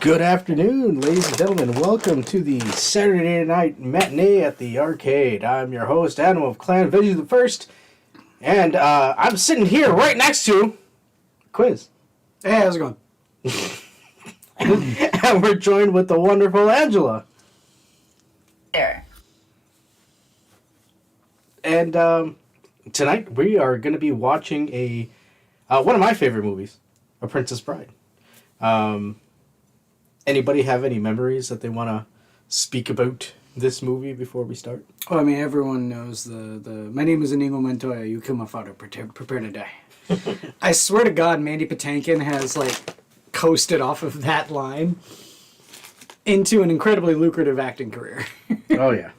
Good afternoon, ladies and gentlemen. Welcome to the Saturday night matinee at the arcade. I'm your host, Adam of Clan Veggie the First, and I'm sitting here right next to Quiz. Hey, how's it going? And we're joined with the wonderful Angela. There. And tonight we are going to be watching one of my favorite movies, A Princess Bride. Anybody have any memories that they want to speak about this movie before we start? Oh, I mean, everyone knows the my name is Inigo Montoya, you kill my father, prepare to die. I swear to God, Mandy Patinkin has, coasted off of that line into an incredibly lucrative acting career. Oh, yeah.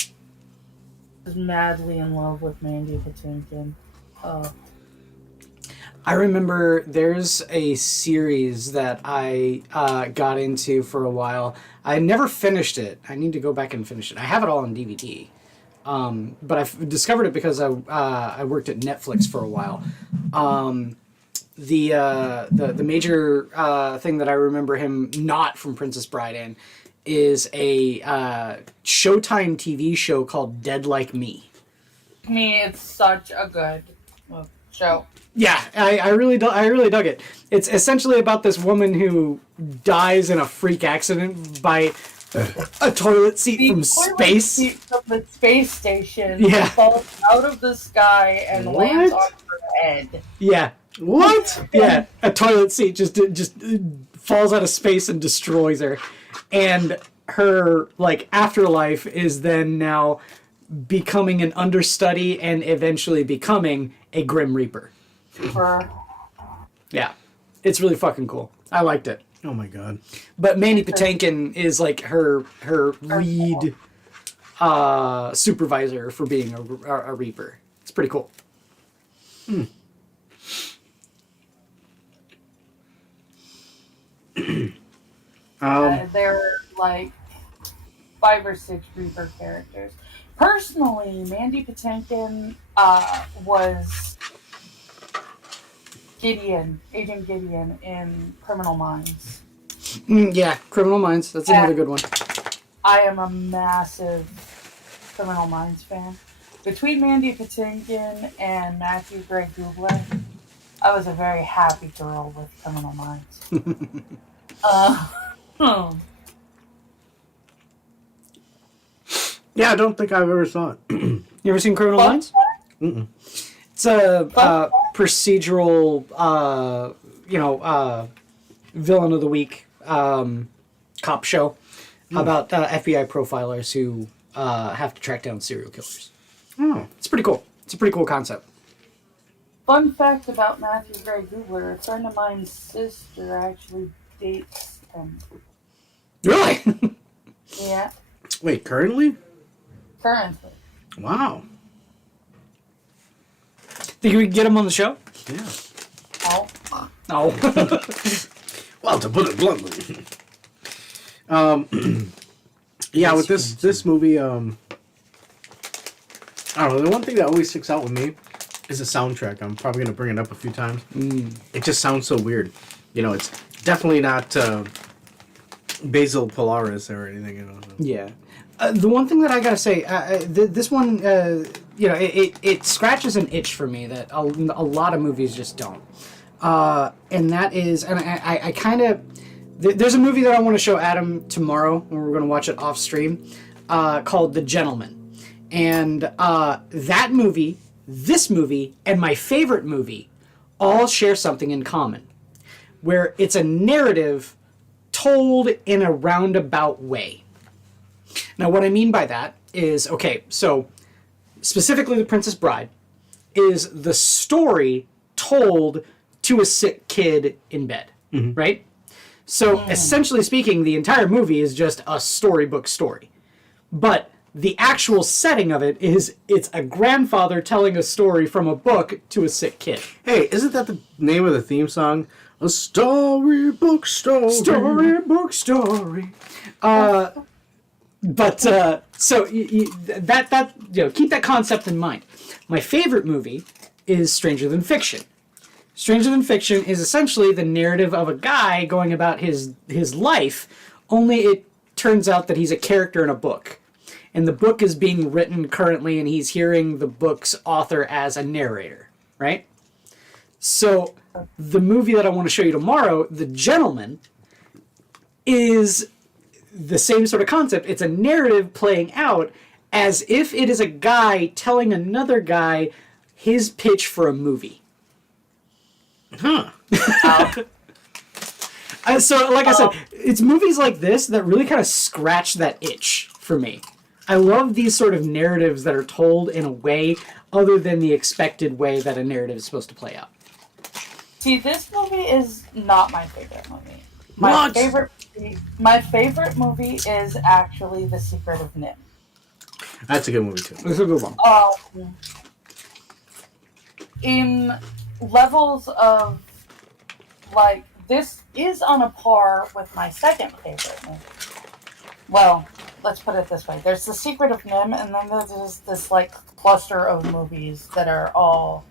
I was madly in love with Mandy Patinkin. I remember there's a series that I got into for a while. I never finished it. I need to go back and finish it. I have it all on DVD. But I discovered it because I worked at Netflix for a while. The major thing that I remember him not from Princess Bride in is a Showtime TV show called Dead Like Me. It's such a good show. Yeah, I really dug it. It's essentially about this woman who dies in a freak accident by a toilet seat from space. Seat from the space station. Yeah. Falls out of the sky and lands on her head. Yeah. What? Yeah, a toilet seat just falls out of space and destroys her, and her afterlife is then now becoming an understudy and eventually becoming a Grim Reaper. Yeah, it's really fucking cool. I liked it. Oh my god. But Mandy Patinkin is her lead supervisor for being a Reaper. It's pretty cool. There are 5 or 6 Reaper characters. Personally, Mandy Patinkin was Agent Gideon in Criminal Minds. Yeah, Criminal Minds. That's another good one. I am a massive Criminal Minds fan. Between Mandy Patinkin and Matthew Gray Gubler, I was a very happy girl with Criminal Minds. Yeah, I don't think I've ever saw it. You ever seen Criminal Minds? Mm-mm. It's a procedural, villain of the week cop show about FBI profilers who have to track down serial killers. Oh. It's pretty cool. It's a pretty cool concept. Fun fact about Matthew Gray Gubler, a friend of mine's sister actually dates him. Really? Yeah, Wait, currently? currently. Wow. Think we can get him on the show? Yeah. Oh. No. Well, to put it bluntly. Yeah, with this movie, I don't know, the one thing that always sticks out with me is the soundtrack. I'm probably going to bring it up a few times. It just sounds so weird. It's definitely not Basil Polaris or anything. Yeah. The one thing that I gotta say, this one, it scratches an itch for me that a lot of movies just don't. And that is, and I kind of, there's a movie that I want to show Adam tomorrow, and we're going to watch it off stream, called The Gentleman. And that movie, this movie, and my favorite movie all share something in common, where it's a narrative told in a roundabout way. Now, what I mean by that is, okay, so specifically The Princess Bride is the story told to a sick kid in bed, right? So essentially speaking, the entire movie is just a storybook story. But the actual setting of it is it's a grandfather telling a story from a book to a sick kid. Hey, isn't that the name of the theme song? A storybook story. Storybook story. But so keep that concept in mind. My favorite movie is Stranger Than Fiction. Stranger Than Fiction is essentially the narrative of a guy going about his life, only it turns out that he's a character in a book. And the book is being written currently, and he's hearing the book's author as a narrator, right? So the movie that I want to show you tomorrow, The Gentleman, is the same sort of concept. It's a narrative playing out as if it is a guy telling another guy his pitch for a movie. Huh. So, like I said, it's movies like this that really kind of scratch that itch for me. I love these sort of narratives that are told in a way other than the expected way that a narrative is supposed to play out. See, this movie is not my favorite movie. What? My favorite movie is actually The Secret of Nim. That's a good movie too. This is a good one. In levels of, like, this is on a par with my second favorite movie. Well, let's put it this way. There's The Secret of Nim, and then there's this, like, cluster of movies that are all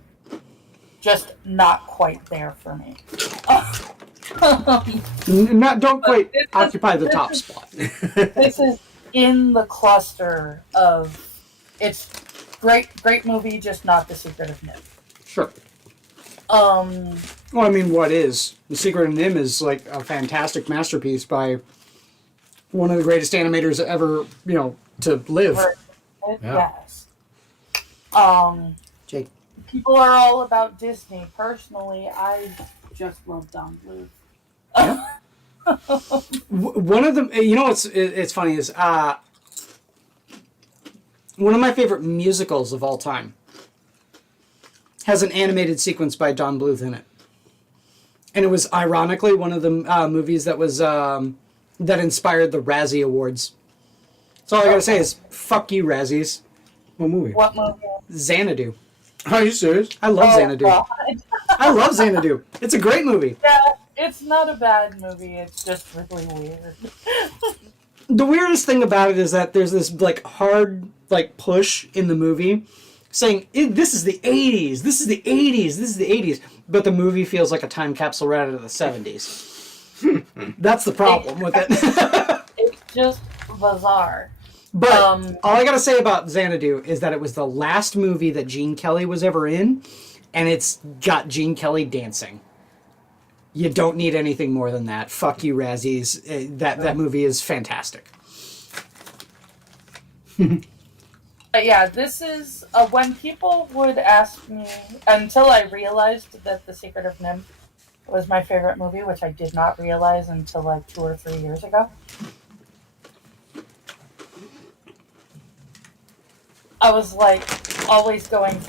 just not quite there for me. Don't quite occupy the top spot. This is in the cluster of, it's great movie, just not The Secret of Nim. Sure. Well, I mean, what is? The Secret of Nim is like a fantastic masterpiece by one of the greatest animators ever, to live. Yeah. Yes. Jake. People are all about Disney. Personally, I just love Don Bluth. Yeah. One of them, it's funny is one of my favorite musicals of all time has an animated sequence by Don Bluth in it, and it was ironically one of the movies that was that inspired the Razzie Awards. So all I gotta say is fuck you, Razzies. What movie? What movie? Xanadu. Are you serious? I love Xanadu. God. I love Xanadu. It's a great movie. Yeah, it's not a bad movie. It's just really weird. The weirdest thing about it is that there's this like hard like push in the movie saying this is the 80s, this is the 80s, this is the 80s, but the movie feels like a time capsule right out of the 70s. That's the problem with it. It's just bizarre. But all I gotta say about Xanadu is that it was the last movie that Gene Kelly was ever in, and it's got Gene Kelly dancing. You don't need anything more than that. Fuck you, Razzies. That movie is fantastic. But yeah, this is when people would ask me, until I realized that The Secret of Nim was my favorite movie, which I did not realize until like 2 or 3 years ago. I was like always going,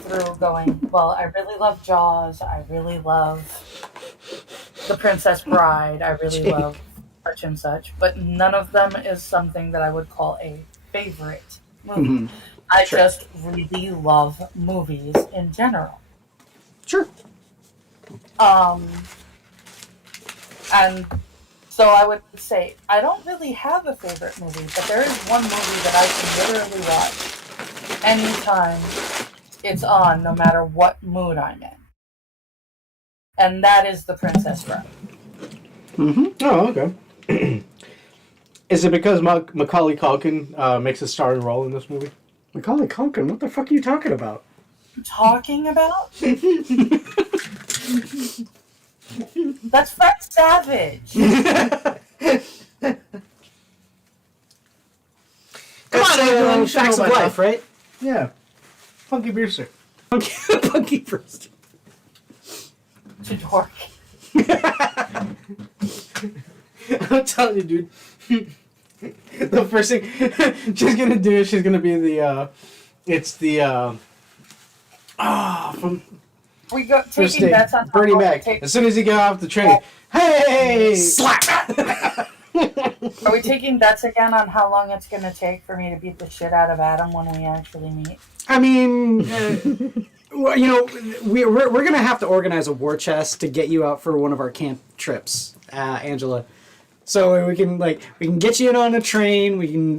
well, I really love Jaws, I really love The Princess Bride, I really love such and such, but none of them is something that I would call a favorite movie. Mm-hmm. I just really love movies in general. Sure. And so I would say I don't really have a favorite movie, but there is one movie that I can literally watch anytime it's on, no matter what mood I'm in. And that is The Princess Bride. Mm-hmm. Oh, okay. Is it because Macaulay Culkin makes a starring role in this movie? Macaulay Culkin? What the fuck are you talking about? Talking about? That's Fred Savage. Come on, Angela, you should Facts know of about Life, that. right? Yeah. Punky Brewster. Punky Brewster. To dork. I'm telling you, dude. The first thing she's gonna do is she's gonna be from We go first taking day, bets on Bernie how long it Mac. takes. As soon as he got off the train, hey! Slap! Are we taking bets again on how long it's going to take for me to beat the shit out of Adam when we actually meet? I mean, well, we're going to have to organize a war chest to get you out for one of our camp trips, Angela. So we can get you in on a train. We can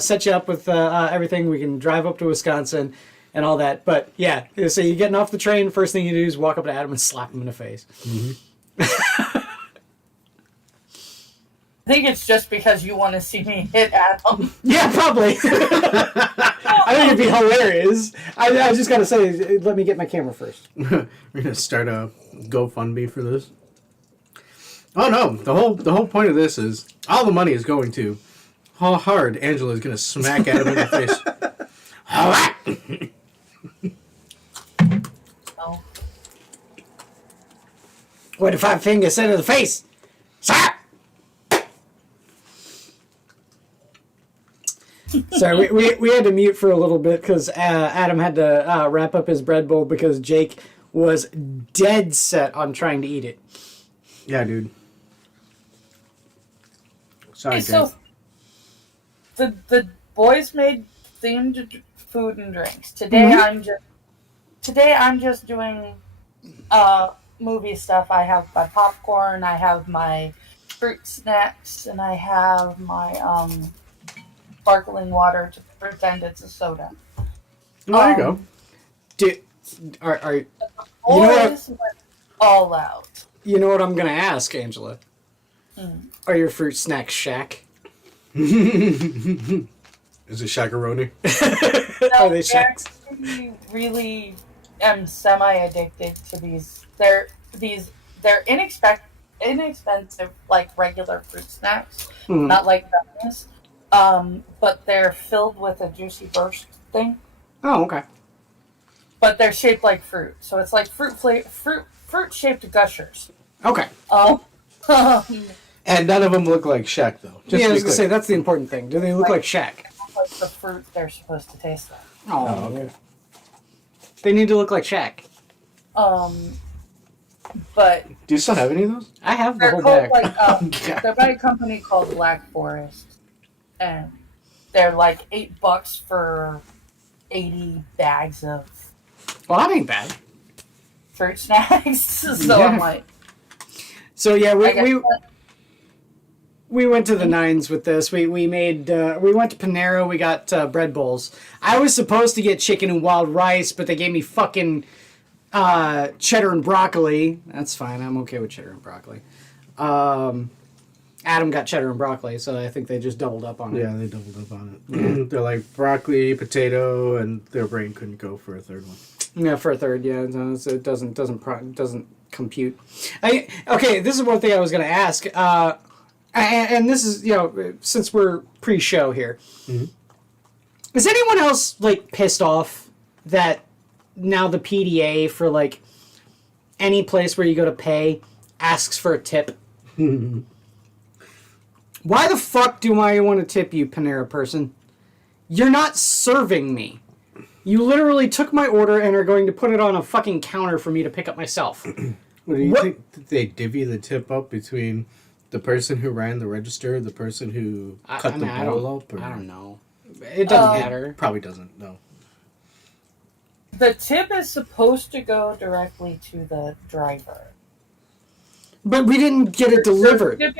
set you up with everything. We can drive up to Wisconsin, and all that. But yeah, so you're getting off the train. First thing you do is walk up to Adam and slap him in the face. I think it's just because you want to see me hit Adam. Yeah, probably. I think it'd be hilarious. I just gotta say, let me get my camera first. We're gonna start a GoFundMe for this. Oh no! The whole point of this is all the money is going to how hard Angela is gonna smack Adam in the face. Oh. What if 5 fingers set in the face? Sir! Sorry, we had to mute for a little bit because Adam had to wrap up his bread bowl because Jake was dead set on trying to eat it. Yeah, dude. Sorry, Okay, so Jake. the boys made themed food and drinks. Today I'm just doing movie stuff. I have my popcorn, I have my fruit snacks, and I have my sparkling water to pretend it's a soda. There you go. Dude, are you Boys know what? went all out. You know what I'm gonna ask, Angela? Are your fruit snacks Shack? Is it shakaroni? Are they Shacks? I really am semi-addicted to these. They're inexpensive, like regular fruit snacks, not like gummies. But they're filled with a juicy burst thing. Oh, okay. But they're shaped like fruit, so it's like fruit shaped gushers. Okay. And none of them look like Shaq, though. Just Yeah, I to was be gonna say clear. that's the important thing. Do they look like Shack? Like the fruit they're supposed to taste like. Oh, okay. They need to look like Shack. But Do you still have any of those? I have the they're whole called bag. they're by a company called Black Forest, and they're like $8 for 80 bags of Well, that ain't bad. fruit snacks. So Yeah. I'm like, So yeah, I guess we went to the nines with this. We made we went to Panera. We got bread bowls. I was supposed to get chicken and wild rice, but they gave me fucking cheddar and broccoli. That's fine. I'm okay with cheddar and broccoli. Adam got cheddar and broccoli, so I think they just doubled up on it. Yeah, they doubled up on it. They're like broccoli, potato, and their brain couldn't go for a third one. Yeah, for a third. Yeah, it doesn't compute. Okay, this is one thing I was going to ask. And this is, since we're pre-show here, is anyone else like pissed off that now the PDA for like any place where you go to pay asks for a tip? Why the fuck do I want to tip you, Panera person? You're not serving me. You literally took my order and are going to put it on a fucking counter for me to pick up myself. What do you think? Did they divvy the tip up between the person who ran the register, the person who cut the bowl up? Or? I don't know. It doesn't matter. Probably doesn't, no. the tip is supposed to go directly to the driver. But we didn't get it delivered. You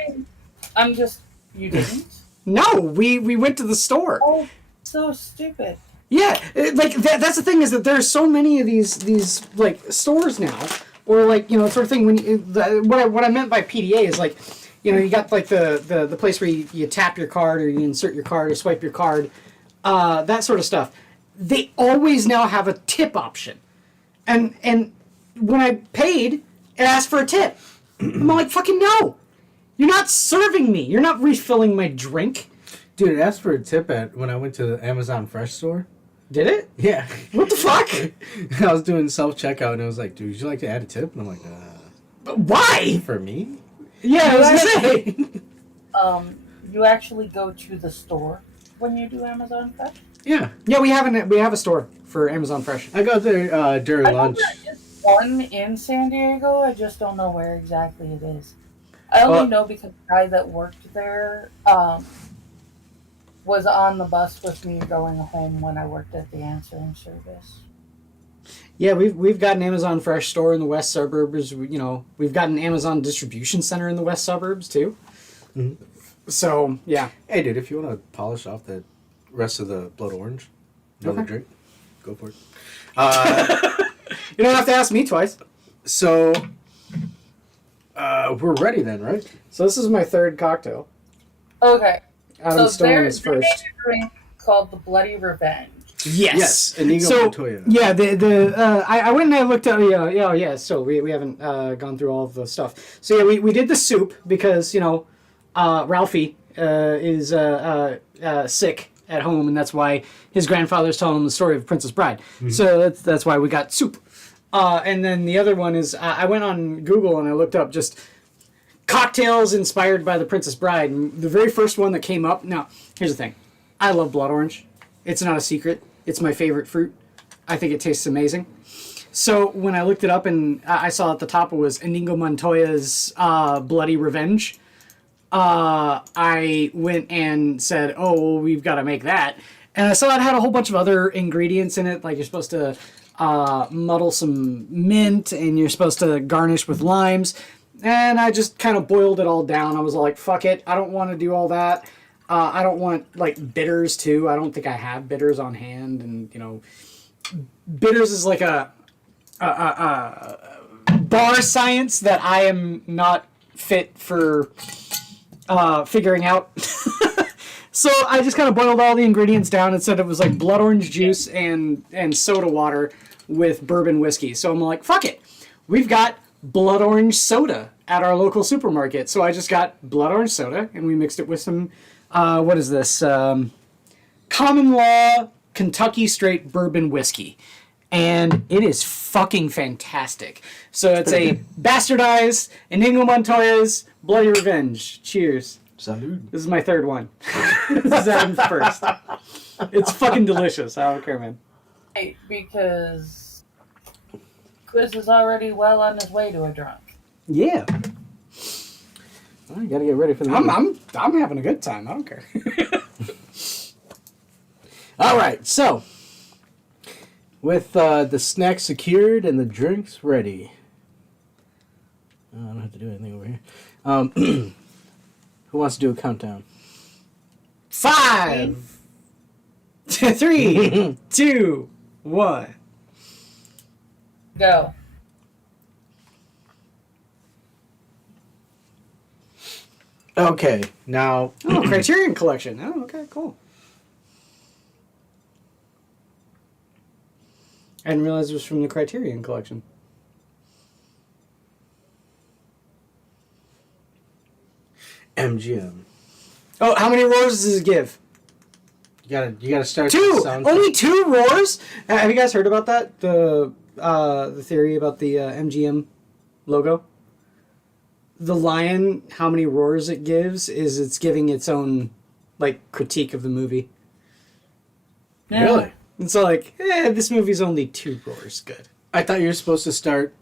didn't? No, we went to the store. Oh, so stupid. Yeah, that's the thing is that there's so many of these like stores now, or like sort of thing. When what I meant by PDA is like, you got like the place where you tap your card or you insert your card or swipe your card, that sort of stuff. They always now have a tip option, and when I paid, it asked for a tip. I'm like, fucking no, you're not serving me. You're not refilling my drink. Dude, it asked for a tip when I went to the Amazon Fresh store. Did it? Yeah. What the fuck? I was doing self-checkout, and I was like, dude, would you like to add a tip? And I'm like, why? for me? Yeah, I was gonna say. You actually go to the store when you do Amazon Fresh? Yeah. Yeah, we have a store for Amazon Fresh. I got there during I know lunch. there is one in San Diego. I just don't know where exactly it is. I only know because the guy that worked there was on the bus with me going home when I worked at the answering service. Yeah, we've got an Amazon Fresh store in the west suburbs. We've got an Amazon distribution center in the west suburbs too. Mm-hmm. So yeah. Hey, dude, if you want to polish off that rest of the blood orange, another Okay. drink, Go for it. You don't have to ask me twice. So, we're ready then, right? So this is my third cocktail. Okay. Adam Stone was they made first. a drink called the Bloody Revenge. Yes, Inigo So Montoya. yeah, I went and I looked at yeah. So we haven't gone through all of the stuff. So yeah, we did the soup because Ralphie is sick at home, and that's why his grandfather's telling him the story of Princess Bride. Mm-hmm. So that's why we got soup. And then the other one is I went on Google and I looked up just cocktails inspired by the Princess Bride. And the very first one that came up. Now, here's the thing. I love blood orange. It's not a secret. It's my favorite fruit. I think it tastes amazing. So when I looked it up and I saw at the top it was Inigo Montoya's Bloody Revenge, I went and said, oh, well, we've got to make that. And I saw it had a whole bunch of other ingredients in it, like you're supposed to muddle some mint and you're supposed to garnish with limes. And I just kind of boiled it all down. I was like, fuck it. I don't want to do all that. I don't want, like, bitters, too. I don't think I have bitters on hand. And, bitters is like a bar science that I am not fit for figuring out. So I just kind of boiled all the ingredients down and said it was, like, blood orange juice and soda water with bourbon whiskey. So I'm like, fuck it. We've got blood orange soda at our local supermarket. So I just got blood orange soda, and we mixed it with some... what is this? Common Law Kentucky Straight Bourbon Whiskey. And it is fucking fantastic. So it's a bastardized Inigo Montoya's Bloody Revenge. Cheers. Salud. This is my third one. This is Adam's first. It's fucking delicious. I don't care, man. Right, because Chris is already well on his way to a drunk. Yeah. Well, you gotta get ready for the I'm having a good time. I don't care. All right, so with the snacks secured and the drinks ready, I don't have to do anything over here. Who wants to do a countdown? 5, 3, 2, 1. Go. Okay, now... Oh, Criterion Collection. Oh, okay, cool. I didn't realize it was from the Criterion Collection. MGM. Oh, how many roars does it give? You gotta start... 2! Sound Only 2 roars? Have you guys heard about that? The theory about the MGM logo? The lion, how many roars it gives, is it's giving its own, like, critique of the movie. Yeah. Really? And so, like, this movie's only 2 roars. Good. I thought you were supposed to start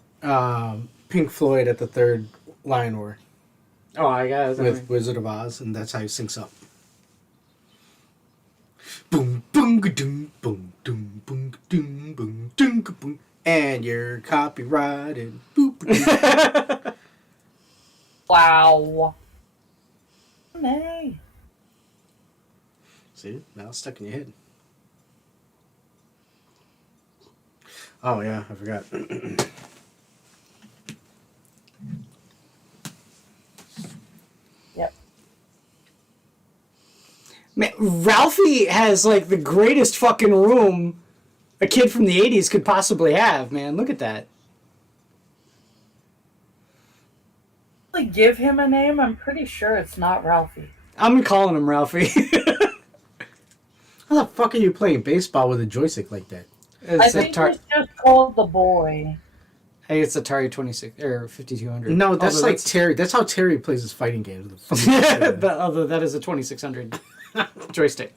Pink Floyd at the third lion roar Oh, I guess. with Wizard of Oz, and that's how he syncs up. Boom, boom, doom, boom, doom, boom, doom, boom, doom, boom, and you're copyrighted. Boop. Wow. Nay. See, now it's stuck in your head. Oh yeah, I forgot. Yep. Man, Ralphie has, like, the greatest fucking room a kid from the 80s could possibly have, man. Look at that. Give him a name. I'm pretty sure it's not Ralphie. I'm calling him Ralphie. How the fuck are you playing baseball with a joystick like that? I think it's just called the boy. Hey, it's Atari 26 or 5200. No, that's Although like Terry. That's how Terry plays his fighting games. Although that is a 2600 joystick.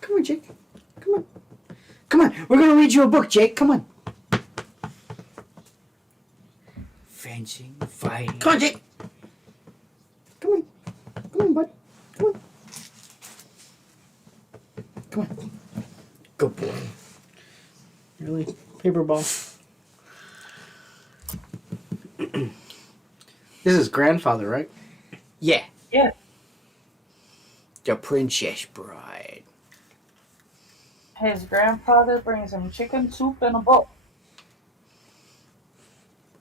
Come on, Jake. Come on. Come on. We're going to read you a book, Jake. Come on. Fencing, fighting. Come on, Jake. Come on. Come on, bud. Come on. Come on. Good boy. Really? Paper ball. This is grandfather, right? Yeah. Yeah. The Princess Bride. His grandfather brings him chicken soup in a bowl.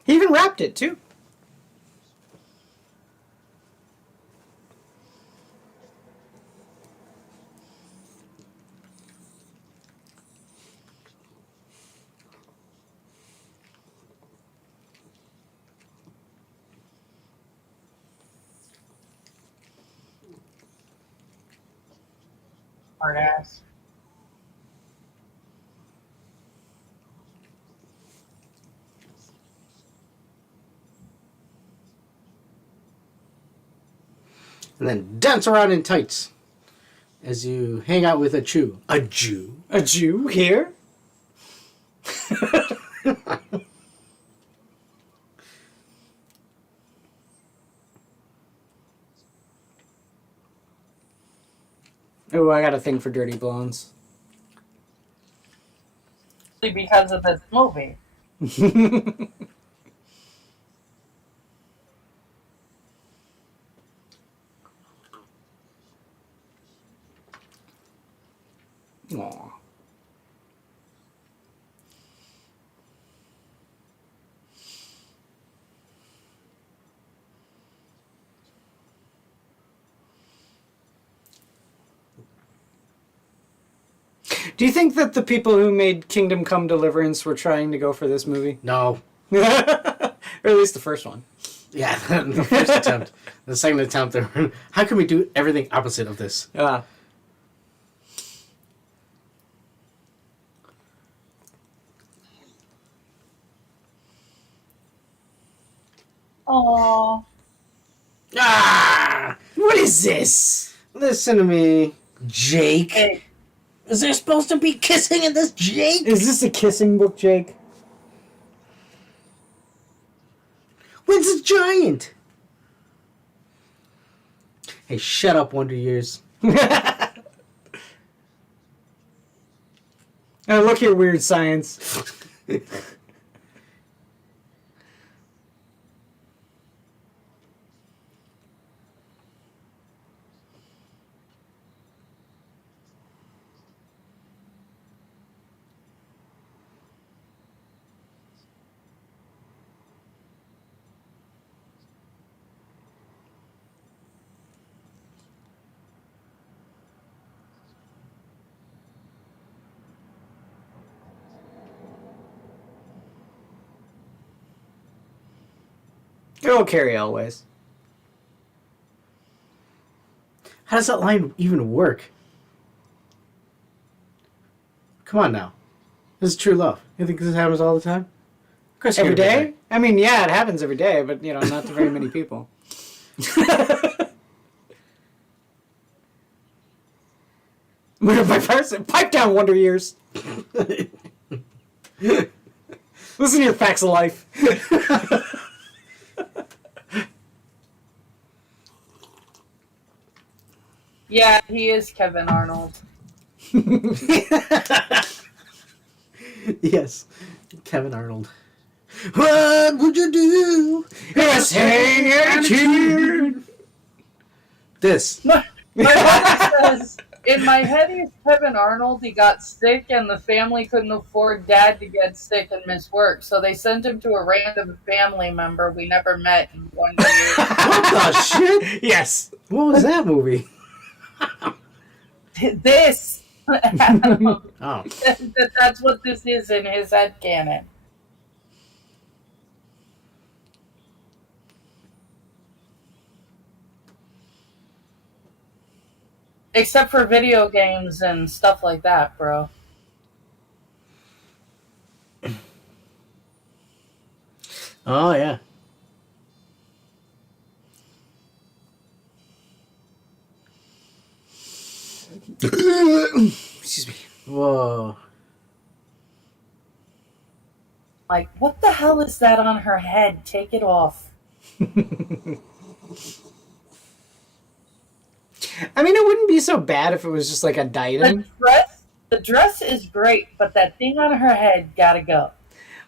He even wrapped it, too. Hard ass. And then dance around in tights as you hang out with a Jew. A Jew? A Jew here? Oh, I got a thing for dirty blondes. Because of this movie. Aw. Do you think that the people who made Kingdom Come Deliverance were trying to go for this movie? No. Or at least the first one. Yeah, the first attempt. The second attempt, how can we do everything opposite of this? Aww. Ah! What is this? Listen to me, Jake. Hey, Is there supposed to be kissing in this, Jake? Is this a kissing book, Jake? When's the giant? Hey, shut up, Wonder Years. Oh, look here, weird science. Oh, Carrie Elways. How does that line even work? Come on now. This is true love. You think this happens all the time? Of course Every day? I mean, yeah, it happens every day, but, you know, not to very many people. My person, pipe down, Wonder Years. Listen to your facts of life. yeah, he is Kevin Arnold. Yes, Kevin Arnold. What would you do? Sing attitude. This. My brother says, in my head, he's Kevin Arnold. He got sick, and the family couldn't afford Dad to get sick and miss work, so they sent him to a random family member we never met in 1 year. What the shit? Yes. What was that movie? This. Adam, Oh. that's what this is in his head canon. Except for video games and stuff like that, bro. Oh, yeah. Excuse me. Whoa. Like, what the hell is that on her head? Take it off. I mean, it wouldn't be so bad if it was just like a diadem. The dress is great, but that thing on her head gotta go.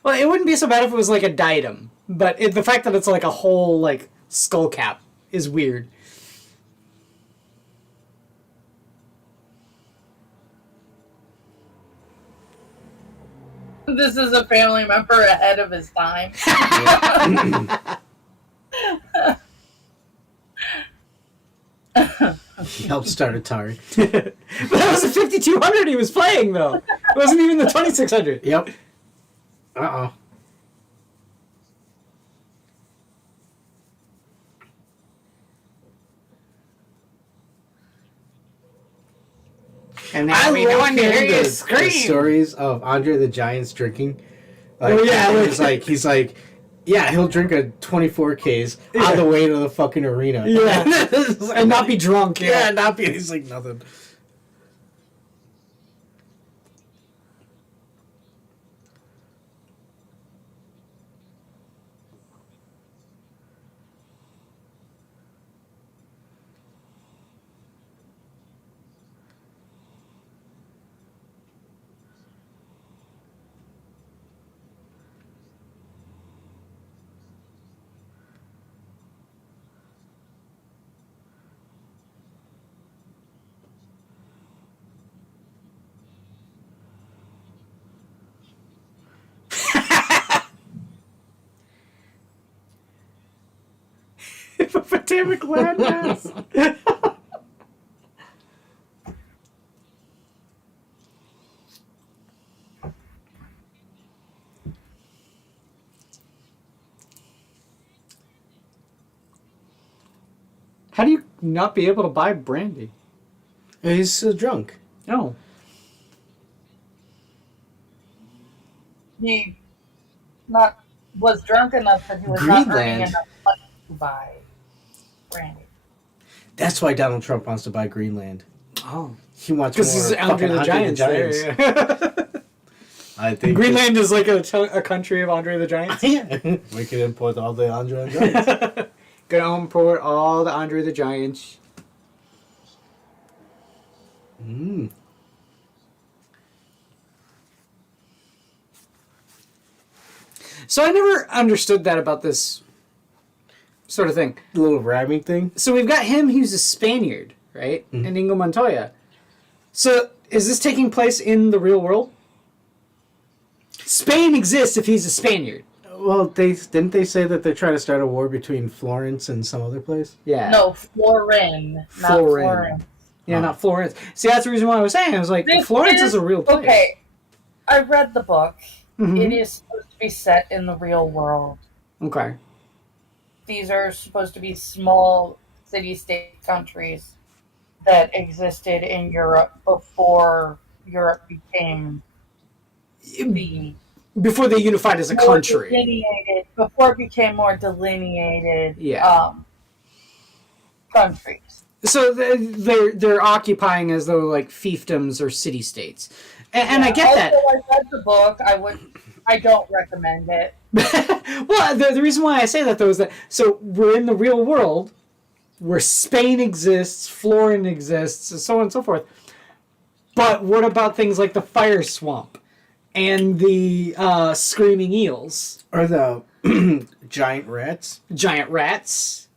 Well, it wouldn't be so bad if it was like a diadem, but the fact that it's like a whole like skull cap is weird. This is a family member ahead of his time. He helped start Atari. But that was a 5200 he was playing, though. It wasn't even the 2600. Yep. Uh-oh. And now we no one to hear you the scream. stories of Andre the Giant's drinking. Like, Oh, yeah. he's like, yeah, he'll drink a 24Ks on the way to the fucking arena. Yeah. And not be drunk. Yeah, not be. He's like, nothing. Potomac landmass. How do you not be able to buy brandy? He's drunk. No. He was drunk enough that he was not earning Greenland. enough money to buy brandy. That's why Donald Trump wants to buy Greenland. Oh. He wants more Because he's Andre the fucking Giant. There, yeah. I think Greenland is like a country of Andre the Giants. Yeah. We could import all the Andre Giants. Gonna import all the Andre the Giants. Mm. So I never understood that about this sort of thing. The little rhyming thing. So we've got him, he's a Spaniard, right? Mhm. And Inigo Montoya. So is this taking place in the real world? Spain exists if he's a Spaniard. Well, didn't they say that they're trying to start a war between Florence and some other place? Yeah. No, Florin, not Florin. Florence. Yeah, not Florence. See, that's the reason why I was saying. I was like, This Florence is a real place. Okay, I read the book. Mhm. It is supposed to be set in the real world. Okay. These are supposed to be small city-state countries that existed in Europe before Europe became Before they unified as a more country. delineated. Before it became more delineated. Yeah. Countries. So they're occupying as though like fiefdoms or city states, and I get that. Also, I read the book. I don't recommend it. Well, the reason why I say that though is that so we're in the real world, where Spain exists, Florin exists, and so on and so forth. But what about things like the fire swamp and the screaming eels, Or the giant rats? giant rats?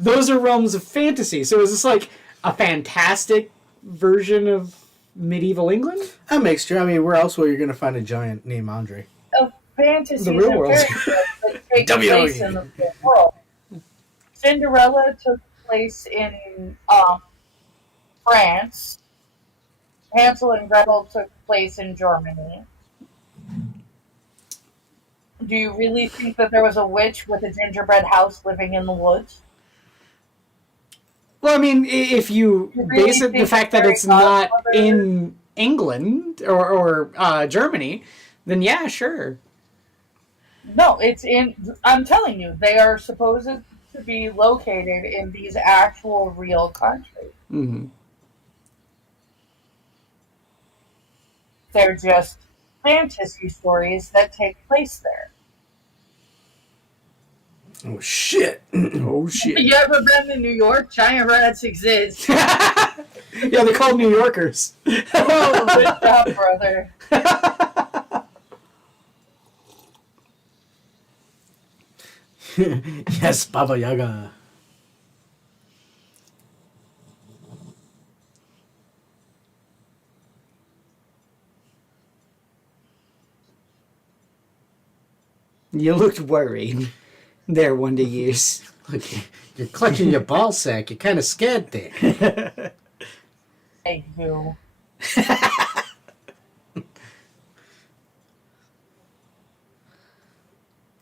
Those are realms of fantasy. So is this like a fantastic version of medieval England? A mixture. I mean, where else will you going to find a giant named Andre? Fantasies The real and world. fairy tales that take WWE. place in the real world. Cinderella took place in France. Hansel and Gretel took place in Germany. Do you really think that there was a witch with a gingerbread house living in the woods? Well, I mean, if you really base it the think fact that Fairy it's not Godmother- in England or Germany, then yeah, sure. No, it's in. I'm telling you, they are supposed to be located in these actual real countries. Mm-hmm. They're just fantasy stories that take place there. Oh, shit. Oh shit! You ever been to New York? Giant rats exist. Yeah, they're called New Yorkers. Oh, good job, brother. Yes, Baba Yaga. You looked worried there, Wonder Years. Look, you're clutching your ball sack. You're kind of scared there. Hey, you.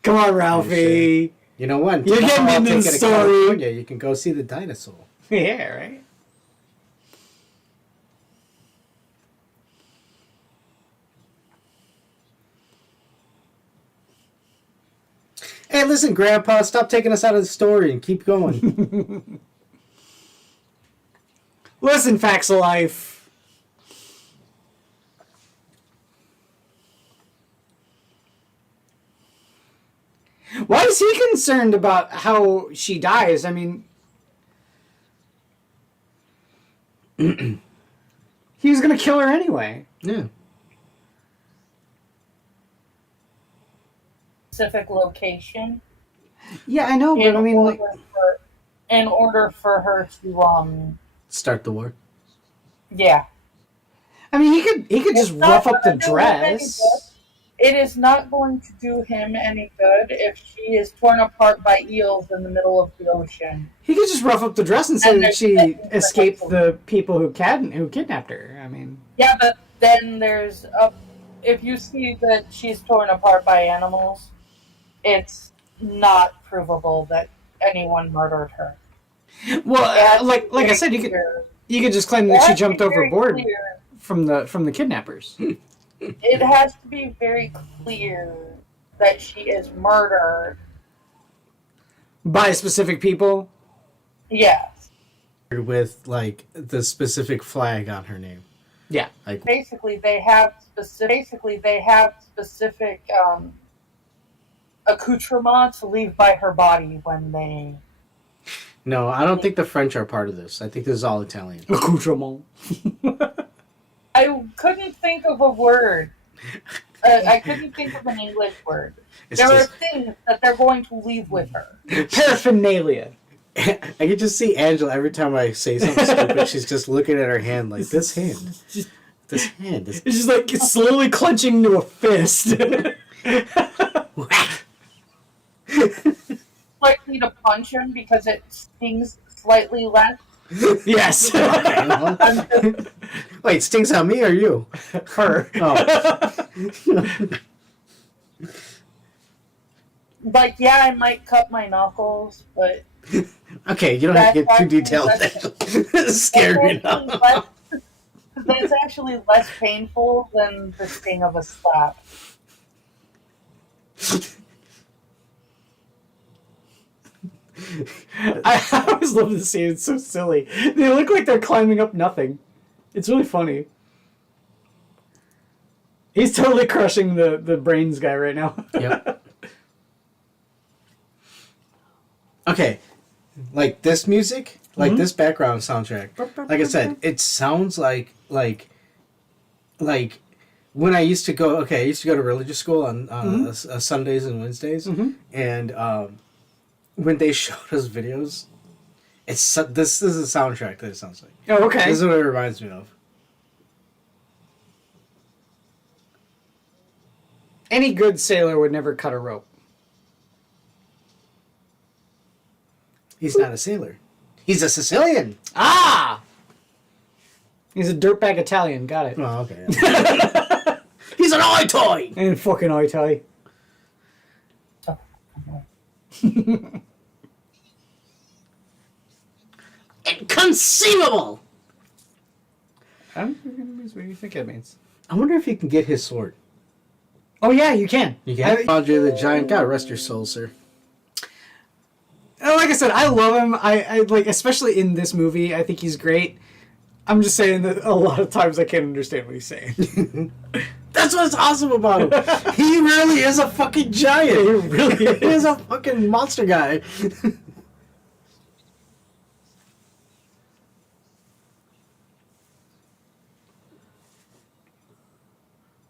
Come on, Ralphie. You know what? You're getting Tomorrow I'll into the take you to story. California. You can go see the dinosaur. Yeah, right? Hey, listen, Grandpa, stop taking us out of the story and keep going. Listen, Facts of Life. Why is he concerned about how she dies? I mean, he was going to kill her anyway. Yeah. Specific location. Yeah, I know, but I mean, like, in order for her to Start the war. yeah. I mean, he could just It's not rough up the gonna do him any dress. good. It is not going to do him any good if she is torn apart by eels in the middle of the ocean. He could just rough up the dress and say And that there's she nothing escaped for the people who kidnapped her. I mean, Yeah, but then if you see that she's torn apart by animals, it's not provable that anyone murdered her. well, like I said, you could just claim that she jumped overboard from the kidnappers. It has to be very clear that she is murdered. By specific people. Yes. With, like, the specific flag on her name. Yeah. Like, Basically, they have specific accoutrement to leave by her body when they. no, I don't think the French are part of this. I think this is all Italian. Accoutrement. I couldn't think of a word. I couldn't think of an English word. It's There just, are things that they're going to leave with her. Paraphernalia. I can just see Angela every time I say something stupid. She's just looking at her hand like, this hand. This hand. This... It's just like it's slowly clenching into a fist. Likely to punch him because it stings slightly less. Yes. Wait, stings on me or you? Her. Oh. Like, yeah, I might cut my knuckles, but Okay, you don't have to get too detailed. That's Scared me now. that's actually less painful than the sting of a slap. I always love this scene. It's so silly. They look like they're climbing up nothing. It's really funny. He's totally crushing the brains guy right now. Yep. Okay, like this music, like this background soundtrack. Like I said, it sounds like when I used to go. Okay, I used to go to religious school on Sundays and Wednesdays, and when they showed us videos, this is a soundtrack that it sounds like. Oh, okay. This is what it reminds me of. Any good sailor would never cut a rope. He's not a sailor. He's a Sicilian. Ah! He's a dirtbag Italian. Got it. Oh, okay. He's an oi toy. And fucking Oi. Inconceivable. I don't know what do you think it means. I wonder if you can get his sword. Oh yeah, you can. You can. Andre the Giant. God rest your soul, sir. Like I said, I love him. I like, especially in this movie. I think he's great. I'm just saying that a lot of times I can't understand what he's saying. That's what's awesome about him. He really is a fucking giant. He really is. He is a fucking monster guy.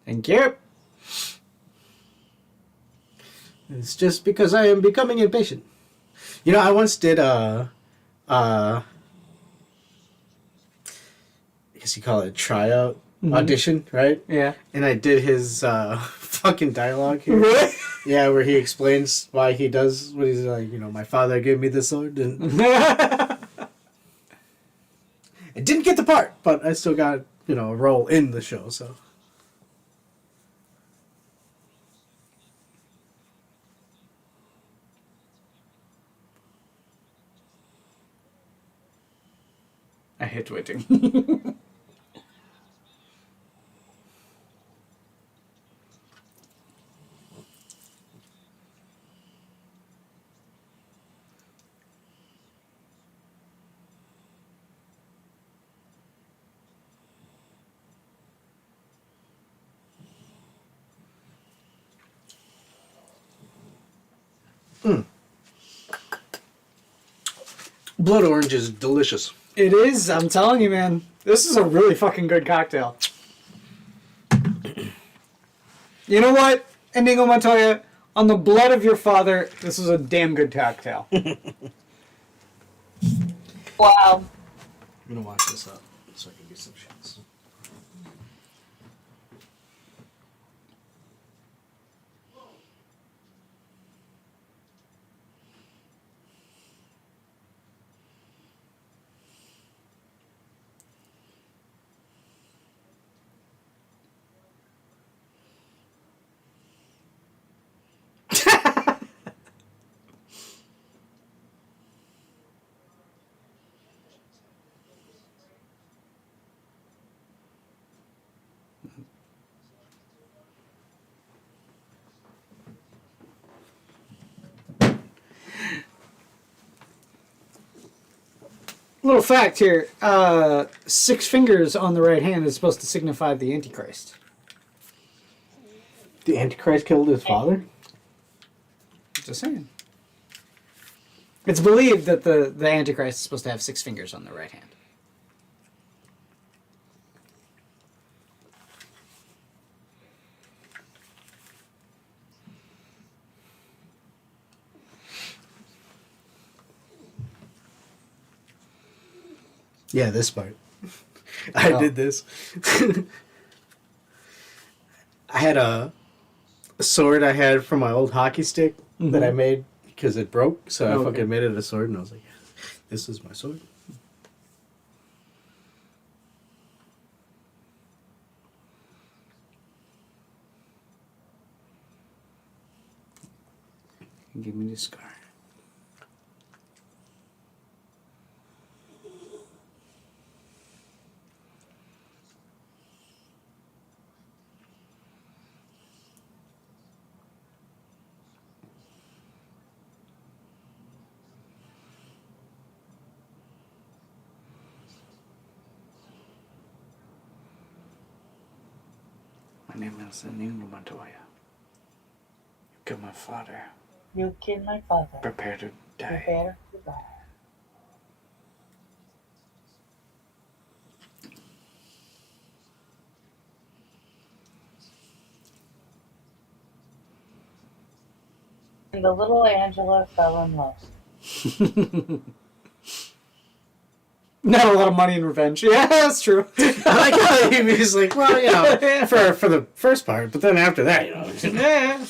Thank you. It's just because I am becoming impatient. You know, I once did I guess you call it a tryout audition, right? Yeah. And I did his fucking dialogue here. Really? Yeah, where he explains why he does what he's like. My father gave me this sword, and I didn't get the part, but I still got a role in the show. So I hate waiting. blood orange is delicious. It is. I'm telling you, man. This is a really fucking good cocktail. You know what, Inigo Montoya? On the blood of your father, this is a damn good cocktail. Wow. I'm gonna wash this up so I can get some shots. Little fact here: 6 fingers on the right hand is supposed to signify the Antichrist. The Antichrist killed his father? Just saying. It's believed that the Antichrist is supposed to have 6 fingers on the right hand. Yeah, this part. I did this. I had a sword I had from my old hockey stick that I made because it broke. So I fucking made it a sword, and I was like, this is my sword. Give me the scar. My name is Inigo Montoya. You killed my father. You killed my father. Prepare to die. Prepare to die. And the little Angela fell in love. Not a lot of money in revenge. Yeah, that's true. I like how he was like, well, for the first part, but then after that, Yeah.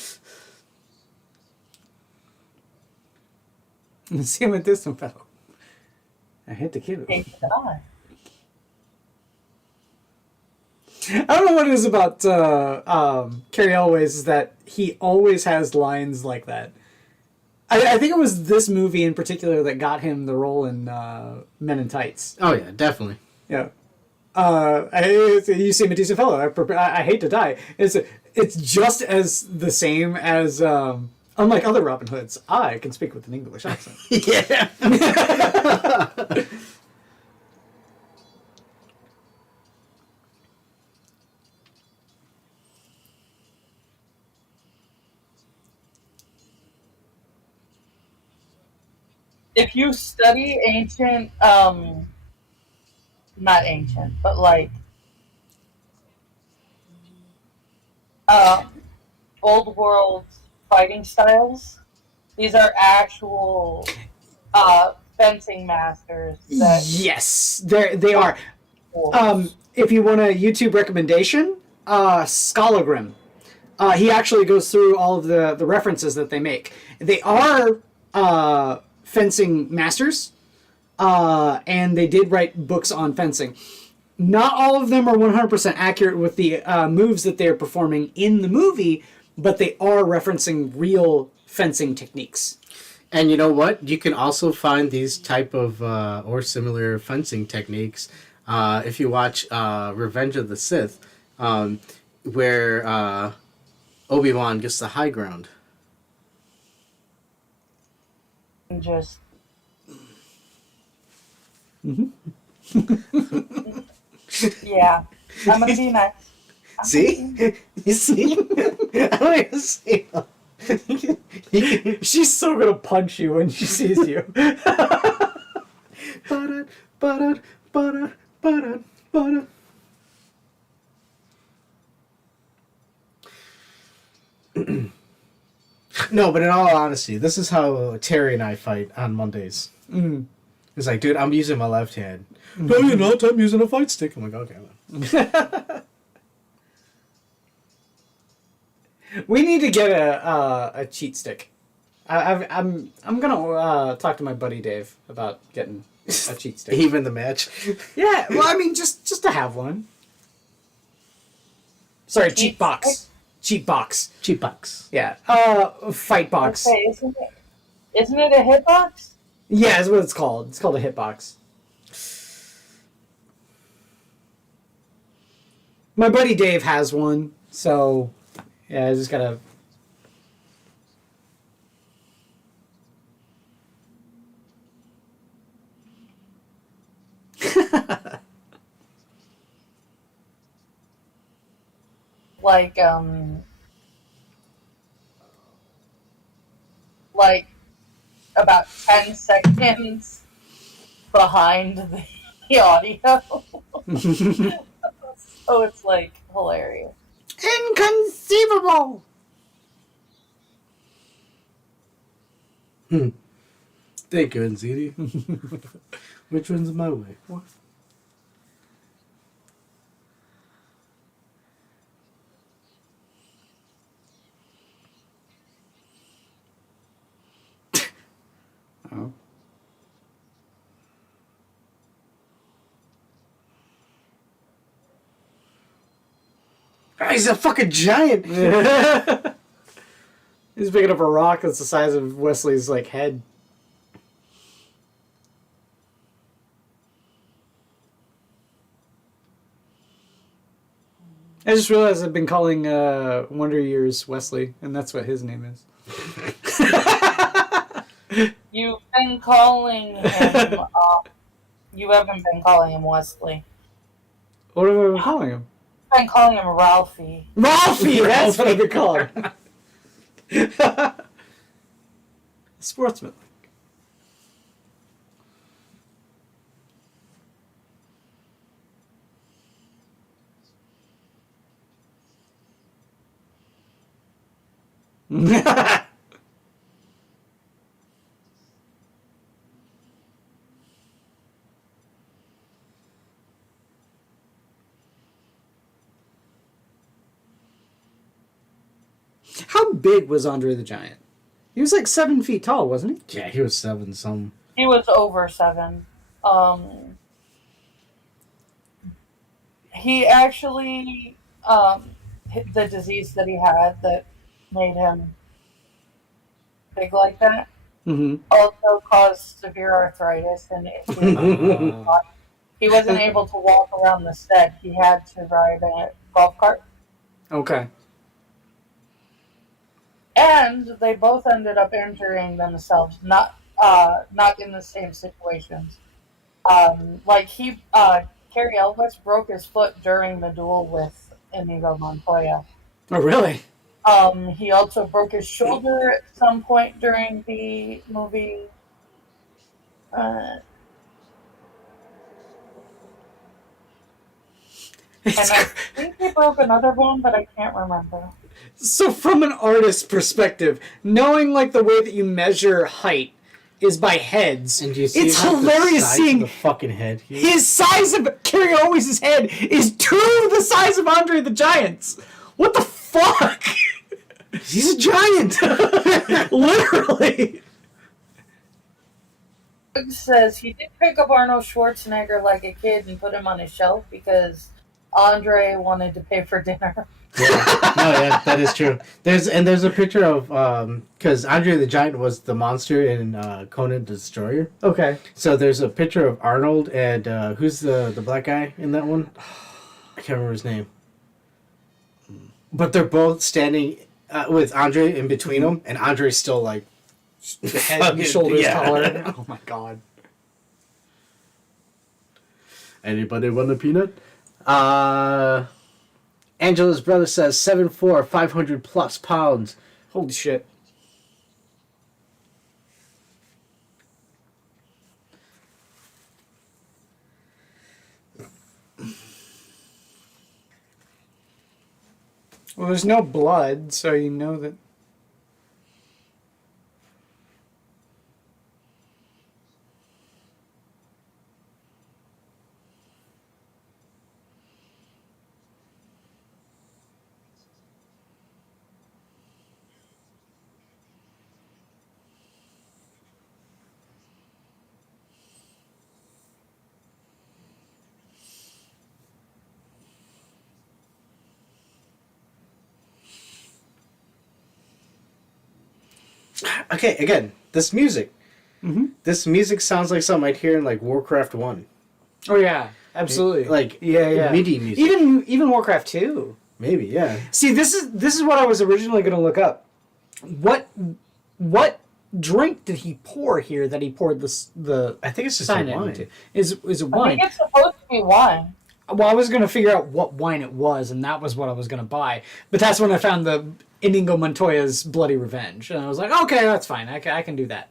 See him at this one, fellow. I hate to kill him. Take the eye. I don't know what it is about Cary Elwes is that he always has lines like that. I think it was this movie in particular that got him the role in Men in Tights. Oh yeah, definitely. Yeah. You see him a decent fellow. I hate to die. It's just as the same as unlike other Robin Hoods. I can speak with an English accent. Yeah. If you study ancient, not ancient, but like old world fighting styles, these are actual fencing masters that Yes, they are. schools. If you want a YouTube recommendation, Scholagrim. He actually goes through all of the references that they make. They are fencing masters, and they did write books on fencing. Not all of them are 100% accurate with the moves that they're performing in the movie, but they are referencing real fencing techniques. And you know what? You can also find these type of or similar fencing techniques if you watch Revenge of the Sith, where Obi-Wan gets the high ground. And just yeah, I'm gonna be nice. See? You see? I don't even see. She's so gonna punch you when she sees you. No, but in all honesty, this is how Terry and I fight on Mondays. It's like, dude, I'm using my left hand. No, you're not. I'm using a fight stick. I'm like, okay. Well. We need to get a cheat stick. I'm gonna talk to my buddy Dave about getting a cheat stick. Even the match. Yeah, well, I mean, just to have one. Sorry, cheat box. Cheat box. Cheap box. Yeah. Fight box. Okay, isn't it a hitbox? Yeah, that's what it's called. It's called a hitbox. My buddy Dave has one, so yeah, I just gotta. like about 10 seconds behind the audio. So it's like hilarious. Inconceivable! Thank you, Nzidi. Which one's my way? What? Oh. He's a fucking giant. He's picking up a rock that's the size of Wesley's like head. I just realized I've been calling Wonder Years Wesley, and that's what his name is. You've been calling him. You haven't been calling him Wesley. What have I been calling him? I've been calling him Ralphie. Ralphie! That's what I've been calling him. Sportsman. How big was Andre the Giant? He was like 7 feet tall, wasn't he? Yeah, he was 7 some. He was over 7. He actually, the disease that he had that made him big like that also caused severe arthritis, and he wasn't able to walk around the set. He had to ride a golf cart. Okay. And they both ended up injuring themselves, not in the same situations. Carrie Elvis broke his foot during the duel with Inigo Montoya. Oh, really? He also broke his shoulder at some point during the movie. And I think he broke another bone, but I can't remember. So from an artist's perspective, knowing like the way that you measure height, is by heads. And do you see it's like, hilarious the size seeing of the fucking head. Here? his size of Carrie Always' head is the size of Andre the Giant's. What the fuck? He's a giant. Literally. Doug says he did pick up Arnold Schwarzenegger like a kid and put him on his shelf because Andre wanted to pay for dinner. Yeah. No, yeah, that is true. There's a picture of because Andre the Giant was the monster in Conan the Destroyer. Okay. So there's a picture of Arnold and who's the black guy in that one? I can't remember his name. But they're both standing with Andre in between them, and Andre's still like The head and shoulders yeah. taller. Oh my god. Anybody want a peanut? Angela's brother says 7'4", 500 plus pounds. Holy shit. Well, there's no blood, so you know that. Okay, again, this music. Mm-hmm. This music sounds like something I'd hear in like Warcraft 1. Oh yeah, absolutely. Like yeah. MIDI music. Even Warcraft 2. Maybe, yeah. See, this is what I was originally going to look up. What drink did he pour here that he poured the I think it's just cyanide wine. into? Is it I wine? think it's supposed to be wine. Well, I was going to figure out what wine it was, and that was what I was going to buy. But that's when I found the Inigo Montoya's Bloody Revenge. And I was like, okay, that's fine. I can do that.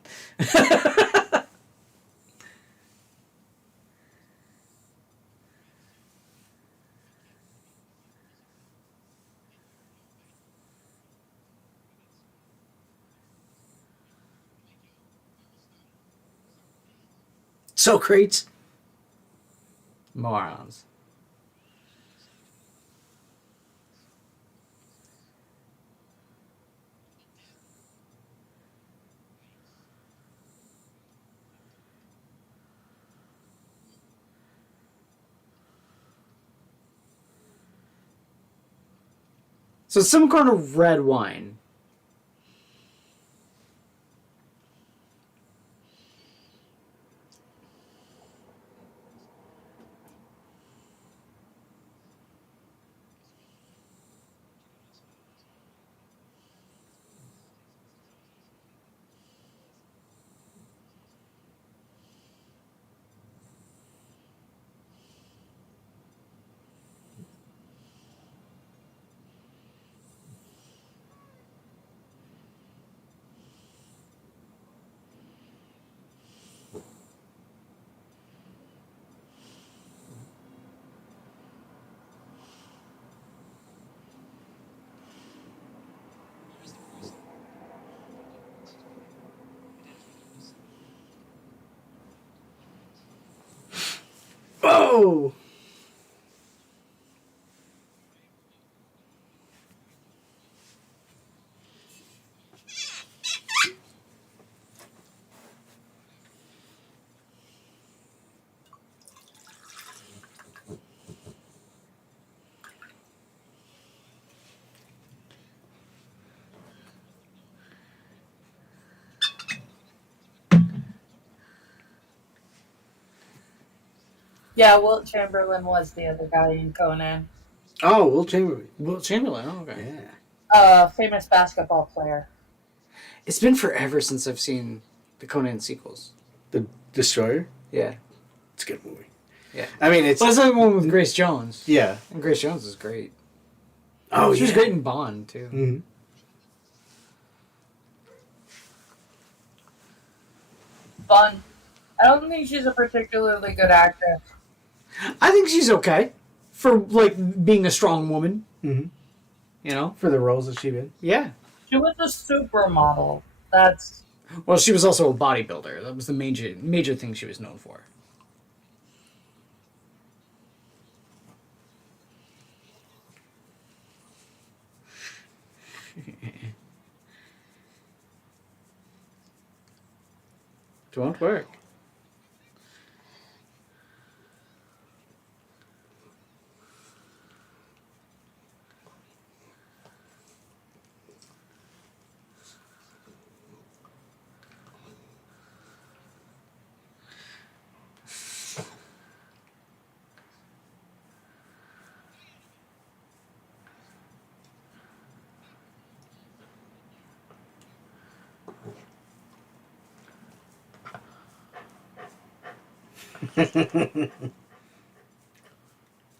So crates. Morons. So some kind of red wine. Oh! Yeah, Wilt Chamberlain was the other guy in Conan. Oh, Will Chamberlain. Will Chamberlain, oh, okay. Yeah. Famous basketball player. It's been forever since I've seen the Conan sequels. The Destroyer? Yeah. It's a good movie. Yeah. I mean, it's... Well, that's the one with Grace Jones. Yeah. And Grace Jones is great. Oh, She was great in Bond, too. Mm-hmm. Fun. I don't think she's a particularly good actress. I think she's okay for, like, being a strong woman. Mm-hmm. You know? For the roles that she's in. Yeah. She was a supermodel. That's Well, she was also a bodybuilder. That was the major thing she was known for. Don't work.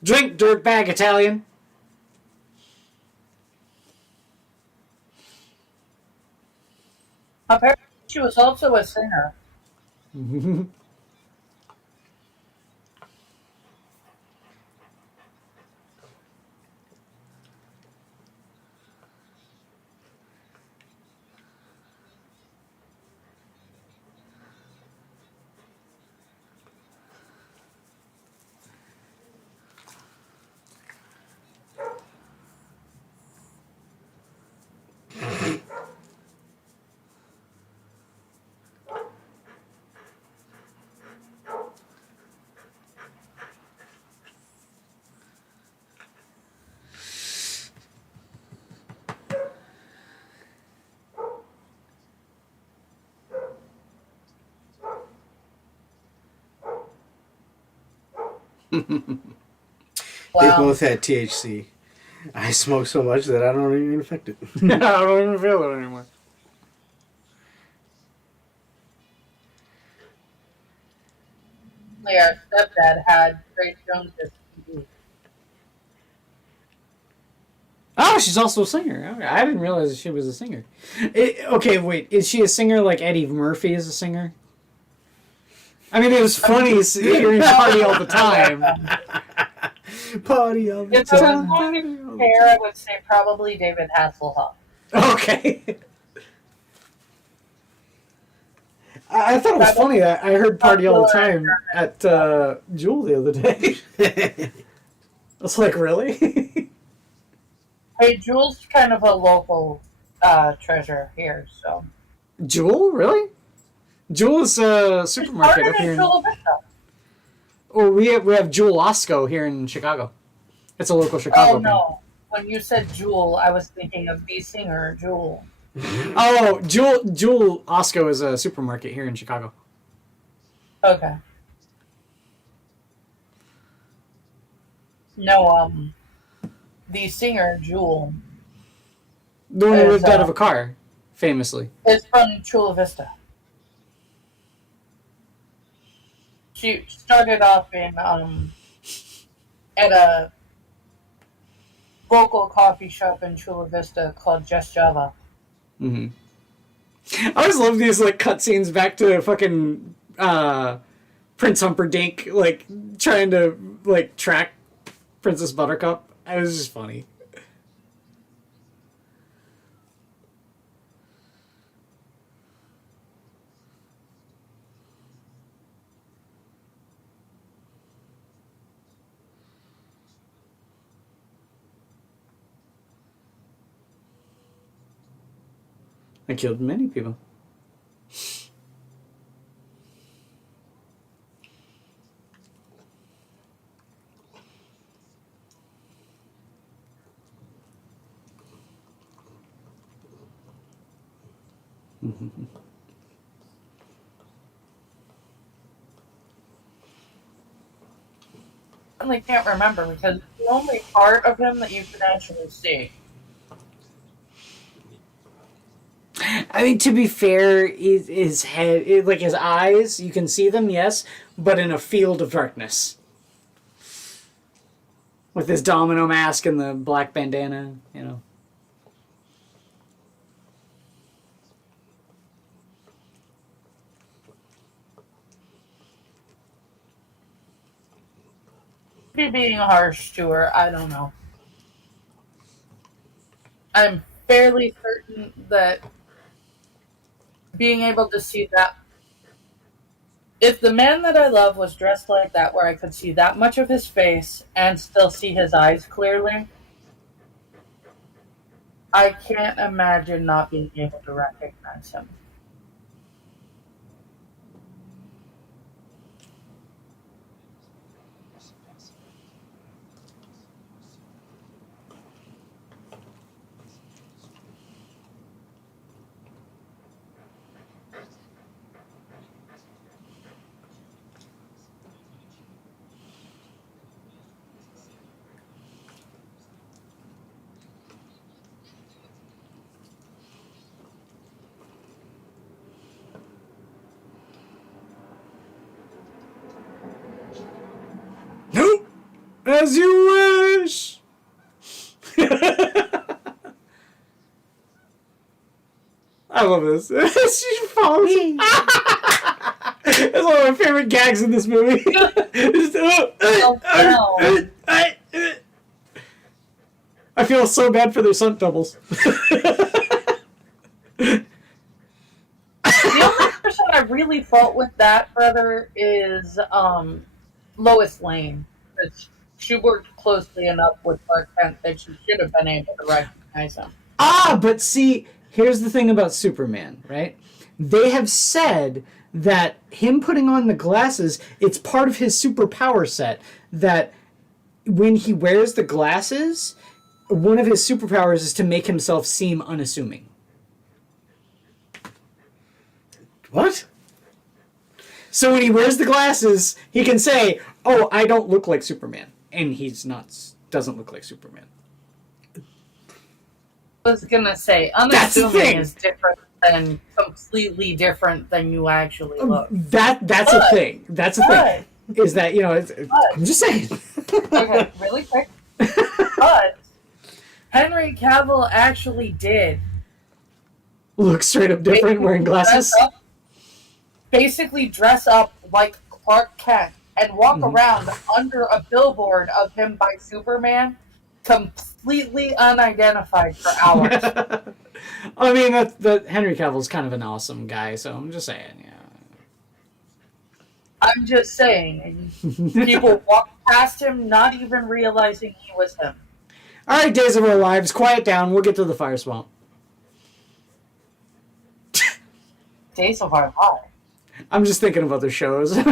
Drink, dirtbag Italian. Apparently, she was also a singer. They Wow. both had THC. I smoke so much that I don't even affect it. I don't even feel it anymore. Our stepdad had Grace Jones as TV. Oh, she's also a singer. Okay, I didn't realize she was a singer. Okay, wait. Is she a singer like Eddie Murphy is a singer? I mean, it was funny hearing Party all the time. Party all the If I was time. going to compare, I would say probably David Hasselhoff. Okay. I thought it was funny that I heard Party all the time at Jewel the other day. I was like, really? Hey, Jewel's kind of a local treasure here, so. Jewel? Really? Jewel is a supermarket Harder up here. than Chula Vista. Oh, we have Jewel Osco here in Chicago. It's a local Chicago Oh, brand. no. When you said Jewel, I was thinking of the singer, Jewel. Oh, Jewel Osco is a supermarket here in Chicago. Okay. No, the singer, Jewel, The one who Is, lived out of a car, famously. is from Chula Vista. She started off in at a local coffee shop in Chula Vista called Just Java. Mm-hmm. I always love these like cutscenes back to fucking Prince Humperdinck, like trying to like track Princess Buttercup. It was just funny. I killed many people. I can't remember because it's the only part of him that you can actually see. I mean, to be fair, his head, like his eyes, you can see them, yes, but in a field of darkness. With his domino mask and the black bandana, you know. Maybe being harsh to her, I don't know. I'm fairly certain that being able to see that. If the man that I love was dressed like that, where I could see that much of his face and still see his eyes clearly, I can't imagine not being able to recognize him. Nope. As you wish. I love this. She falls. That's one of my favorite gags in this movie. I feel so bad for their stunt doubles. The only person I really fought with that, brother, is Lois Lane. Because she worked closely enough with Clark Kent that she should have been able to recognize him. But see, here's the thing about Superman, right? They have said that him putting on the glasses, it's part of his superpower set, that when he wears the glasses, one of his superpowers is to make himself seem unassuming. What? So when he wears the glasses, he can say, "Oh, I don't look like Superman," and doesn't look like Superman. I was gonna say, unassuming is different than completely different than you actually look. That's a thing. That's a thing. Is that, I'm just saying. Okay, really quick. But Henry Cavill actually did Look straight up different wearing glasses. Basically dress up like Clark Kent and walk around under a billboard of him by Superman, completely unidentified for hours. I mean, that Henry Cavill's kind of an awesome guy, so I'm just saying, yeah. I'm just saying, people walk past him not even realizing he was him. All right, Days of Our Lives, quiet down. We'll get to the fire swamp. Days of Our Lives. I'm just thinking of other shows. It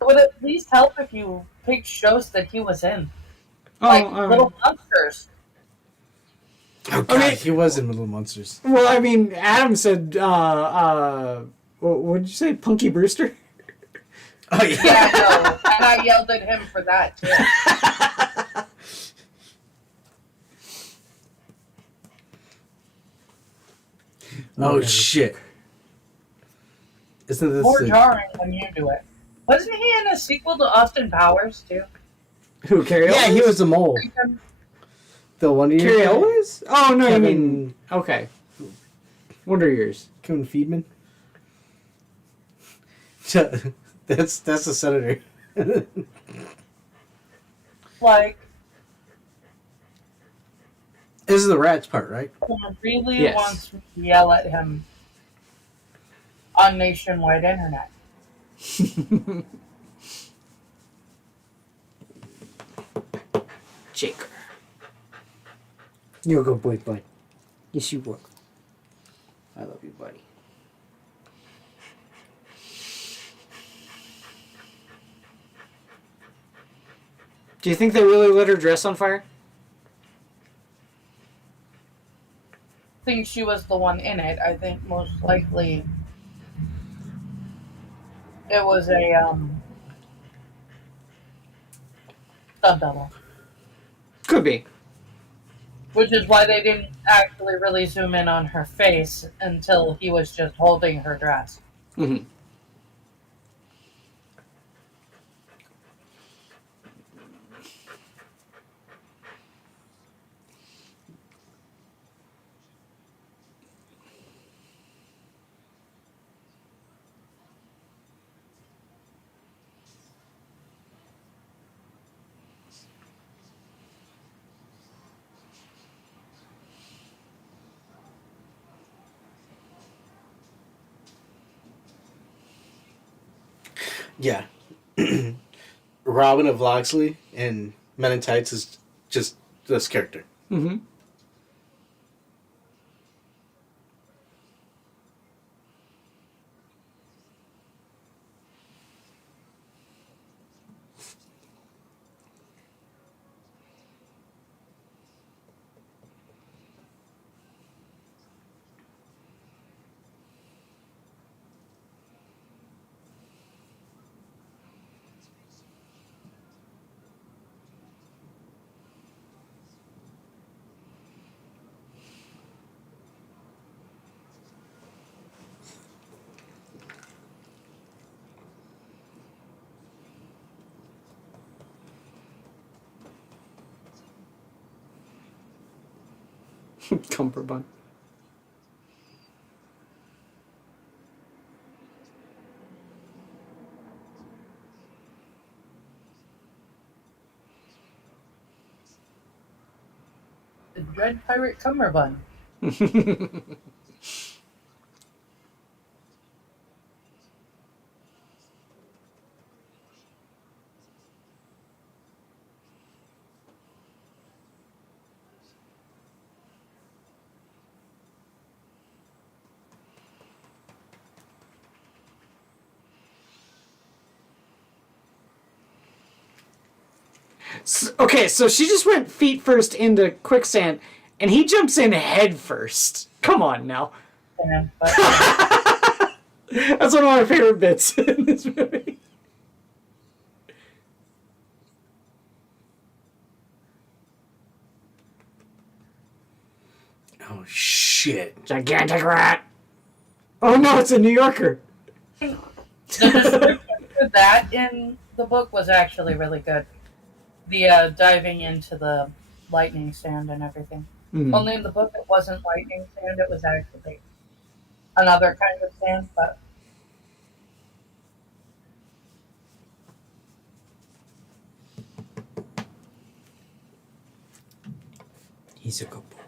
would at least help if you picked shows that he was in. Like Little Monsters. Oh, God, he was in Little Monsters. Well, I mean, Adam said, what did you say, Punky Brewster? Oh, yeah. Yeah, no. And I yelled at him for that, too. Oh, shit. Isn't this more jarring when you do it? Wasn't he in a sequel to Austin Powers, too? Who, Carrie Elwes? Yeah, he was the mole. The Wonder Years. Carrie Elwes? Oh, no, Kevin, you mean... Okay. Wonder Years. Kevin Feedman? That's the senator. Like... This is the rats part, right? Someone really wants me to yell at him on nationwide internet. Jaker. You're a good boy, bud. Yes, you will. I love you, buddy. Do you think they really lit her dress on fire? I think she was the one in it. I think most likely it was a stunt double. Could be. Which is why they didn't actually really zoom in on her face until he was just holding her dress. Mm-hmm. Yeah. Robin of Locksley in Men in Tights is just this character. Mm-hmm. Cumberbund. The Dread Pirate Cummerbund. Okay, so she just went feet first into quicksand, and he jumps in head first. Come on now. But That's one of my favorite bits in this movie. Oh, shit. Gigantic rat. Oh no, it's a New Yorker. the description for that in the book was actually really good. The diving into the lightning sand and everything. Mm. Only in the book it wasn't lightning sand, it was actually another kind of sand, but He's a good boy.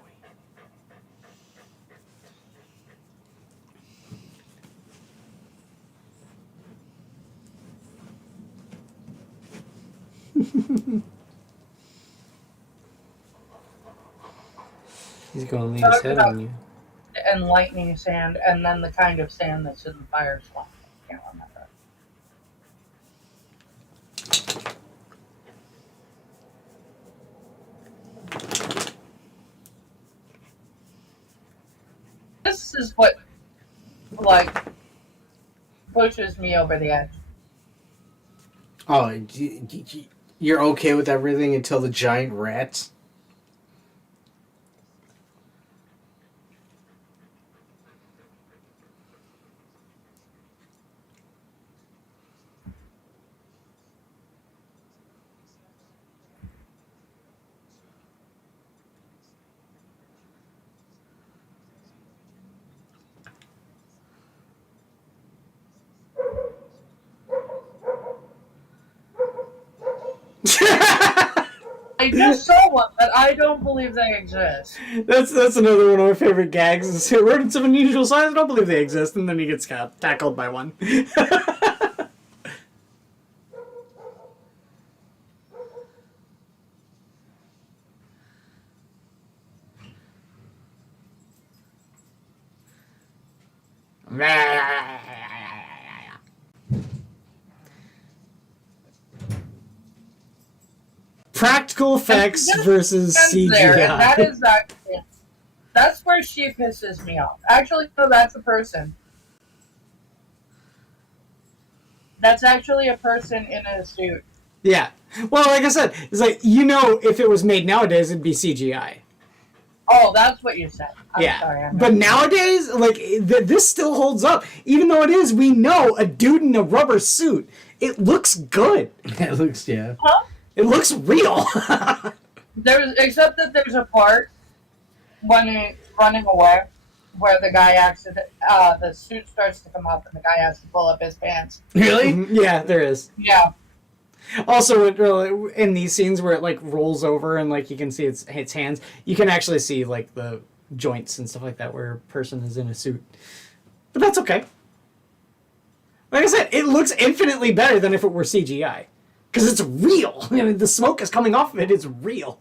He's gonna lean his head on you. and lightning sand, and then the kind of sand that's in the fire swamp. I can't remember. This is what, like, pushes me over the edge. Oh, you're okay with everything until the giant rats? I just saw one, but I don't believe they exist. That's another one of my favorite gags. Is rodents of unusual size. I don't believe they exist, and then he gets tackled by one. Practical effects versus CGI. There, and that is that. That's where she pisses me off. Actually, no, that's a person. That's actually a person in a suit. Yeah. Well, like I said, it's like, if it was made nowadays, it'd be CGI. Oh, that's what you said. I'm sorry. But nowadays, like, this still holds up. Even though it is, we know, a dude in a rubber suit. It looks good. It looks, yeah. Huh? It looks real. Except that there's a part when he's running away where the guy the suit starts to come up and the guy has to pull up his pants. Really? Yeah, there is. Yeah. Also, in these scenes where it, like, rolls over and, like, you can see its hands, you can actually see, like, the joints and stuff like that where a person is in a suit. But that's okay. Like I said, it looks infinitely better than if it were CGI. Because it's real. I mean, the smoke is coming off of it. It's real.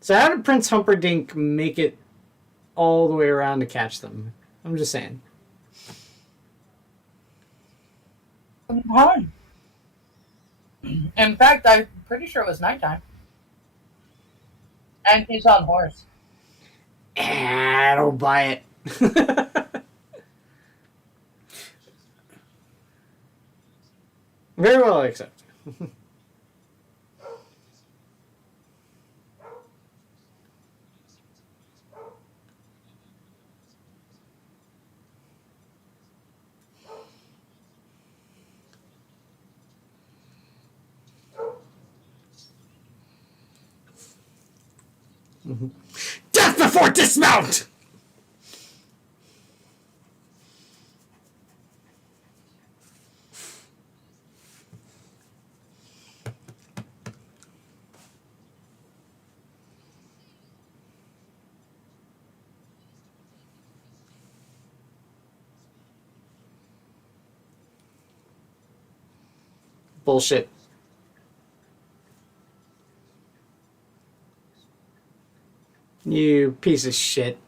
So how did Prince Humperdinck make it all the way around to catch them? I'm just saying. Home. In fact, I'm pretty sure it was nighttime. And he's on horse. I don't buy it. Very well accepted. Death before dismount! Bullshit. You piece of shit.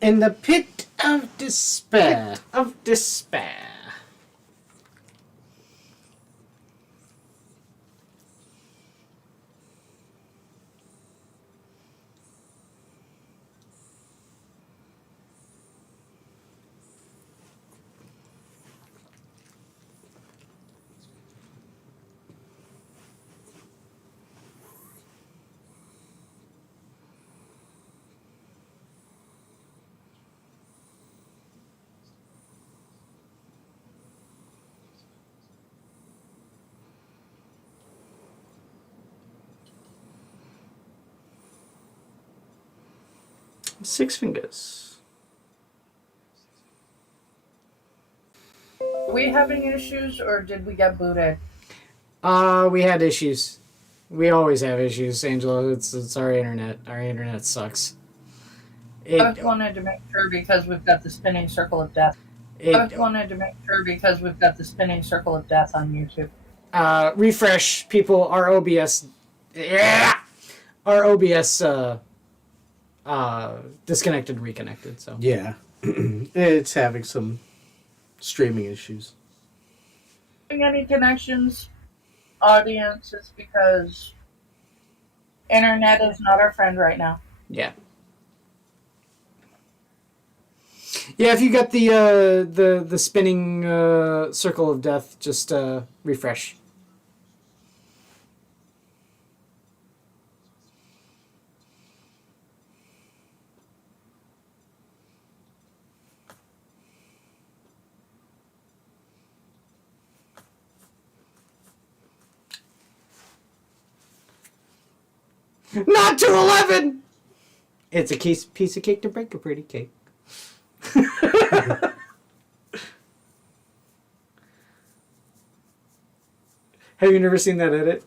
In the pit of despair. Of despair. Six fingers. Are we having issues or did we get booted? We had issues. We always have issues, Angela. It's our internet. Our internet sucks. I just wanted to make sure because we've got the spinning circle of death. I just wanted to make sure because we've got the spinning circle of death on YouTube. Refresh, people. Our OBS. Yeah! Our OBS disconnected, reconnected. So Yeah, it's having some streaming issues. Any connections, audience, is because internet is not our friend right now. yeah. Yeah, if you got the spinning circle of death, just refresh. Not to 11! It's a piece of cake to break a pretty cake. Have you never seen that edit?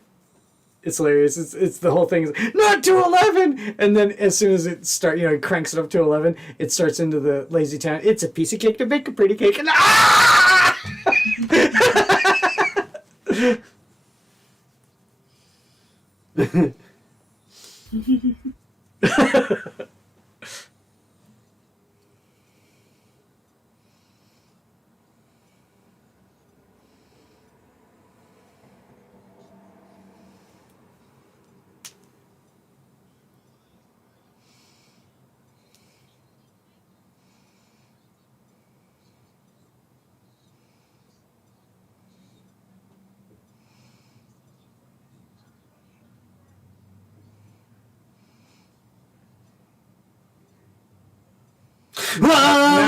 It's hilarious. It's the whole thing is not to 11, and then as soon as it it cranks it up to 11, it starts into the lazy town. It's a piece of cake to bake a pretty cake, and not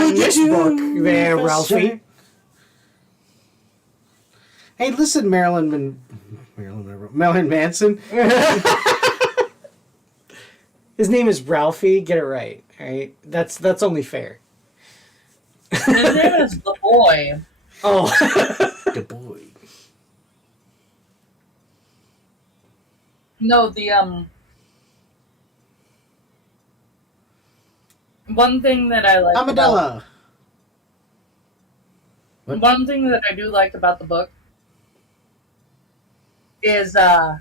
in this book there, Ralphie. Hey, listen, Marilyn Manson. His name is Ralphie. Get it right, all right? That's only fair. His name is the boy. Oh. The boy. No, the one thing that I like Amadella. What? one thing that I do like about the book is the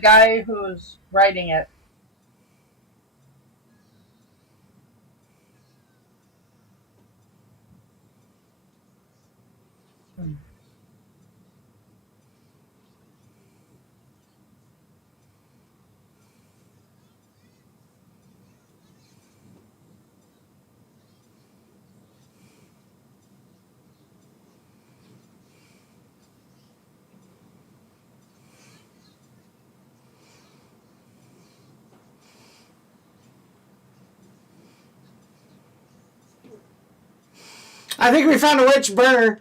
guy who's writing it. I think we found a witch burner.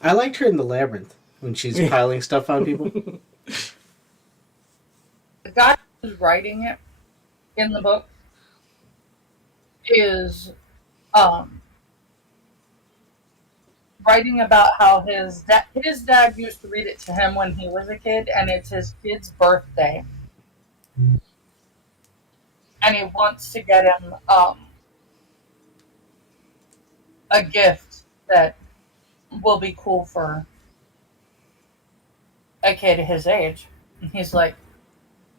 I liked her in the labyrinth when she's piling stuff on people. The guy who's writing it in the book is writing about how his dad used to read it to him when he was a kid, and it's his kid's birthday, and he wants to get him a gift that will be cool for a kid his age. And he's like,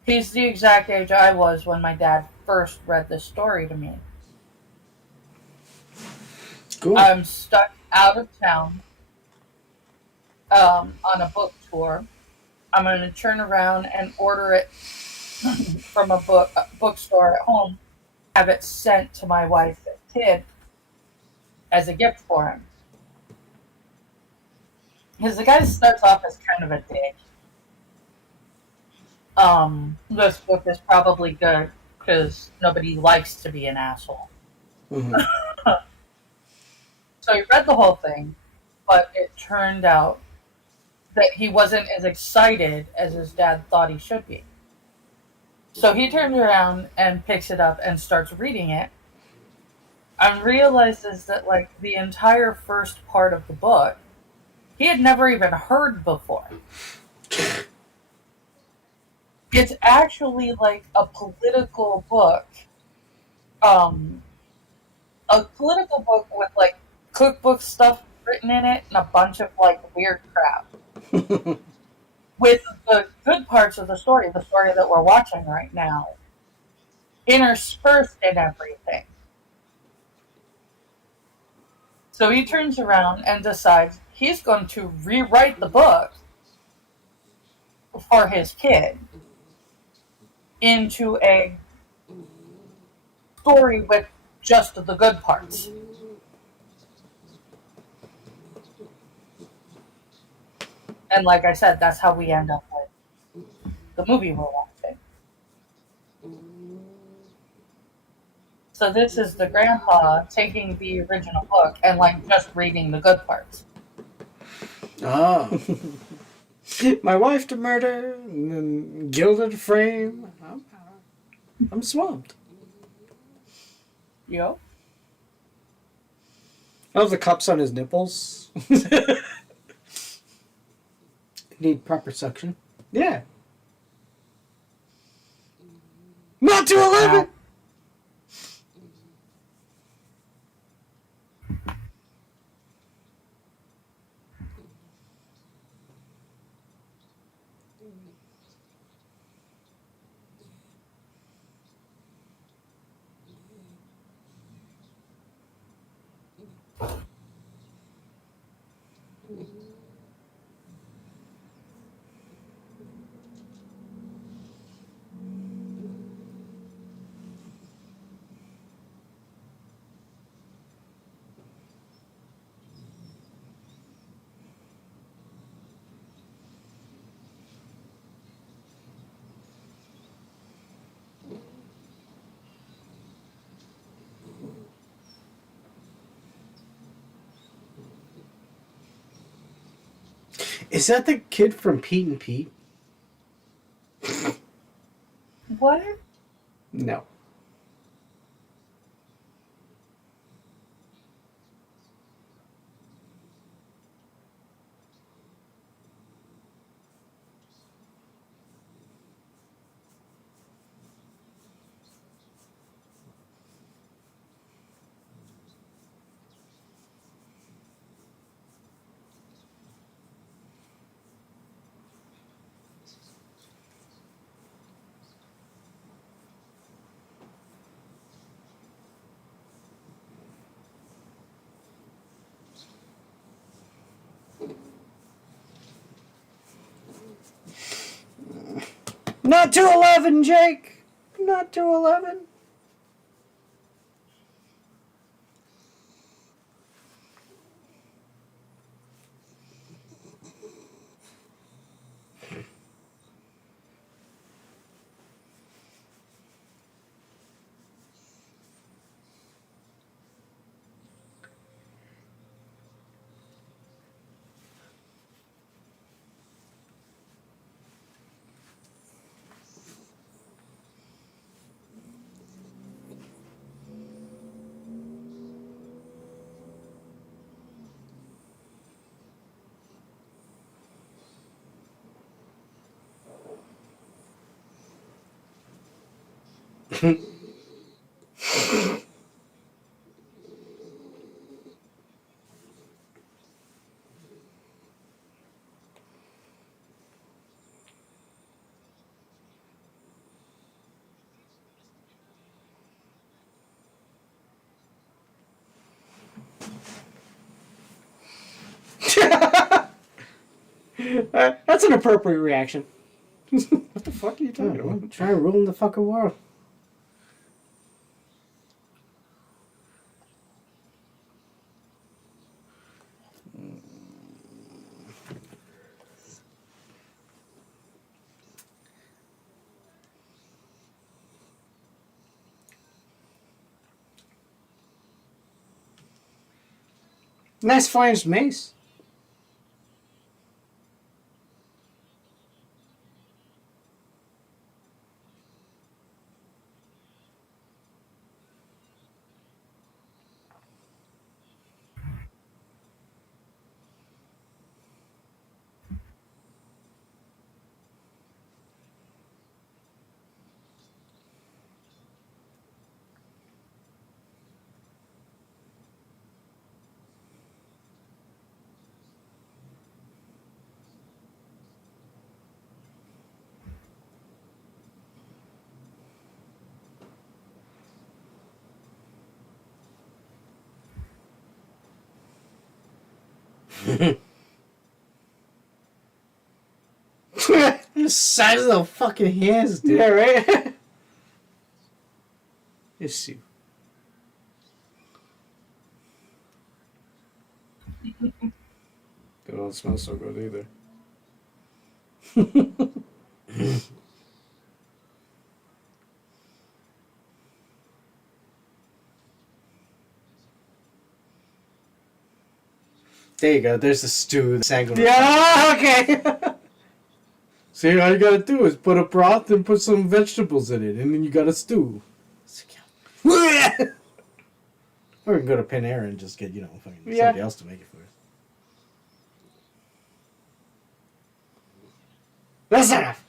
he's the exact age I was when my dad first read this story to me. Cool. I'm stuck out of town on a book tour. I'm going to turn around and order it from a bookstore at home, have it sent to my wife and kid as a gift for him. Because the guy starts off as kind of a dick. This book is probably good because nobody likes to be an asshole. Mm-hmm. So he read the whole thing, but it turned out that he wasn't as excited as his dad thought he should be. So he turns around and picks it up and starts reading it and realizes that, like, the entire first part of the book he had never even heard before. It's actually like a political book. A political book with, like, cookbook stuff written in it and a bunch of, like, weird crap. With the good parts of the story that we're watching right now, interspersed in everything. So he turns around and decides he's going to rewrite the book for his kid into a story with just the good parts. And like I said, that's how we end up with the movie we're watching. So this is the grandpa taking the original book and, like, just reading the good parts. Oh. My wife to murder, and then gilded frame. I'm swamped. Yo. I love the cups on his nipples. Need proper suction. Yeah. Not to 11! Is that the kid from Pete and Pete? What? No. Not 211, Jake. Not 211. That's an appropriate reaction. What the fuck are you talking about? Try ruling the fucking world. Nice flanged mace. The size of the fucking hands, dude. Yeah, right? Issue. They don't smell so good either. There you go. There's the stew. The sanguine. Yeah, okay. See, all you gotta do is put a broth and put some vegetables in it, and then you got a stew. Or you can go to Panera and just get, fucking somebody else to make it for us. That's enough.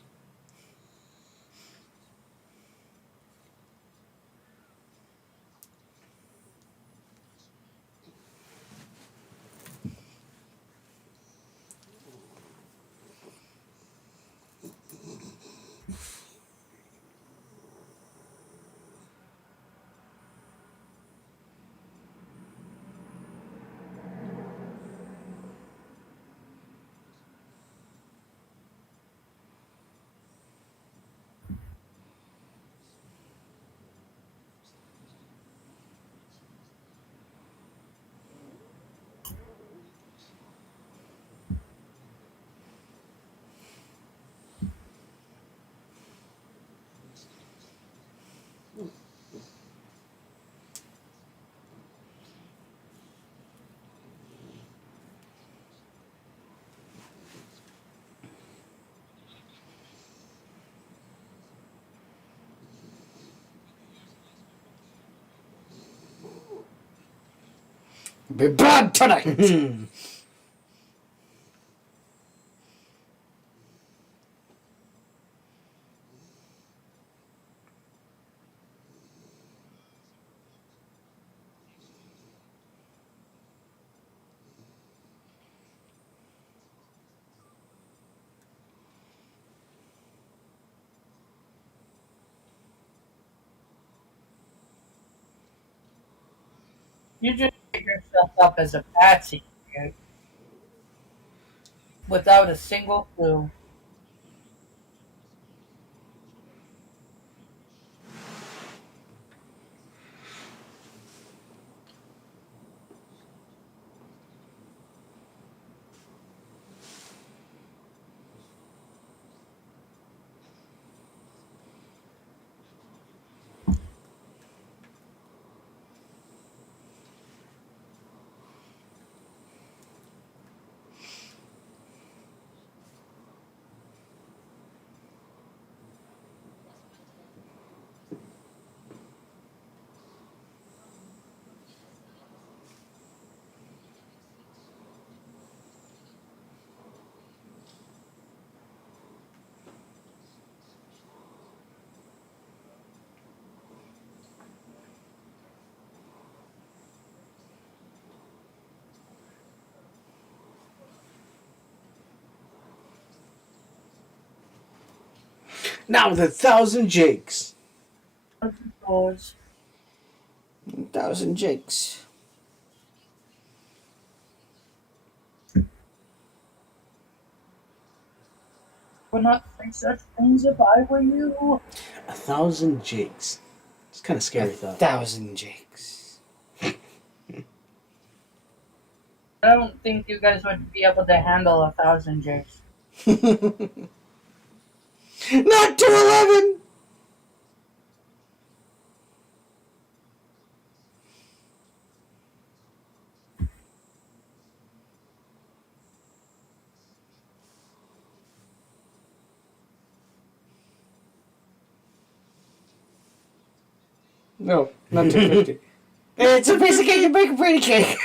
Be bad tonight. You just set yourself up as a patsy, dude, without a single clue. Now with 1,000 Jakes. Doors. 1,000 Jakes. Would not say such things if I were you. 1,000 Jakes. It's kind of scary thought. 1,000 Jakes. I don't think you guys would be able to handle 1,000 Jakes. Not 211! No, not 250. It's a piece of cake and bake a pretty cake.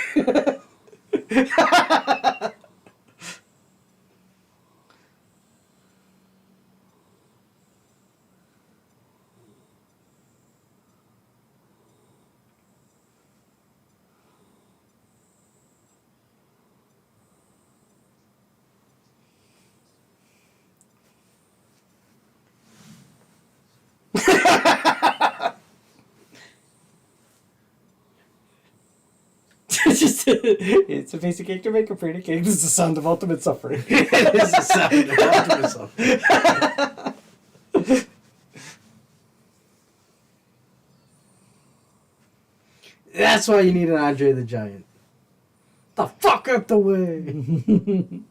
It's a piece of cake to make a pretty cake. This is the sound of ultimate suffering. It is the sound of ultimate suffering. That's why you need an Andre the Giant. The fuck out the way.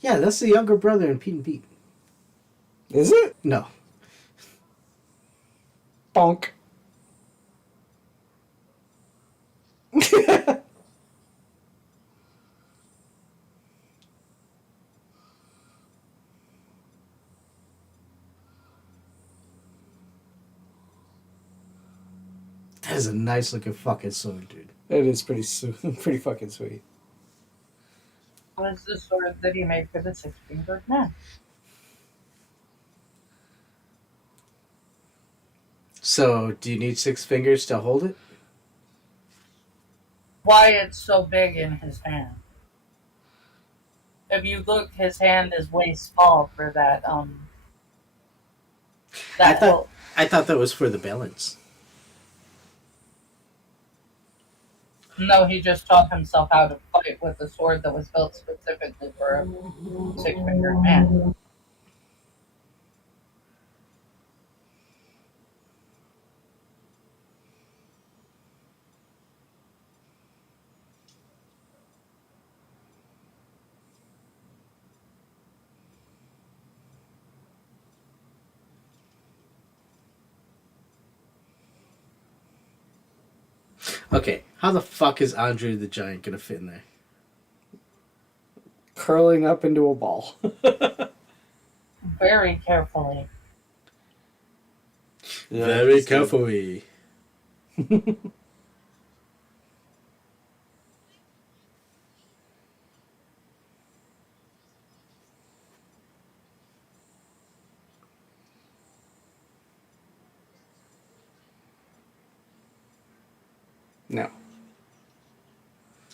Yeah, that's the younger brother in Pete and Pete. Is it? No. Bonk. That is a nice looking fucking sword, dude. It is pretty pretty fucking sweet. Was the sword that he made for the six-fingered man. So, do you need 6 fingers to hold it? Why it's so big in his hand. If you look, his hand is way small for that. I thought that was for the balance. No, he just taught himself how to fight with a sword that was built specifically for a six-fingered man. Okay, how the fuck is Andre the Giant gonna fit in there? Curling up into a ball. Very carefully. Very carefully. No.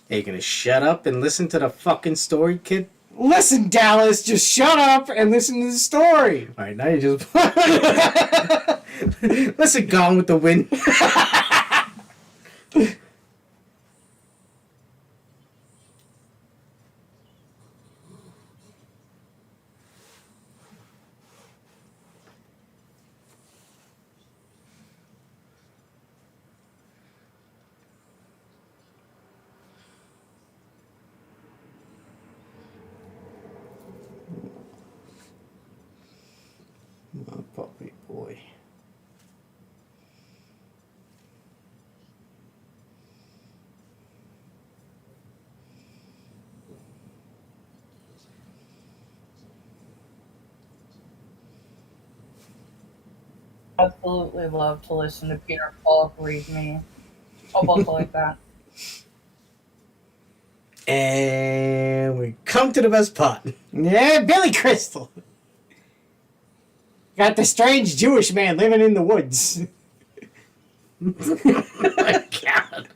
Hey, you gonna shut up and listen to the fucking story, kid? Listen, Dallas, just shut up and listen to the story. Alright, now you just... Listen, Gone with the Wind. Oh, puppy boy. Absolutely love to listen to Peter Falk read me a book like that. And we come to the best part. Yeah, Billy Crystal. Got the strange Jewish man living in the woods. Oh my god.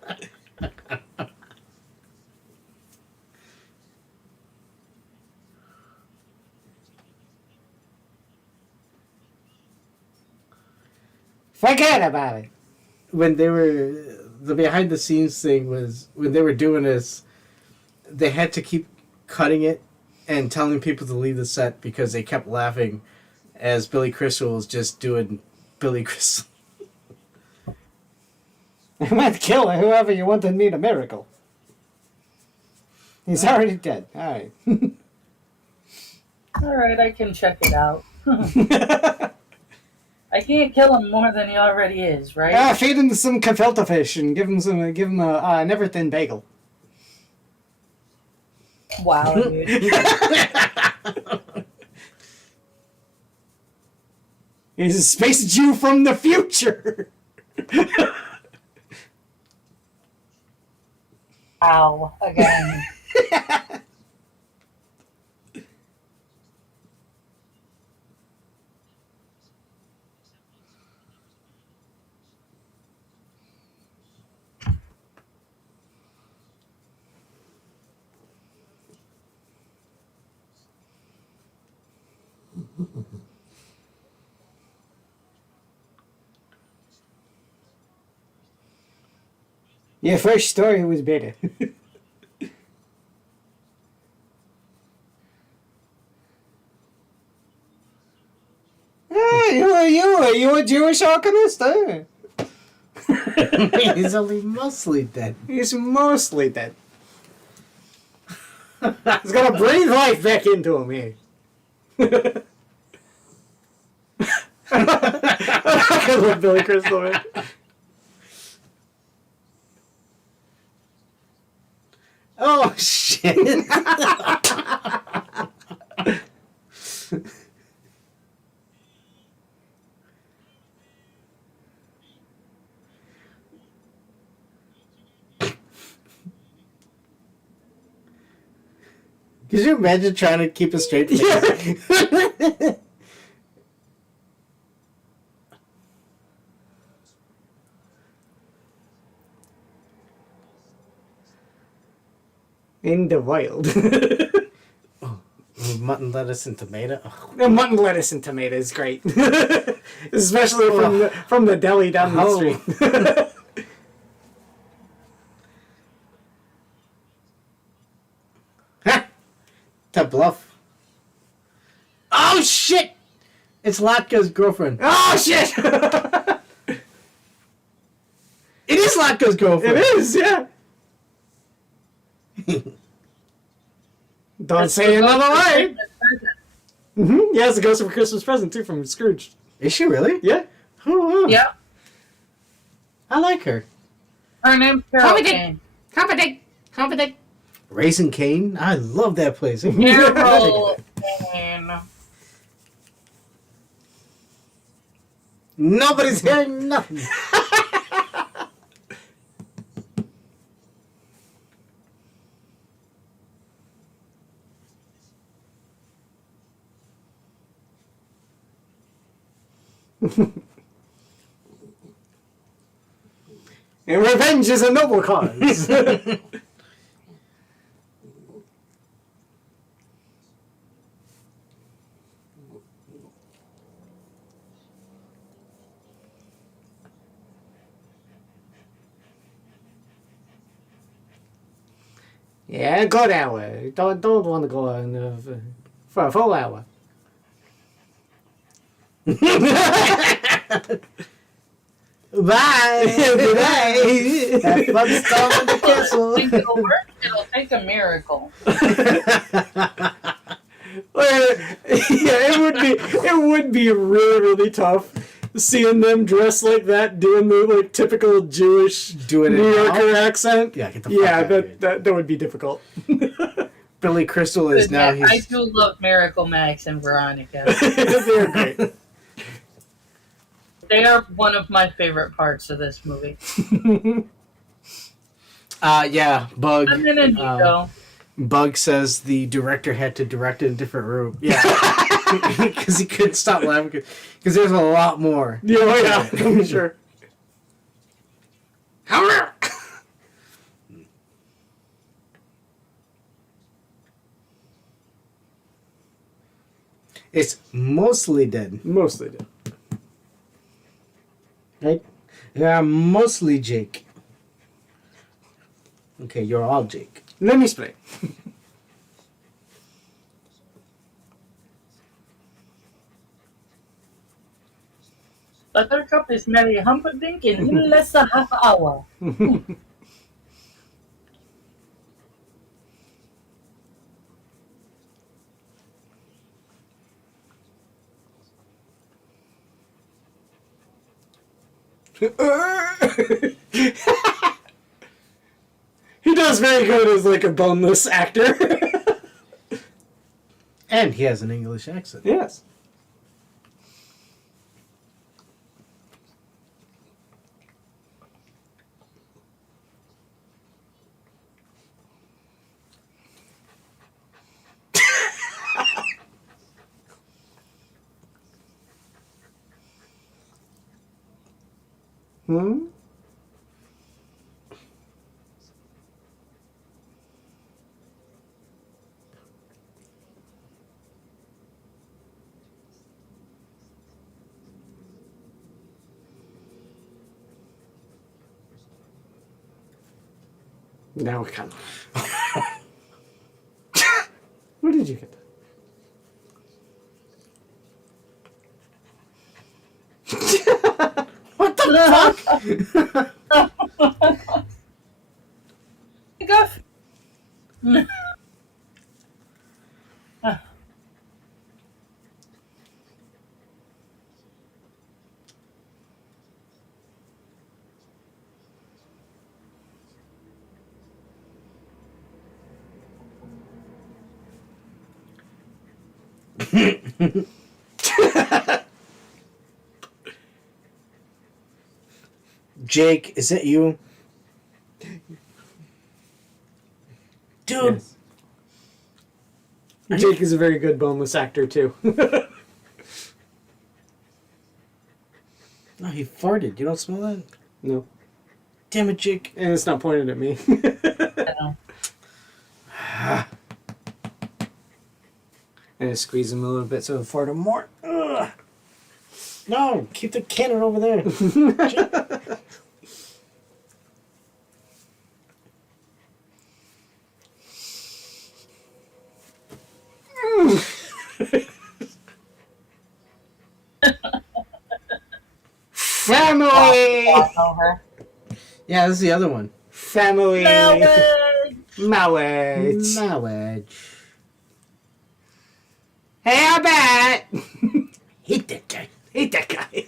Forget about it. When they were... The behind the scenes thing was... When they were doing this, they had to keep cutting it and telling people to leave the set because they kept laughing as Billy Crystal was just doing Billy Crystal. I might kill whoever you want to need a miracle. He's already dead. Alright. Alright, I can check it out. I can't kill him more than he already is, right? Feed him some gefilte fish and give him a never thin bagel. Wow, dude. He's a space Jew from the future. Ow, again. Your first story was better. Hey, who are you? Are you a Jewish alchemist? Eh? He's only mostly dead. He's mostly dead. He's gonna breathe life back into him here. I love Billy Crystal, man. Oh, shit. Could you imagine trying to keep a straight face? Yeah. In the wild. Mutton, lettuce, and tomato. Oh. The mutton, lettuce, and tomato is great. Especially from the deli down the street. To bluff. Oh, shit! It's Latka's girlfriend. Oh, shit! It is Latka's girlfriend. It is, yeah. Don't say another way. Yeah, it's the ghost of a Christmas present, too, from Scrooge. Is she really? Yeah. Oh, wow. Yep. I like her. Her name's Carol Kane. Confident. Raising Cane? I love that place. Carol Kane. Nobody's hearing nothing. And revenge is a noble cause. Yeah, go that way. Don't want to go for a full hour. Bye. Bye. Have fun storming the I castle. think it'll work. It'll take a miracle. Yeah, it would be really, really tough seeing them dressed like that, doing the like typical Jewish Doing it New now? Yorker accent. Yeah, get the fuck Yeah, out of here. that would be difficult. Billy Crystal is now. I do love Miracle Max and Veronica. They're great. They are one of my favorite parts of this movie. Yeah, Bug. I'm in Nico. Bug says the director had to direct in a different room. Yeah, because he couldn't stop laughing. Because there's a lot more. Yeah, I'm sure. It's mostly dead. Mostly do. Right? Yeah, mostly Jake. Okay, you're all Jake. Let me explain. Buttercup is marry Humperdinck in less than half hour. He does very good as like a boneless actor. And he has an English accent. Yes. Hmm? Now it kind of. Where did you get that? What the fuck? Guff. Jake, is it you? Dude. Yes. Jake is a very good boneless actor too. No, he farted. You don't smell that? No, Damn it, Jake. and it's not pointed at me. And just squeeze him a little bit so he'll fart him more. Ugh. No, keep the cannon over there. Family! Over. Yeah, this is the other one. Family! Marriage. Marriage! Marriage. Hey, I bet! Hate that guy. Hate that guy.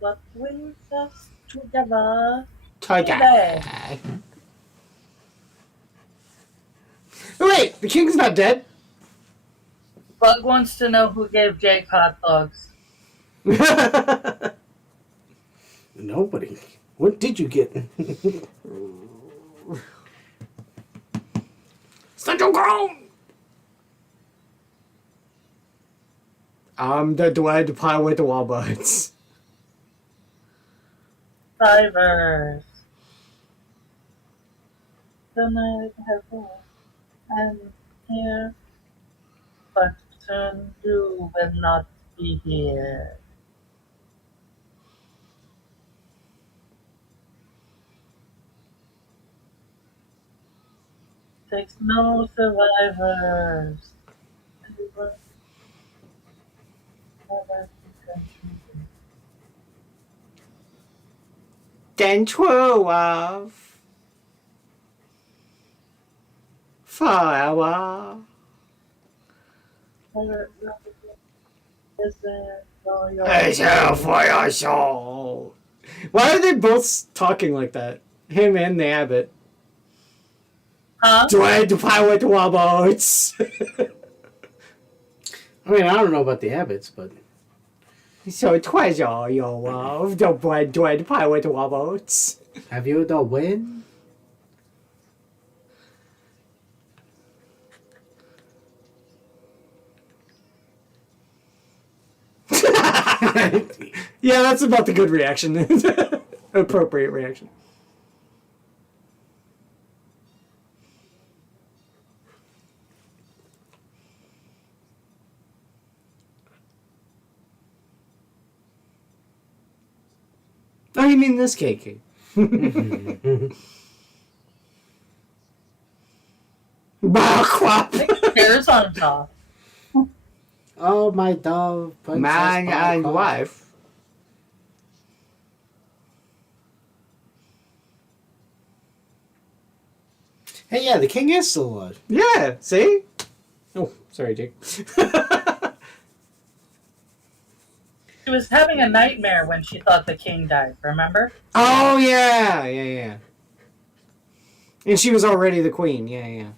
What brings us together? Tiger. Wait, the king's not dead. Bug wants to know who gave Jake hot dogs. Nobody. What did you get? Central ground. I'm the Dwight Pie with the Wallbuds. Divers. The night has gone. I'm here. But soon you will not be here. Takes no survivors. Then true of forever. It's hell for your soul. Why are they both talking like that? Him and the abbot. Huh? Dwight the Pie with the Wallbuds. I mean, I don't know about the Abbots, but So treasure your love, the Dwight the Pie with the Wallbuds. have you the win? Yeah, that's about the good reaction. Appropriate reaction. Oh, you mean this cake? Bah, Chairs on top. Oh, my dove. Princess Man and Buttercup. wife. Hey, yeah, the king is still alive. Yeah, see? Oh, sorry, Jake. She was having a nightmare when she thought the king died, remember? Oh, yeah. And she was already the queen, yeah.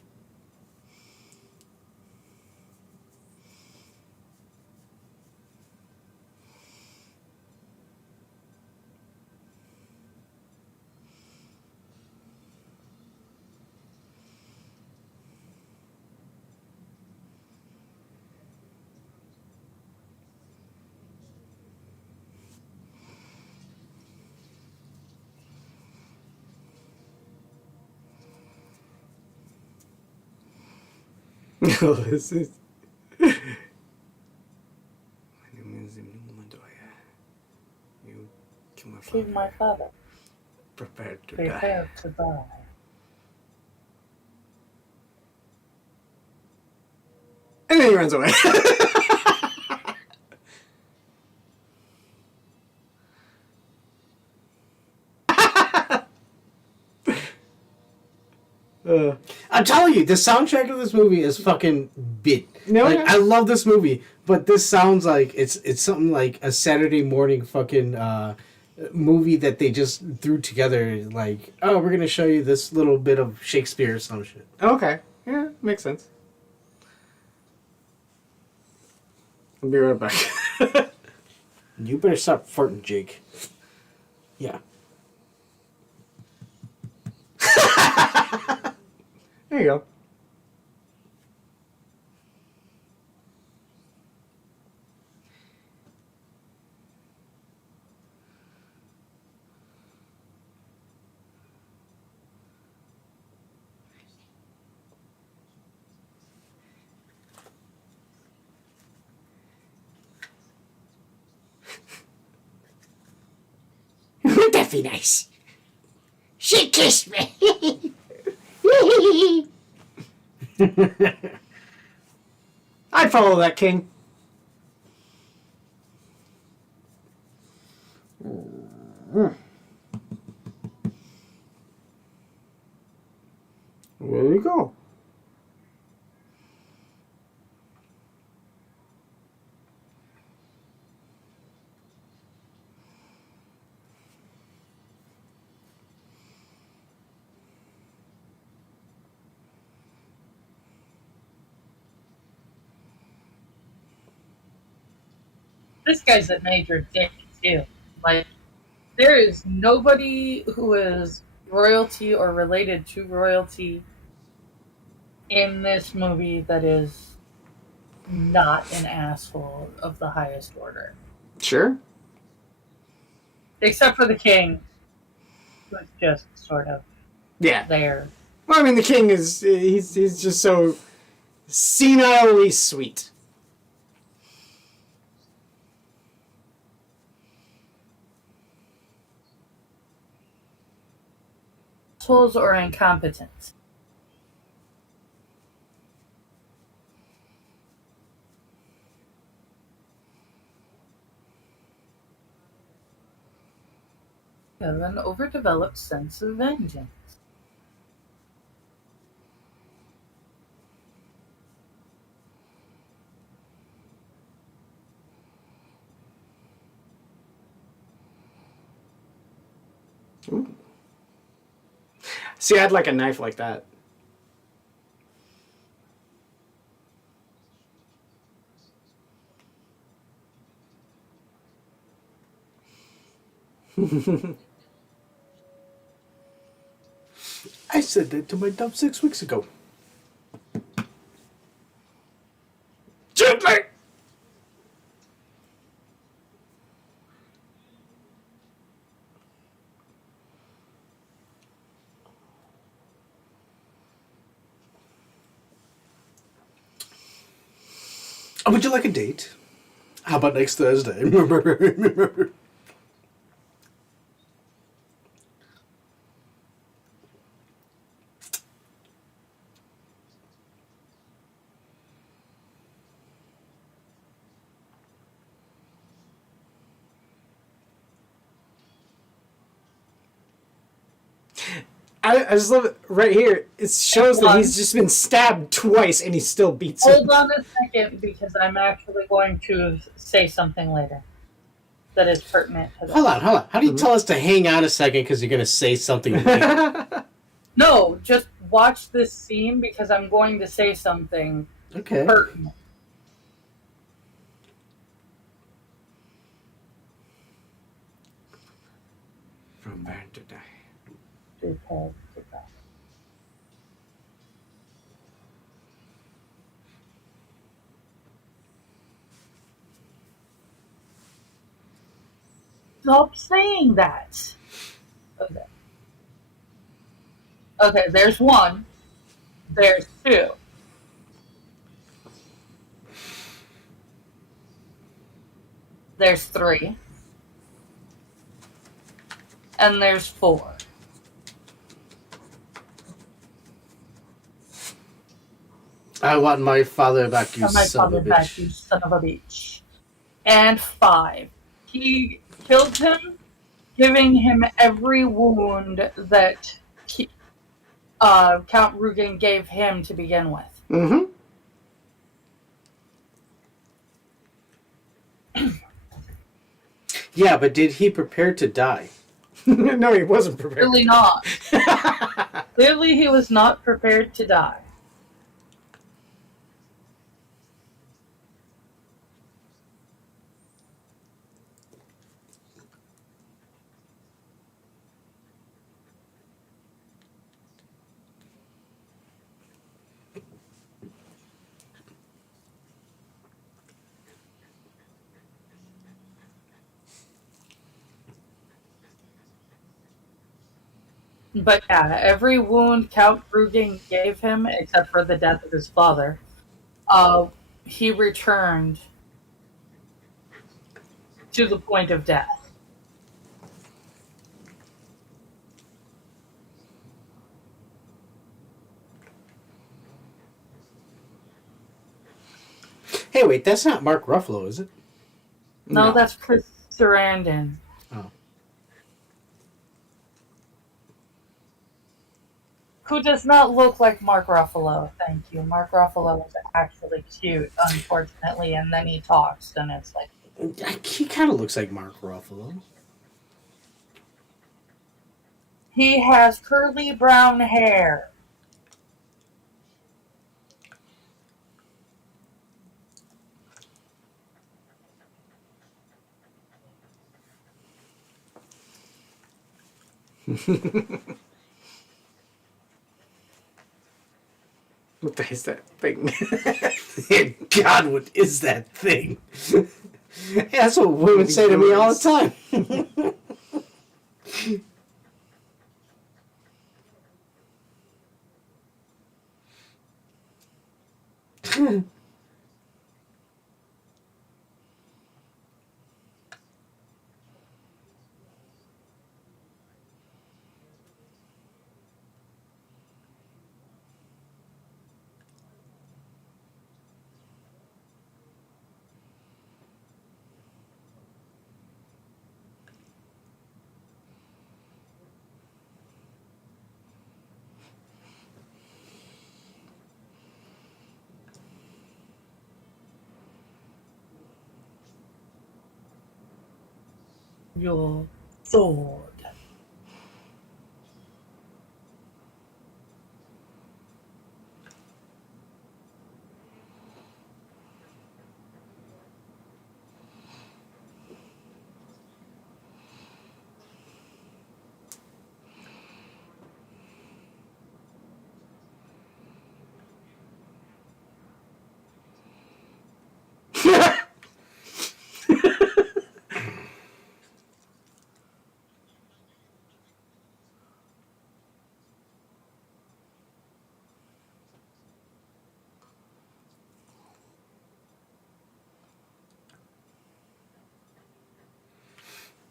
No, this is... You kill my She's my father. Prepared to Prepare to die. And then he runs away. I'm telling you, the soundtrack of this movie is fucking bit. No, like, yeah. I love this movie, but this sounds like it's something like a Saturday morning fucking movie that they just threw together. Like, oh, we're gonna show you this little bit of Shakespeare or some shit. Okay. Yeah, makes sense. I'll be right back. You better stop farting, Jake. Yeah. There you go. Wouldn't that be nice? She kissed me. I'd follow that king. There you go. This guy's a major dick, too. Like, there is nobody who is royalty or related to royalty in this movie that is not an asshole of the highest order. Sure. Except for the king, who's just sort of there. Well, I mean, the king he's just so senilely sweet. Assholes or incompetent. Have an overdeveloped sense of vengeance. Ooh. See, I'd like a knife like that. I said that to my dump 6 weeks ago. Gently! Oh, would you like a date? How about next Thursday? I just love it right here. It shows that he's just been stabbed twice and he still beats him. Hold on a second, because I'm actually going to say something later that is pertinent to that. Hold on. How do you tell us to hang on a second because you're going to say something later? No, just watch this scene because I'm going to say something pertinent. From burn to die. Stop saying that. Okay, there's one. There's two. There's three. And there's four. I want my father back, you And my son father of a back, bitch. you son of a bitch. And five. He killed him, giving him every wound that Count Rugen gave him to begin with. Mm-hmm. Yeah, but did he prepare to die? No, he wasn't prepared. Clearly not. Clearly he was not prepared to die. But yeah, every wound Count Rugen gave him, except for the death of his father, he returned to the point of death. Hey, wait, that's not Mark Ruffalo, is it? No, that's Chris Sarandon. Oh. Who does not look like Mark Ruffalo, thank you. Mark Ruffalo is actually cute, unfortunately, and then he talks, and it's like... He kind of looks like Mark Ruffalo. He has curly brown hair. What is that thing? God, what is that thing? That's what women say to me all the time. Your sword.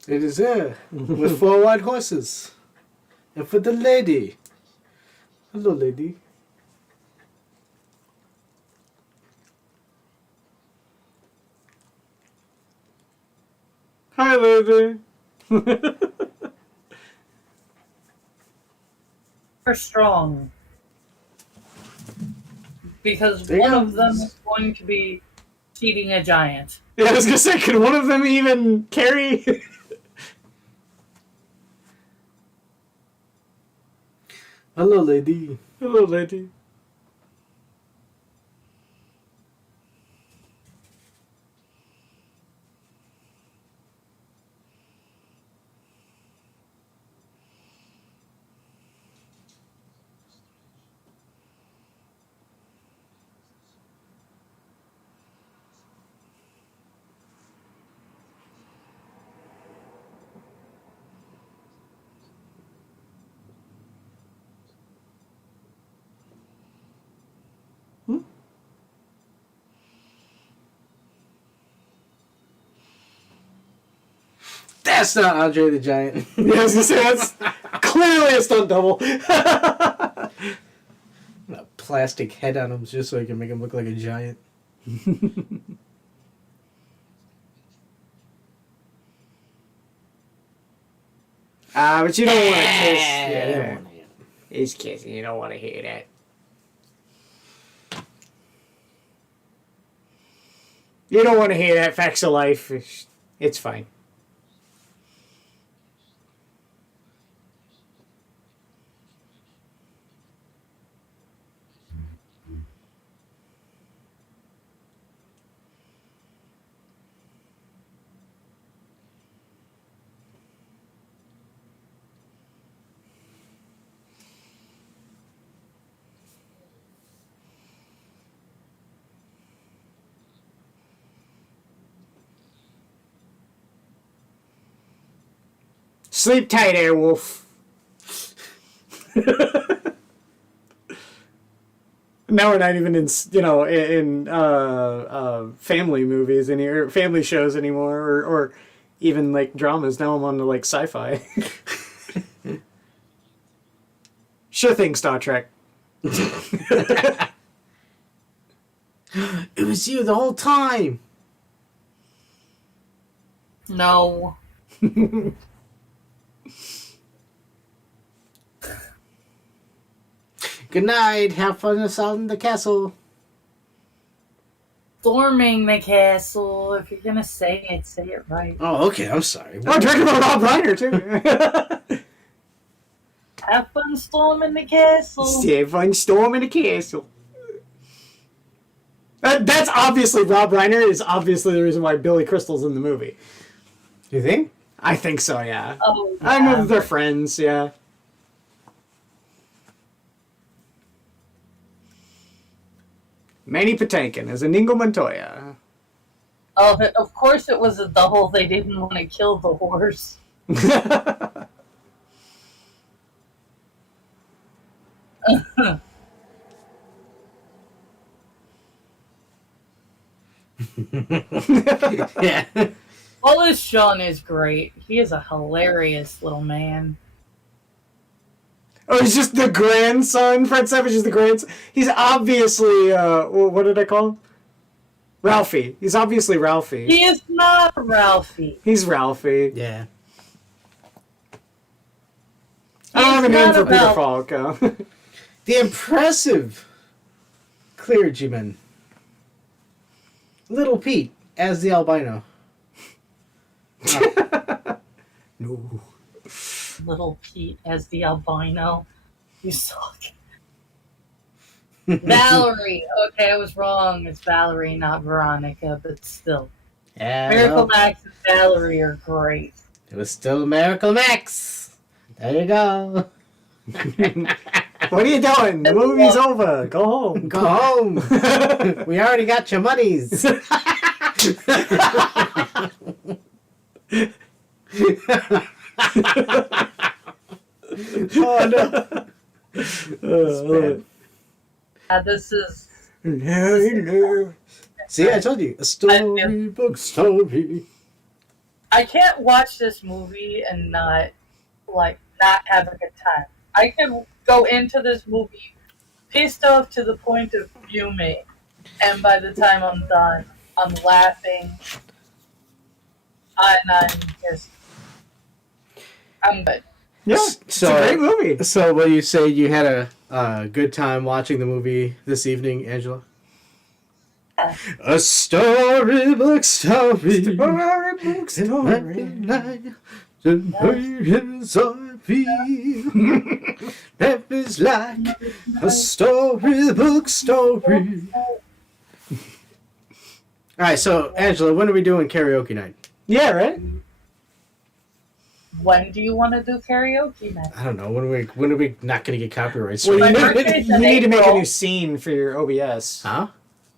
It is there with 4 white horses. And for the lady. Hello, lady. Hi, lady. They're strong. Because They one got- of them is going to be cheating a giant. Yeah, I was gonna say, could one of them even carry? Hello, lady. Hello, lady. That's not Andre the Giant. Yeah, I was gonna say, that's clearly a stunt double. A plastic head on him just so I can make him look like a giant. But you don't want to kiss. Yeah, they don't want to hear it. He's kissing. You don't want to hear that. You don't want to hear that. Facts of life. It's fine. Sleep tight, Airwolf. Now we're not even in, family movies or family shows anymore, or even like dramas. Now I'm on to like sci-fi. Sure thing, Star Trek. It was you the whole time. No. Good night. Have fun assaulting in the castle. Storming the castle. If you're gonna say it right. Oh, okay. I'm sorry. Oh, directed by Rob Reiner too. Have fun storming the castle. Stay fun storm in the castle. That's obviously Rob Reiner is obviously the reason why Billy Crystal's in the movie. You think? I think so, yeah. Oh, I yeah. know they're friends, yeah. Manny Patinkin as Inigo Montoya. Oh, of course it was the whole they didn't want to kill the horse. Yeah. Wallace Shawn is great. He is a hilarious little man. Oh, he's just the grandson. Fred Savage is the grandson. He's obviously, what did I call him? Ralphie. He's obviously Ralphie. He is not Ralphie. He's Ralphie. Yeah. I don't have a He's name not for a Peter Ralph- Falk. The impressive clergyman, Little Pete, as the albino. No. Little Pete as the albino. You suck. Valerie. Okay, I was wrong. It's Valerie, not Veronica, but still. Yeah, Miracle well, Max and Valerie are great. it was still Miracle Max. There you go. What are you doing? The movie's over. Go home. Go home. We already got your monies. Oh no. This is. See, I told you. A storybook story. I can't watch this movie and not have a good time. I can go into this movie pissed off to the point of fuming, and by the time I'm done, I'm laughing, and I'm good. Yeah, So- it's a great movie. So, will you say you had a good time watching the movie this evening, Angela? Yeah. A storybook story. Storybook Life is like a storybook story. Alright, so Angela, when are we doing karaoke night? Yeah, right? When do you want to do karaoke next? I don't know. When are we not going to get copyright Well, My strike? birthday's you in need to make a April. new scene for your OBS. Huh?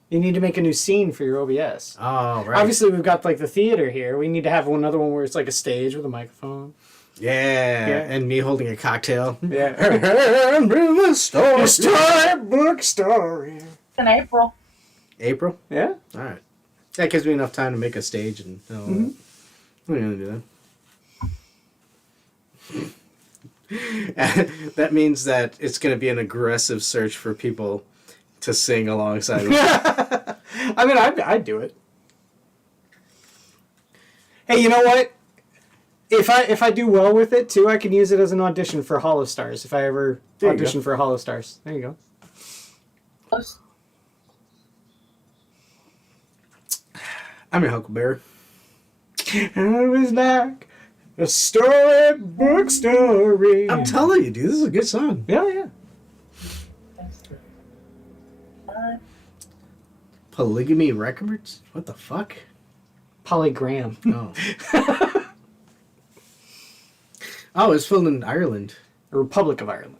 You need to make a new scene for your OBS. Oh, right. Obviously, we've got like the theater here. We need to have another one where it's like a stage with a microphone. Yeah. Yeah. And me holding a cocktail. Yeah. Story. Storybook story. In April. April? Yeah. Alright. That gives me enough time to make a stage and all that. We're going to do that. That means that it's going to be an aggressive search for people to sing alongside with. I mean, I'd do it. Hey, you know what? If I do well with it too, I can use it as an audition for Hollow Stars. If I ever There you audition go. for Hollow Stars, there you go. I'm your Huckleberry. It was like a storybook story. I'm telling you, dude, this is a good song. Yeah. Polygamy Records? What the fuck? Polygram. Oh. Oh, it's filmed in Ireland. The Republic of Ireland.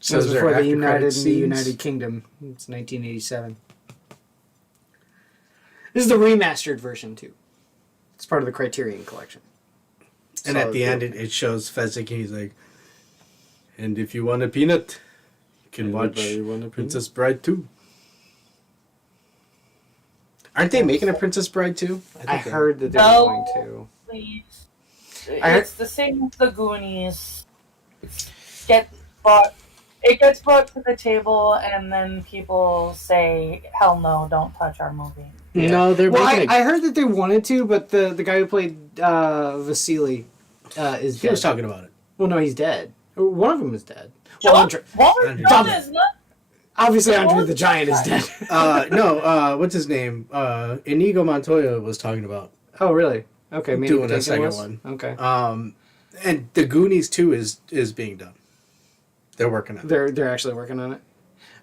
So It was is there before the after United credit and the scenes? United Kingdom. It's 1987. This is the remastered version too. It's part of the Criterion Collection. And at the end, it shows Fezzik, and he's like, and if you want a peanut, you can watch Anybody want a peanut? Princess Bride 2. Aren't they making a Princess Bride 2? I heard that they were No. going to. Please. I- It's the same with the Goonies. It gets brought to the table, and then people say, "Hell no, don't touch our movie." No, they're Well, making I heard that they wanted to, but the guy who played Vasily is He dead. was talking about it. Well, no, he's dead. One of them is dead. Well, Andre, Wallace Andre. Shawn is not. obviously, Andre the Giant is dead. No, what's his name? Inigo Montoya was talking about Oh, really? Okay, maybe doing a Taken second was? one. Okay, And the Goonies 2 is being done. They're working on it. they're actually working on it.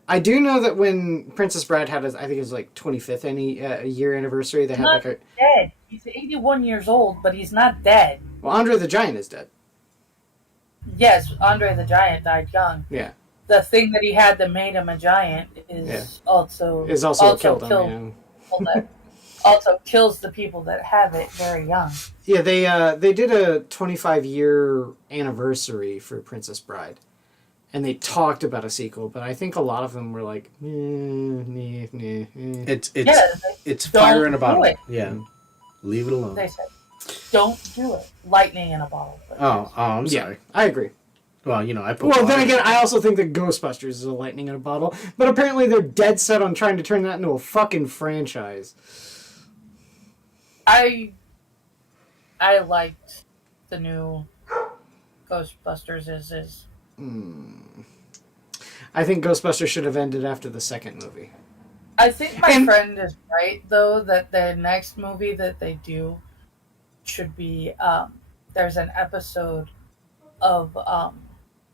I do know that when Princess Bride had, I think it was like 25th year anniversary, they had Not like a dead. He's 81 years old, but he's not dead. Well, Andre the Giant is dead. Yes, Andre the Giant died young. Yeah. The thing that he had that made him a giant is also killed him. Yeah. Also kills the people that have it very young. Yeah, they did a 25-year anniversary for Princess Bride, and they talked about a sequel, but I think a lot of them were like, It's fire in a bottle. It. Yeah, leave it alone. They said, "Don't do it." Lightning in a bottle. I'm sorry. Yeah, I agree. Well, I put. Well, then again, I also think that Ghostbusters is a lightning in a bottle, but apparently they're dead set on trying to turn that into a fucking franchise. I liked the new Ghostbusters is. I think Ghostbusters should have ended after the second movie. I think my friend is right, though, that the next movie that they do should be, there's an episode of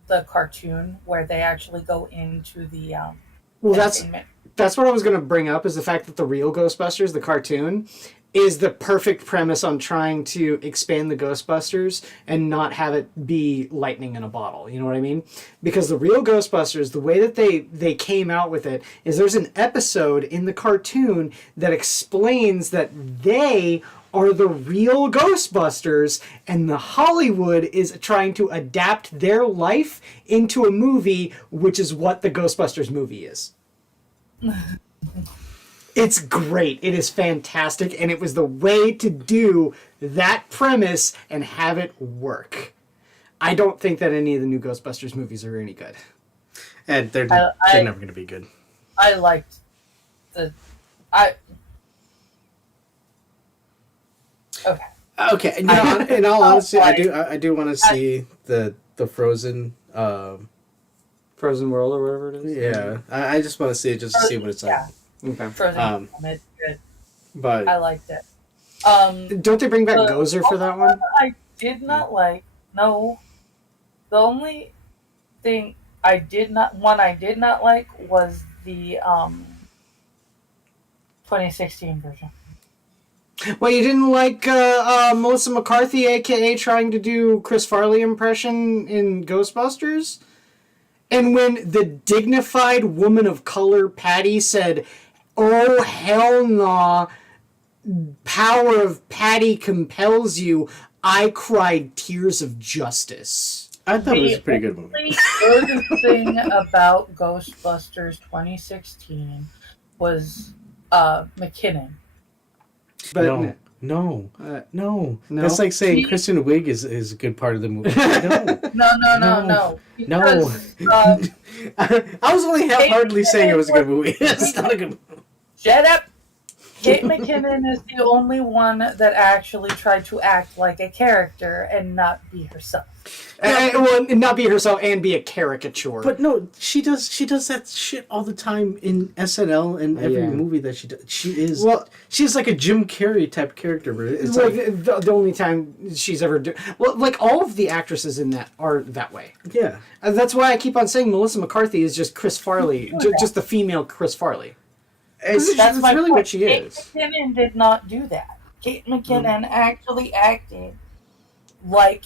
the cartoon where they actually go into the well, that's what I was going to bring up, is the fact that the real Ghostbusters, the cartoon, is the perfect premise on trying to expand the Ghostbusters and not have it be lightning in a bottle. You know what I mean? Because the real Ghostbusters, the way that they came out with it is there's an episode in the cartoon that explains that they are the real Ghostbusters, and the Hollywood is trying to adapt their life into a movie, which is what the Ghostbusters movie is. It's great. It is fantastic, and it was the way to do that premise and have it work. I don't think that any of the new Ghostbusters movies are any good. And they're never going to be good. I liked Okay. In all honesty, I do want to see the Frozen Frozen World or whatever it is. Yeah, I just want to see it just to see what it's like. Okay. Frozen. It's good. But I liked it. Don't they bring back Gozer for that one? I did not like. No, the only thing I did not like was the 2016 version. Well, you didn't like Melissa McCarthy, a.k.a. trying to do Chris Farley impression in Ghostbusters? And when the dignified woman of color, Patty, said, "Oh, hell nah, power of Patty compels you," I cried tears of justice. I thought it was a pretty good movie. The good thing about Ghostbusters 2016 was McKinnon. But no. That's like saying Kristen Wiig is a good part of the movie. No. Because, I was only half-heartedly saying it was a good movie. It's not a good movie. Shut up! Kate McKinnon is the only one that actually tried to act like a character and not be herself. Not be herself and be a caricature. But no, she does that shit all the time in SNL and every movie that she does. She's like a Jim Carrey type character. But it's the only time she's ever like all of the actresses in that are that way. Yeah, that's why I keep on saying Melissa McCarthy is just Chris Farley, just the female Chris Farley. That's really what she is. Kate McKinnon did not do that. Kate McKinnon actually acted like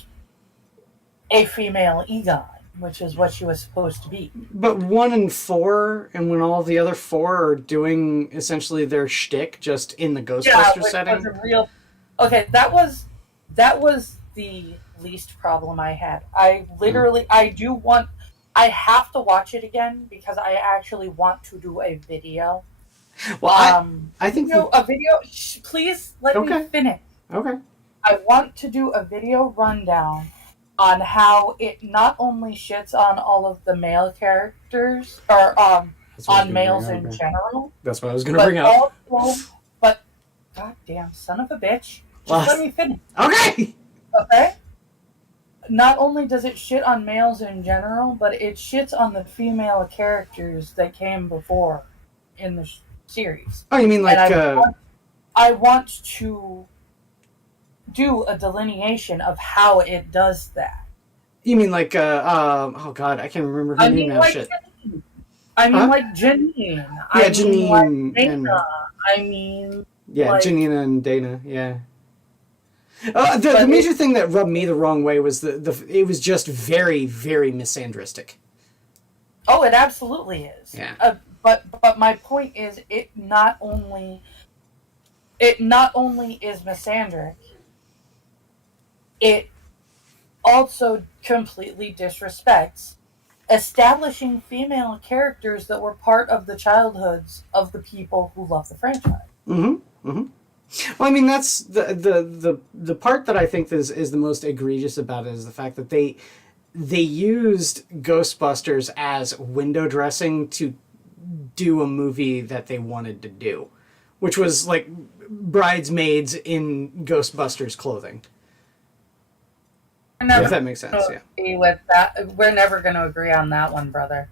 a female Egon, which is what she was supposed to be. But 1 and 4, and when all the other 4 are doing essentially their shtick just in the Ghostbusters setting. Was a real... Okay, that was the least problem I had. I literally, I have to watch it again because I actually want to do a video. Well, I think a video. Please let me finish. Okay. I want to do a video rundown on how it not only shits on all of the male characters or on males in general. That's what I was going to bring up. But goddamn son of a bitch, just let me finish. Okay. Okay. Not only does it shit on males in general, but it shits on the female characters that came before in the series. Oh, you mean like... I want to do a delineation of how it does that. You mean like... oh, God, I can't remember her name now. Like shit. I mean like Janine. Yeah, Janine. Like Dana. I mean... Yeah, like, Janina and Dana, yeah. The major thing that rubbed me the wrong way was it was just very, very misandristic. Oh, it absolutely is. Yeah. But my point is, it not only is misandric, it also completely disrespects establishing female characters that were part of the childhoods of the people who love the franchise. Mm-hmm. Mm-hmm. Well, I mean, that's the part that I think is the most egregious about it is the fact that they used Ghostbusters as window dressing to do a movie that they wanted to do, which was like bridesmaids in Ghostbusters clothing. If that makes sense, yeah. With that, we're never going to agree on that one, brother.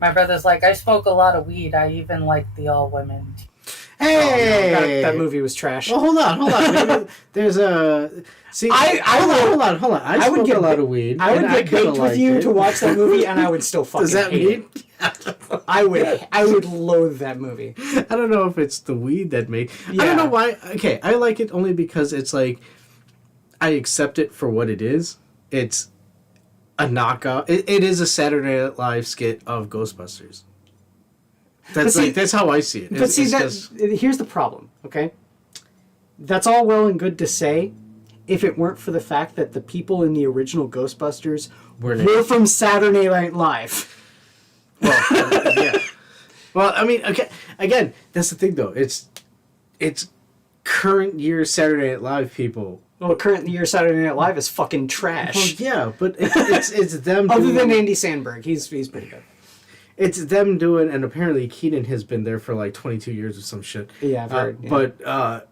My brother's like, I smoke a lot of weed. I even like the all women. Hey, oh, no, that movie was trash. Well, hold on. There's a hold on. I would get a lot of weed. I would get baked with you to watch that movie, and I would still fucking. Does that mean? I would loathe that movie. I don't know if it's the weed that made. Yeah. I don't know why. Okay, I like it only because it's like I accept it for what it is. It's a knockoff. It is a Saturday Night Live skit of Ghostbusters. That's how I see it. Here's the problem, okay? That's all well and good to say if it weren't for the fact that the people in the original Ghostbusters were from Saturday Night Live. Well, yeah. Well, I mean, okay. Again, that's the thing, though. It's current year Saturday Night Live people. Well, current year Saturday Night Live is fucking trash. Well, yeah, but it's them. Other than Andy Samberg, he's pretty good. It's them doing, and apparently Keenan has been there for like 22 years or some shit. Yeah, I've heard. Yeah. But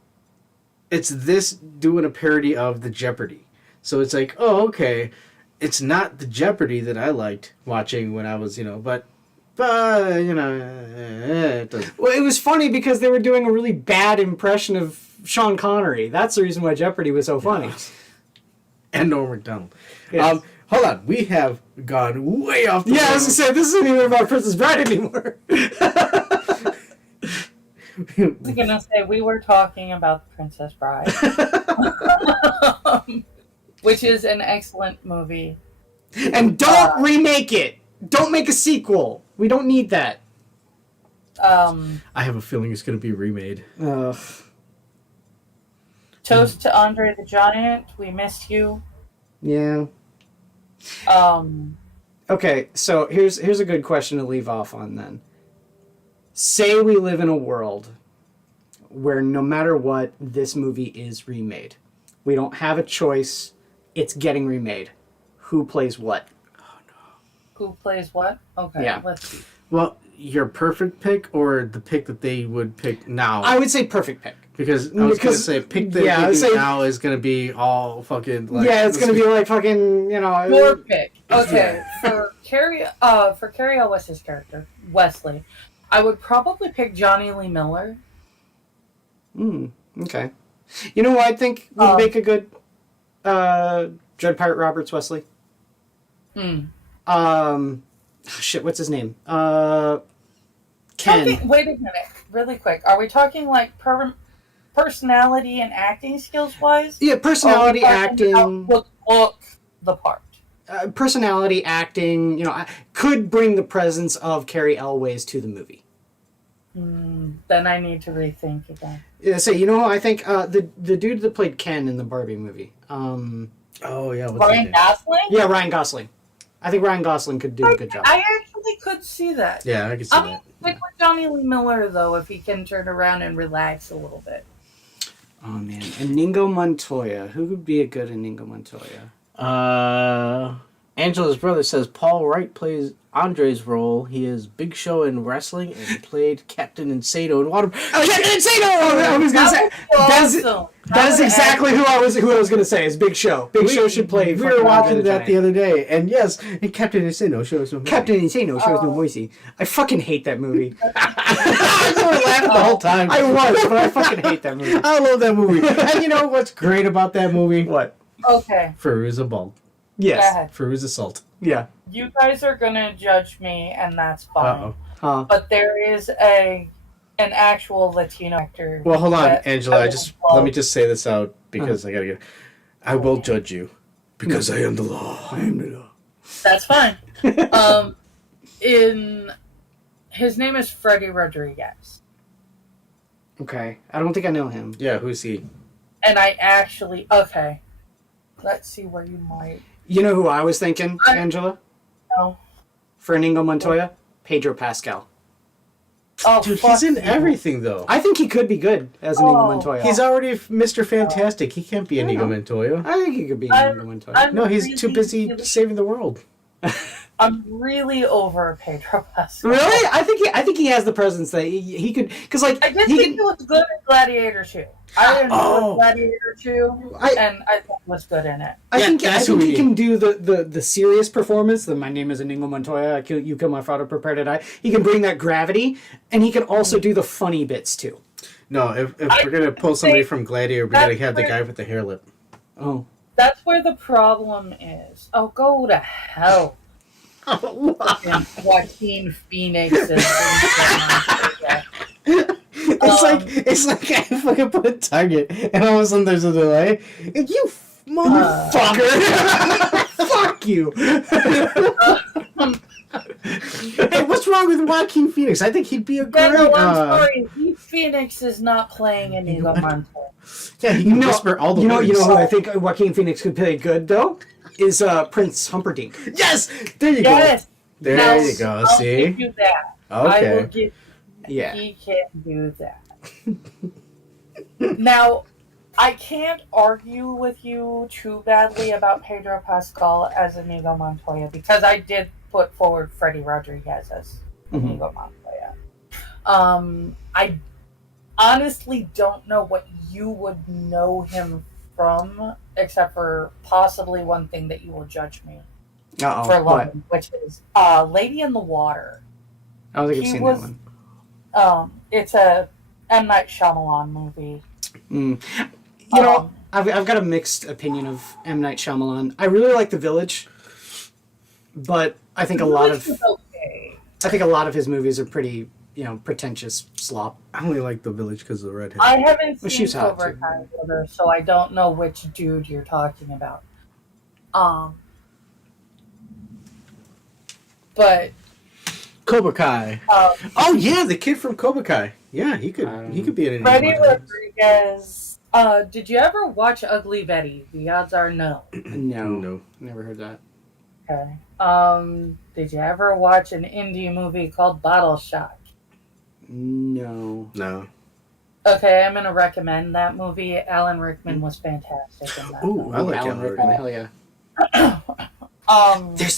it's this doing a parody of the Jeopardy. So it's like, oh, okay, it's not the Jeopardy that I liked watching when I was, but it doesn't. Well, it was funny because they were doing a really bad impression of Sean Connery. That's the reason why Jeopardy was so funny. And Norm Macdonald. Yes. Hold on, we have gone way off the I was going to say, this isn't even about Princess Bride anymore. I was going to say, we were talking about Princess Bride. Which is an excellent movie. And don't remake it! Don't make a sequel! We don't need that. I have a feeling it's going to be remade. Toast to Andre the Giant. We missed you. Yeah. Okay, so here's a good question to leave off on then. Say we live in a world where no matter what, this movie is remade. We don't have a choice. It's getting remade. Who plays what? Oh, no. Who plays what? Okay, yeah. Let's see. Well, your perfect pick or the pick that they would pick now? I would say perfect pick. Because I was going to say, pick that they do now is going to be all fucking... Like, it's going to be like fucking, Your pick. Okay, for Carrie Elwes's character, Wesley, I would probably pick Johnny Lee Miller. Okay. You know what I think would make a good Dread Pirate Roberts Wesley? Shit, what's his name? Ken. Wait a minute, really quick. Are we talking like personality and acting skills wise? Yeah, personality, acting. Look the part. Personality, acting, could bring the presence of Carrie Elways to the movie. Then I need to rethink again. Yeah, so I think the dude that played Ken in the Barbie movie. Oh yeah, Ryan Gosling. Yeah, Ryan Gosling. I think Ryan Gosling could do a good job. I actually could see that. Yeah, I could see that. Stick with Johnny Lee Miller though, if he can turn around and relax a little bit. Oh man, Inigo Montoya. Who would be a good Inigo Montoya? Angela's brother says Paul Wright plays Andre's role. He is Big Show in wrestling and played Captain Insano in Water. Captain Insano! I was gonna say that is exactly who I was going to say. Is Big Show. Big Show should play. We were watching that the other day, and yes, Captain Insano shows no mercy. Captain Insano shows no mercy. I fucking hate that movie. I was laughing the whole time. I was, but I fucking hate that movie. I love that movie. And you know what's great about that movie? What? Okay. Fairuza Balk. Yes. Fairuza Salt. Yeah. You guys are gonna judge me, and that's fine. Huh. But there is an actual Latino actor. Well, hold on, Angela. Let me just say this out because I gotta get. I will judge you because I am the law. I am the law. That's fine. His name is Freddie Rodriguez. Okay. I don't think I know him. Yeah, who's he? And I actually... Okay. Let's see where you might... You know who I was thinking, Angela? No. For Inigo Montoya? Pedro Pascal. Oh, Dude, fuck he's in you. everything, though. I think he could be good as Inigo Montoya. He's already Mr. Fantastic. He can't be Inigo Montoya. I think he could be Inigo Montoya. No, he's too busy saving the world. I'm really over Pedro Pascal. Really? I think he has the presence that he could, because like I did he think he was good in Gladiator 2. I enjoyed Gladiator 2, and I thought he was good in it. I think who he we can do the serious performance. My name is Inigo Montoya. You kill my father, prepare to die. He can bring that gravity, and he can also do the funny bits too. No, if we're gonna pull somebody from Gladiator, we gotta have the guy with the hair lip. Oh, That's where the problem is. Oh, go to hell. And Joaquin Phoenix is It's like I fucking put a target, and all of a sudden there's a delay. And you motherfucker! Fuck you! Hey, what's wrong with Joaquin Phoenix? I think he'd be a great. I'm sorry. Phoenix is not playing Inigo Montoya. Yeah, he can whisper all the words. You know who I think Joaquin Phoenix could play good though is Prince Humperdinck. Yes, there you Yes. go. There Now, you go. I'll See, give you that. Okay. I will give. Yeah. He can do that. Now, I can't argue with you too badly about Pedro Pascal as Inigo Montoya because I did put forward Freddie Rodriguez as Inigo Montoya. I honestly don't know what you would know him from, except for possibly one thing that you will judge me for loving, which is Lady in the Water. I don't think I've seen that one. It's a M. Night Shyamalan movie. You know, I've got a mixed opinion of M. Night Shyamalan. I really like The Village, but I think a lot of his movies are pretty, pretentious slop. I only like The Village because of the redhead. I haven't seen she's hot, Cobra too. Kai with her, so I don't know which dude you're talking about. But Cobra Kai. Oh yeah, the kid from Cobra Kai. Yeah, he could be in an Freddie Rodriguez. Did you ever watch Ugly Betty? The odds are no. No, never heard that. Okay. Did you ever watch an indie movie called Bottle Shock? No. Okay, I'm gonna recommend that movie. Alan Rickman was fantastic in that. Ooh, I like Alan Rickman. Hell yeah.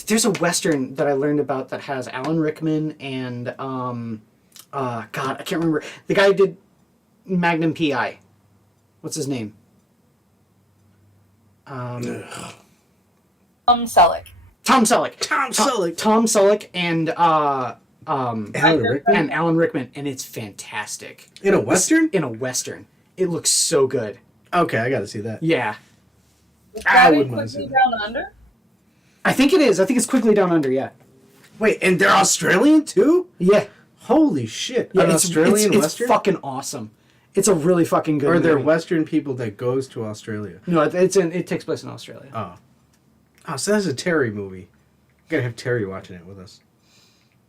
There's a Western that I learned about that has Alan Rickman and God, I can't remember the guy who did Magnum PI. What's his name? Selleck. Tom Selleck. Tom Selleck and Alan Rickman, and it's fantastic. In a Western? In a Western. It looks so good. Okay, I gotta see that. Yeah. I wouldn't want to see that. Down Under? I think it is. I think it's Quickly Down Under, yeah. Wait, and they're Australian too? Yeah. Holy shit. Yeah, An Australian it's Western? fucking awesome. It's a really fucking good Or they're movie. Western people that goes to Australia? No, it takes place in Australia. Oh, so that's a Terry movie. Gotta have Terry watching it with us.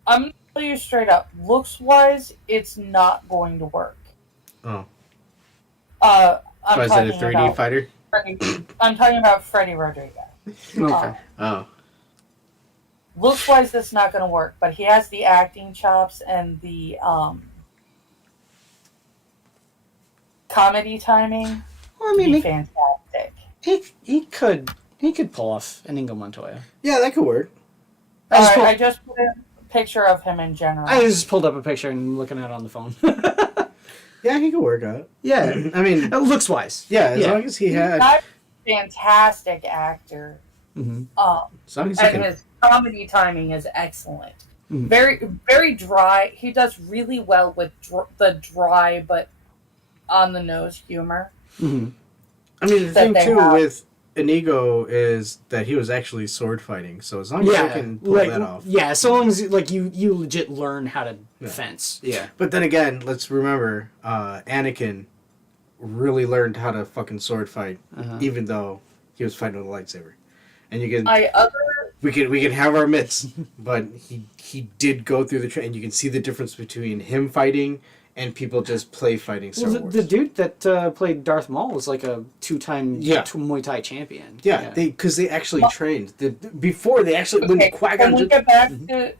I'm gonna tell you straight up. Looks wise, it's not going to work. Oh. I'm Is it a 3D fighter? I'm talking about Freddie Rodriguez. Okay. Oh. Looks wise, that's not going to work, but he has the acting chops and the comedy timing. Well, I mean, fantastic. He could pull off an Inigo Montoya. Yeah, that could work. I just put a picture of him in general. I just pulled up a picture and looking at it on the phone. Yeah, he could work out. Yeah, I mean, looks wise. Yeah, as long as he had. He's a fantastic actor. Mm-hmm. As long as he And can. his comedy timing is excellent. Mm-hmm. Very, very dry. He does really well with the dry but on the nose humor. Mm-hmm. I mean, the that thing they too have. with Inigo is that he was actually sword fighting. So as long as he can pull that off. Yeah, so long as you legit learn how to fence. Yeah. But then again, let's remember, Anakin really learned how to fucking sword fight, even though he was fighting with a lightsaber. And you can we can have our myths, but he did go through the train. And you can see the difference between him fighting and people just play fighting Star Wars. The dude that played Darth Maul was like a 2-time Muay Thai champion. Yeah, because they actually trained. Before they actually when Qui-Gon. Can we get back to?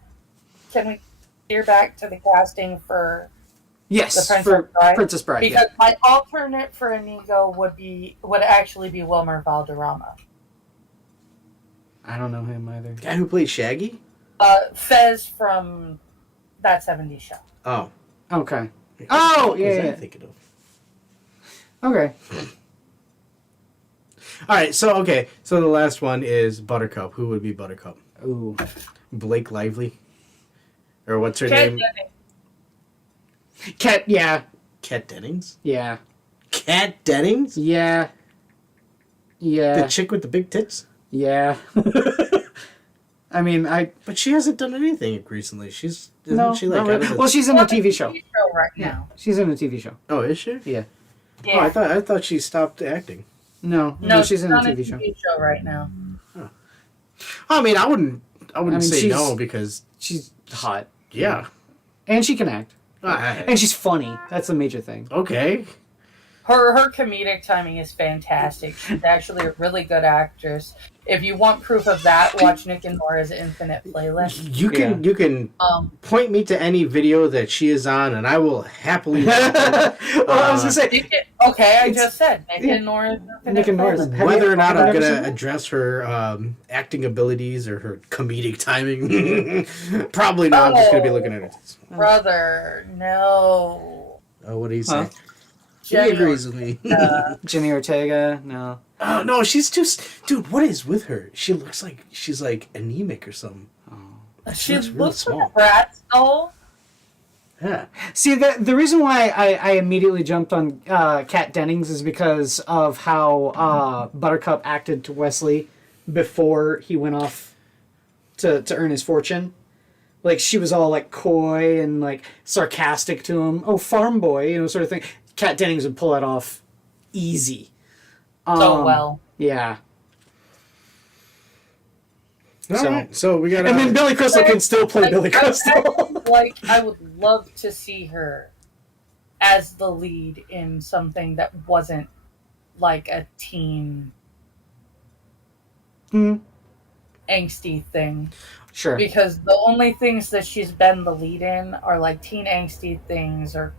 Can we steer back to the casting for? Yes, the for Princess Bride. Because my alternate for Inigo would actually be Wilmer Valderrama. I don't know him either. The guy who played Shaggy? Fez from That 70s Show. Oh. Okay. Oh, yeah. What was I thinking of? Okay. All right, so the last one is Buttercup. Who would be Buttercup? Ooh. Blake Lively? Or what's her Kat name? Dennings. Yeah. Kat Dennings? Yeah. Kat Dennings? Yeah. Yeah. The chick with the big tits? Yeah. I mean, But she hasn't done anything recently. Isn't she like? not really. Well, she's in a TV show. Right now. She's in a TV show. Oh, is she? Yeah. Yeah. Oh, I thought she stopped acting. No, she's in a TV show. Right now. Huh. I mean, I wouldn't say she's- no because She's hot. yeah. And she can act. And And she's funny. That's the major thing. okay. Her comedic timing is fantastic. She's actually a really good actress. If you want proof of that, watch Nick and Nora's Infinite Playlist. You can point me to any video that she is on, and I will happily. Well, I was gonna say I just said Nick and Nora's Infinite Nick and Nora's. Playlist. Whether or not have I'm you ever gonna seen that? address her acting abilities or her comedic timing, probably not. I'm just gonna be looking at it. Brother, no. Oh, what do you say? Huh? He agrees with me. Jenny Ortega. No. Oh no, she's just dude. What is with her? She looks like she's like anemic or something. She looks real looks small. like a rat doll. Yeah. See, the reason why I immediately jumped on Kat Dennings is because of how Buttercup acted to Wesley before he went off to earn his fortune. Like, she was all, like, coy and, like, sarcastic to him. Oh, farm boy, sort of thing. Kat Dennings would pull that off easy. So well. Yeah. All right. So we got. And then Billy Crystal can still play Billy Crystal. I would love to see her as the lead in something that wasn't like a teen angsty thing. Sure. Because the only things that she's been the lead in are like teen angsty things, or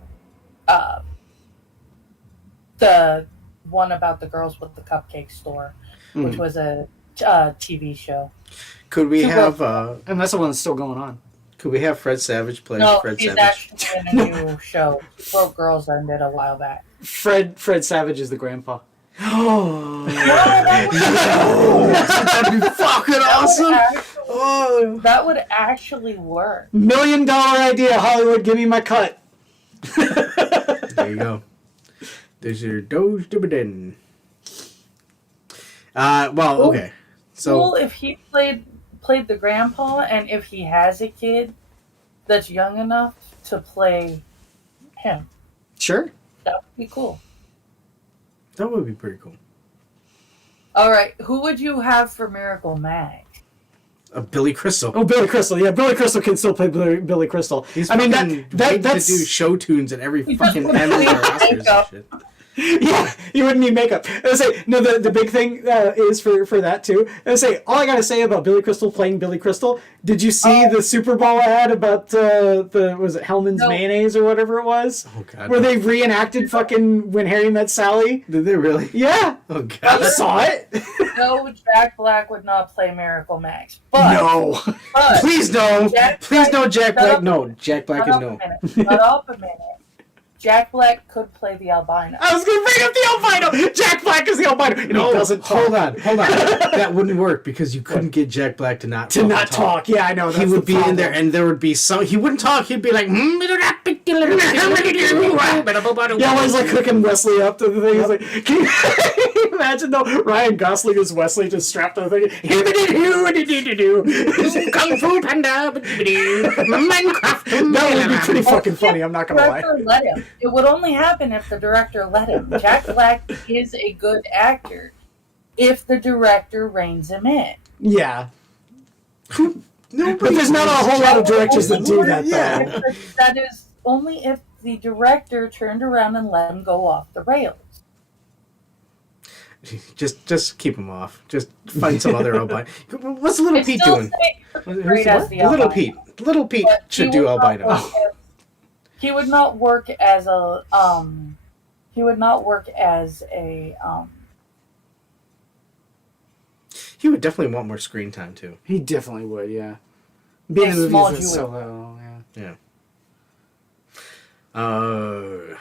the one about the girls with the cupcake store, which was a TV show. Could we have? And that's the one that's still going on. Could we have Fred Savage play No, Fred she's Savage? actually in a new show. Broke Girls ended a while back. Fred Savage is the grandpa. Oh, that'd be fucking awesome. That would actually work. $1 million idea, Hollywood. Give me my cut. There you go. There's your Doge Dividend. Well, okay. So Cool if he played the grandpa, and if he has a kid that's young enough to play him, Sure. that would be cool. that would be pretty cool. All right, who would you have for Miracle Mag? Billy Crystal. Oh, Billy Crystal. Yeah, Billy Crystal can still play Billy Crystal. He's I mean, that's that's... to do show tunes at every fucking put Emmys or Oscars and makeup. shit. Yeah, you wouldn't need makeup. I would say, no, the big thing is for that, too. I would say, all I gotta say about Billy Crystal playing Billy Crystal, did you see the Super Bowl ad about was it Hellman's Mayonnaise or whatever it was? Oh, God. Where they reenacted fucking When Harry Met Sally? Did they really? Yeah. Oh, God. I saw it. No, Jack Black would not play Miracle Max. But, No. but Please no. Please no, Jack Black. No, Jack Black and no. Shut up a minute. Jack Black could play the albino. I was gonna bring up the albino. Jack Black is the albino. And No, he doesn't talk. hold on. That wouldn't work because you couldn't get Jack Black to not talk. Yeah, I know. He That's would the be in problem. there, and there would be some. He wouldn't talk. He'd be like, Yeah, when he's like hooking Wesley up to the thing. He's like, can you imagine though? Ryan Gosling as Wesley just strapped to the thing. Kung Fu Panda, Minecraft. That would be pretty fucking funny. I'm not gonna lie. Director let him. It would only happen if the director let him. Jack Black is a good actor. if the director reins him in. Yeah. No, But there's not a whole lot of directors that do that, Yeah. though. That is only if the director turned around and let him go off the rails. Just keep him off. Just find some other albino. What's Little It's Pete still doing? great as the Little albino. Pete. Little Pete But should he do would not albino. work as- He would not work as a He would not work as a He would definitely want more screen time too. He definitely would, yeah. Being in small movies is Jewish. solo, yeah. And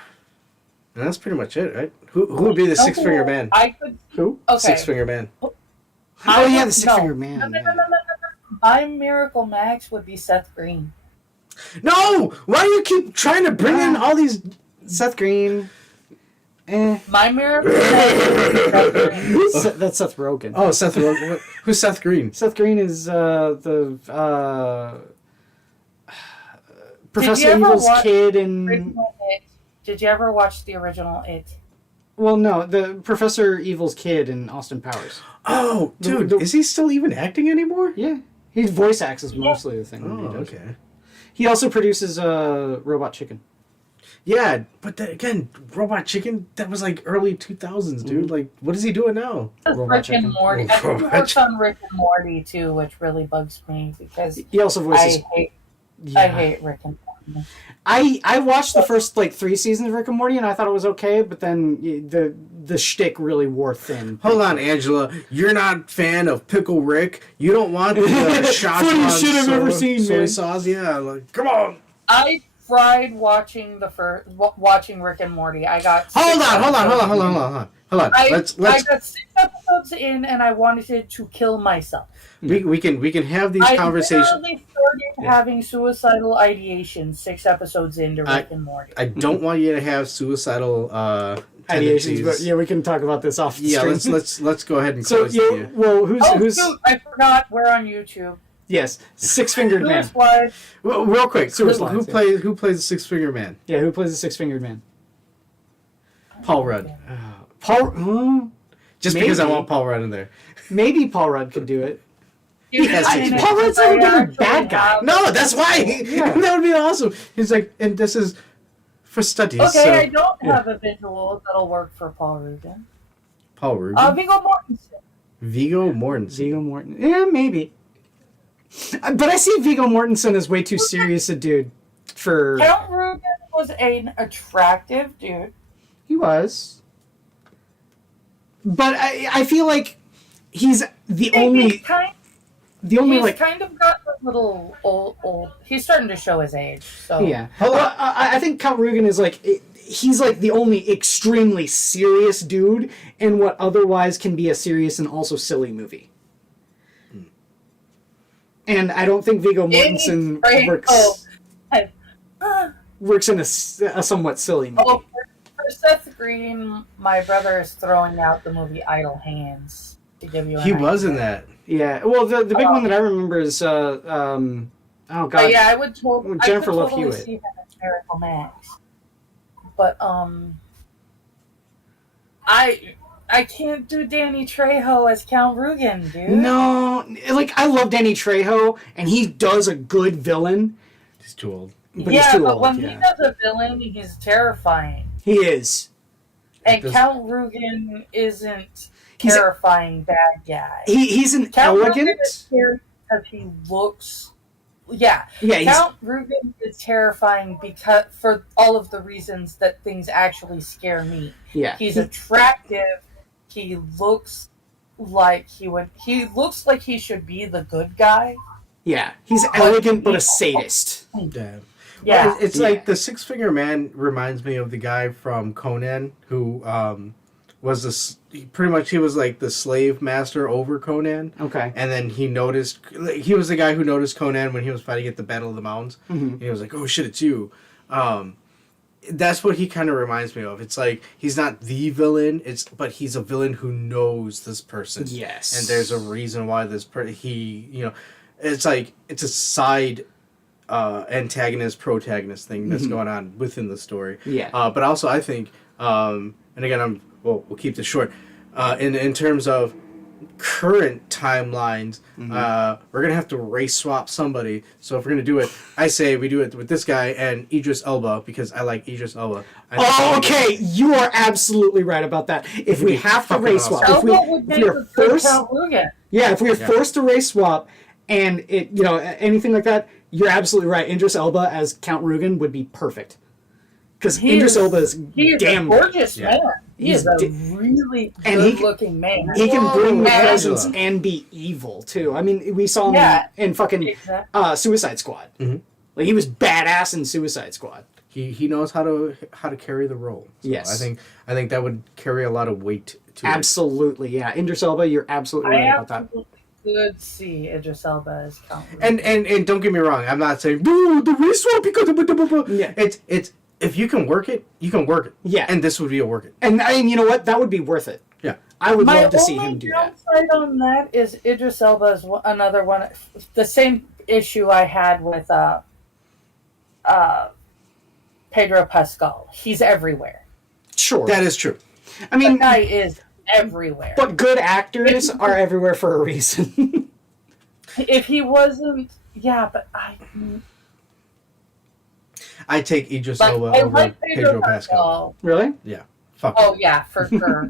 that's pretty much it, right? Who would be the Six Finger Man? I could. Who? Okay. Six Finger Man. Oh, yeah, the Six Finger Man. No. yeah. My Miracle Max would be Seth Green. No! Why do you keep trying to bring in all these? Seth Green. My Miracle Max would be Seth Green. That's Seth Rogen. Oh, Seth Rogen. Who's Seth Green? Seth Green is the Professor ever Evil's watch kid in... Original It. Did you ever watch the original It? Well, no, the Professor Evil's kid in Austin Powers. Oh, dude, The- is he still even acting anymore? Yeah. His voice acts is mostly the thing that Oh, he does. okay. He also produces Robot Chicken. Yeah, but then again, Robot Chicken, that was like early 2000s, dude. Like, what is he doing now? Robot Rick Chicken. and Morty. I think he Robot works on Rick and Morty too, which really bugs me because He also voices... I hate Rick and Morty. I watched the first 3 seasons of Rick and Morty and I thought it was okay, but then the shtick really wore thin. Hold on, Angela. You're not a fan of Pickle Rick? You don't want the shots Funniest shit I've ever seen, soy man. sauce? Yeah, like, come on. I tried watching watching Rick and Morty. I got Hold six on. episodes. Let's I got 6 episodes in, and I wanted to kill myself. we can have these conversations. I literally started having suicidal ideation 6 episodes into Rick and Morty. I don't want you to have suicidal Ideations, tendencies. but yeah, we can talk about this off the Yeah, stream. let's go ahead and So close yeah, the well, who's Dude, I forgot we're on YouTube. yes, Six-Fingered Man. Who's what? Well, real quick, Sewer who slides, plays the Six Finger Man? Yeah, who plays the Six-Fingered Man? Paul Rudd. Paul. Just because I Maybe. want Paul Rudd in there. Maybe Paul Rudd could do it. Yes, I mean, Paul Rudd's I never been a actually bad guy. have- No, that's why. Yeah. That would be awesome. He's like, and this is for studies. Okay, so, I don't yeah. have a visual that'll work for Paul Rugen. Paul Rudd. Viggo Mortensen. Viggo Mortensen. Viggo Mortensen. Yeah, maybe. But I see Viggo Mortensen as way too serious a dude for... Count Rugen was an attractive dude. He was. But I feel like he's the only... He's kind of got a little old. He's starting to show his age. So Yeah. Hold on. Well, I think Count Rugen is he's the only extremely serious dude in what otherwise can be a serious and also silly movie. And I don't think Viggo Mortensen works in a somewhat silly movie. Oh, for Seth Green, my brother is throwing out the movie Idle Hands to give you. He was in that. Yeah. Well, the big one that I remember is oh god. But yeah, I would Jennifer Love totally Hewitt. see him as Miracle Max. But I can't do Danny Trejo as Count Rugen, dude. No, I love Danny Trejo, and he does a good villain. He's too old. But he's too old, when yeah. he does a villain, he's terrifying. He is. And This- Count Rugen isn't terrifying bad guy. He's an Count elegant. Rugen is scary because he looks. Yeah, Yeah, he's Count Rugen is terrifying because for all of the reasons that things actually scare me. yeah. He's attractive. He looks like he would. He looks like he should be the good guy. Yeah, he's elegant but a sadist. Damn. Yeah. Well, it's like the Six Finger Man reminds me of the guy from Conan who was this pretty much he was like the slave master over Conan. Okay. And then he was the guy who noticed Conan when he was fighting at the Battle of the Mountains. Mm-hmm. And he was like, "Oh shit, it's you." That's what he kind of reminds me of. It's like he's not the villain, but he's a villain who knows this person. Yes. And there's a reason why it's like it's a side antagonist protagonist thing that's going on within the story. Yeah. But also I think and again we'll keep this short. In terms of current timelines, we're gonna have to race swap somebody. So if we're gonna do it, I say we do it with this guy and Idris Elba because I like Idris Elba. Okay, you are absolutely right about that. If we have to race swap, if we are forced, if we are forced to race swap, and it, anything like that, you're absolutely right. Idris Elba as Count Rugen would be perfect. Because Idris Elba is damn gorgeous man. He is a really good-looking man. He can bring the presence and be evil too. I mean, we saw him in fucking Suicide Squad. Mm-hmm. Like he was badass in Suicide Squad. He knows how to carry the role. So yes, I think that would carry a lot of weight to absolutely, it. Yeah. Idris Elba, you're absolutely right about that. Could see Idris Elba as Count Rugen. And don't get me wrong, I'm not saying the race swap because it's if you can work it, you can work it. Yeah. And this would be a work it. And you know what? That would be worth it. Yeah. I would love to see him do that. My only downside on that is Idris Elba is another one. The same issue I had with Pedro Pascal. He's everywhere. Sure. That is true. I mean, the guy is everywhere. But good actors are everywhere for a reason. If he wasn't... Yeah, but I take Idris Elba over Pedro Pascal. Really? Yeah. Yeah, for sure.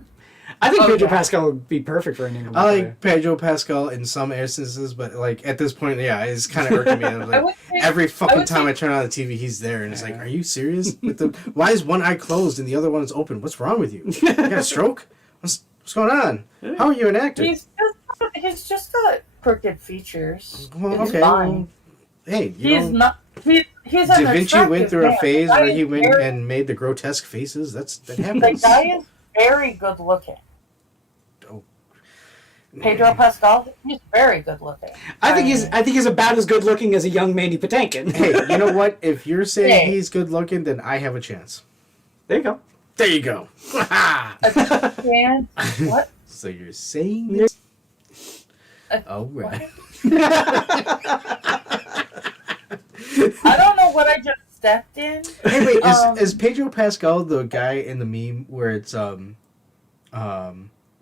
I think Pedro Pascal would be perfect for an English I like Pedro Pascal in some instances, but like at this point, it's kind of irking me. Like, every fucking time I turn on the TV, he's there, and it's like, are you serious? Why is one eye closed and the other one is open? What's wrong with you? You got a stroke? What's going on? How are you an actor? He's just got crooked features. Well, okay. Well, hey, he's not. He's Da Vinci went through a phase where he went and made the grotesque faces. That happens. The guy is very good looking. Oh. Pedro Pascal, he's very good looking. I think he's about as good looking as a young Mandy Patinkin. Hey, you know what? If you're saying he's good looking, then I have a chance. There you go. There you go. A chance? What? So you're saying all right. I don't know what I just stepped in. Hey, wait, is Pedro Pascal the guy in the meme where it's where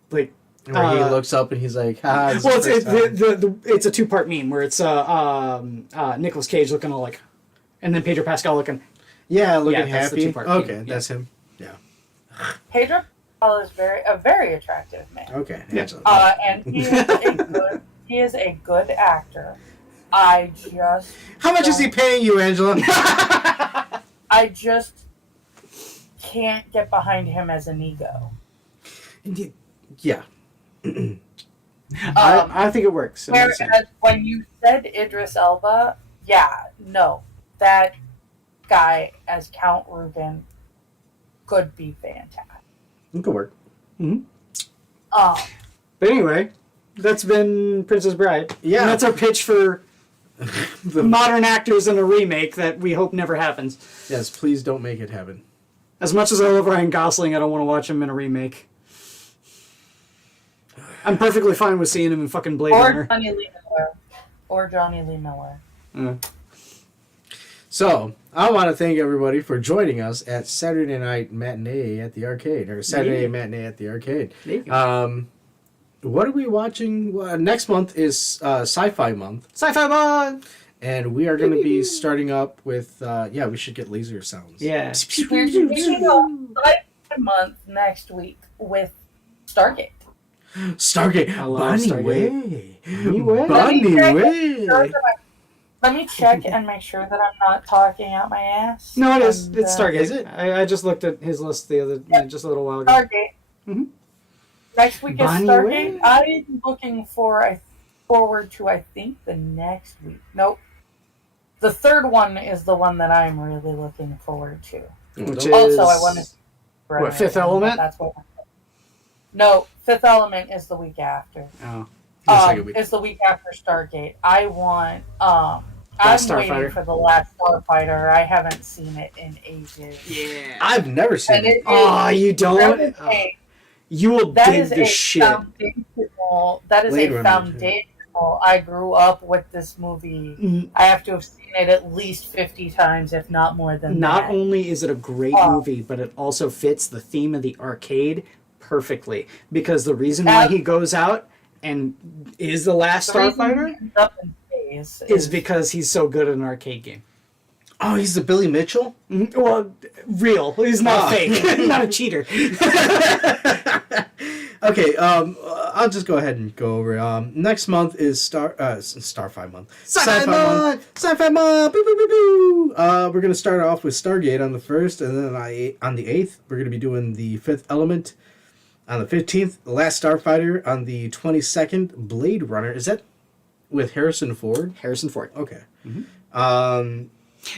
he looks up and he's like, well, it's a two-part meme where it's Nicolas Cage looking all like, and then Pedro Pascal looking happy. Okay, meme. that's him. Yeah. Pedro Pascal is a very attractive man. Okay. Yeah. And he is a good actor. How much is he paying you, Angela? I just can't get behind him as an ego. Yeah. I think it works. Whereas when you said Idris Elba, that guy as Count Rugen could be fantastic. It could work. Mm-hmm. But anyway, that's been Princess Bride. Yeah. And that's our pitch for the modern actors in a remake that we hope never happens. Yes, please don't make it happen. As much as I love Ryan Gosling, I don't want to watch him in a remake. I'm perfectly fine with seeing him in fucking Blade Runner. Johnny Lee Miller. So, I want to thank everybody for joining us at Saturday Night Matinee at the Arcade, or Saturday Matinee at the Arcade. What are we watching? Well, next month is Sci-Fi Month. Sci-Fi Month! And we are going to be starting up with, we should get laser sounds. Yeah. We're doing Sci-Fi Month next week with Stargate. Stargate. I love Stargate. Bonnie Way. Let me check and make sure that I'm not talking out my ass. No, it is. It's Stargate. Is it? I just looked at his list just a little while ago. Stargate. Mm-hmm. Next week Bonnie is Stargate. Way. I'm looking forward to, I think, the next week. Nope. The third one is the one that I'm really looking forward to. Which also, I want to... What, Fifth Element? That's what... No, Fifth Element is the week after. Oh. It's the week after Stargate. I want... I'm waiting for the last Starfighter. I haven't seen it in ages. Yeah. I've never seen it. Oh, you don't? You will dig the shit. That is a foundational. I grew up with this movie. Mm-hmm. I have to have seen it at least 50 times, if not more than that. Not only is it a great movie, but it also fits the theme of the arcade perfectly. Because the reason why he goes out and is the last The reason Starfighter he ends up in space is because he's so good at an arcade game. Oh, he's the Billy Mitchell? Well, real. He's not fake. Not a cheater. Okay, I'll just go ahead and go over it. Next month is Starfi month. Sci-Fi month! Sci-Fi month! Boo, boo, boo, boo. We're going to start off with Stargate on the 1st, and then on the 8th, we're going to be doing the Fifth Element. On the 15th, The Last Starfighter. On the 22nd, Blade Runner. Is that with Harrison Ford? Harrison Ford. Okay.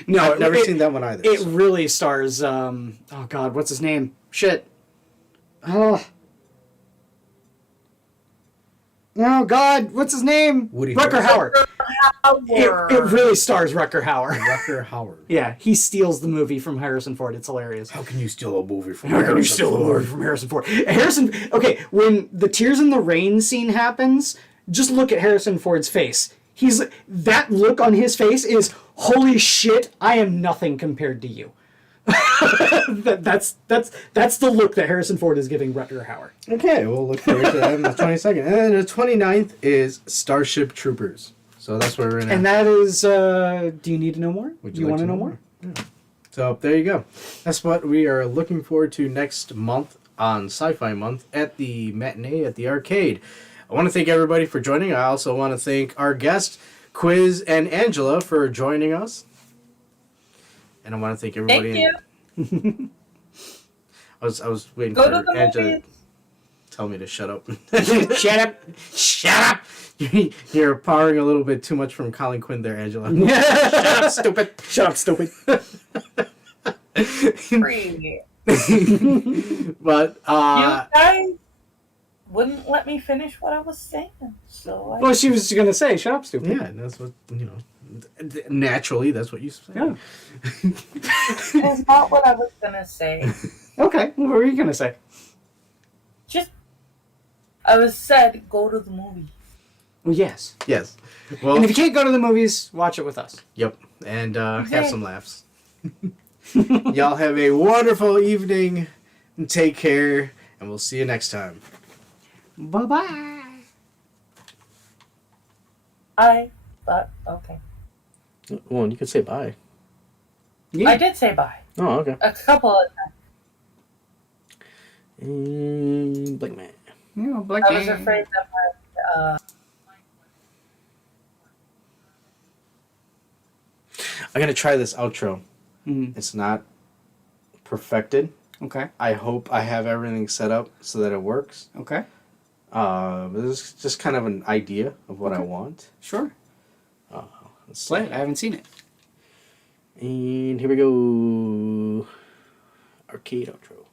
No, I've never seen that one either. It so. really stars, oh God, what's his name? Shit. Oh God, what's his name? Woody Rutger Hauer. Howard. It really stars Rutger Hauer. Rutger Hauer. Yeah, he steals the movie from Harrison Ford. It's hilarious. How can you steal a movie from How can you Harrison steal a Ford? movie from Harrison Ford? Okay, when the Tears in the Rain scene happens, just look at Harrison Ford's face. That look on his face is, holy shit, I am nothing compared to you. That's the look that Harrison Ford is giving Rutger Hauer. Okay, we'll look forward to that on the 22nd. And then the 29th is Starship Troopers. So that's where we're in. And that is, do you need to know more? Would Do you like want to know more? Yeah. So there you go. That's what we are looking forward to next month on Sci-Fi Month at the Matinee at the Arcade. I want to thank everybody for joining. I also want to thank our guests, Quiz and Angela, for joining us. And I want to thank everybody. Thank you. I was waiting Go for to the Angela movies. to tell me to shut up. Shut up! Shut up! You're powering a little bit too much from Colin Quinn there, Angela. Shut up, stupid. Shut up, stupid. Free. But You guys wouldn't let me finish what I was saying, so I... Well, she was going to say, shut up, stupid. yeah, that's what naturally that's what you say. Yeah. That's not what I was gonna say. Okay, what were you going to say? I was said go to the movie. Well, yes. Yes. Well, And if you can't go to the movies, watch it with us. yep. And have some laughs. Y'all have a wonderful evening. And take care. And we'll see you next time. Bye-bye. Okay. Well, you could say bye. Yeah. I did say bye. Oh, okay. A couple of times. Blink man. Yeah, Black I was Man. afraid that my, I'm going to try this outro. Mhm. It's not perfected. Okay. I hope I have everything set up so that it works. Okay. This is just kind of an idea of what I Okay. want. Sure. Let's Play see. it. I haven't seen it. And here we go. Arcade outro.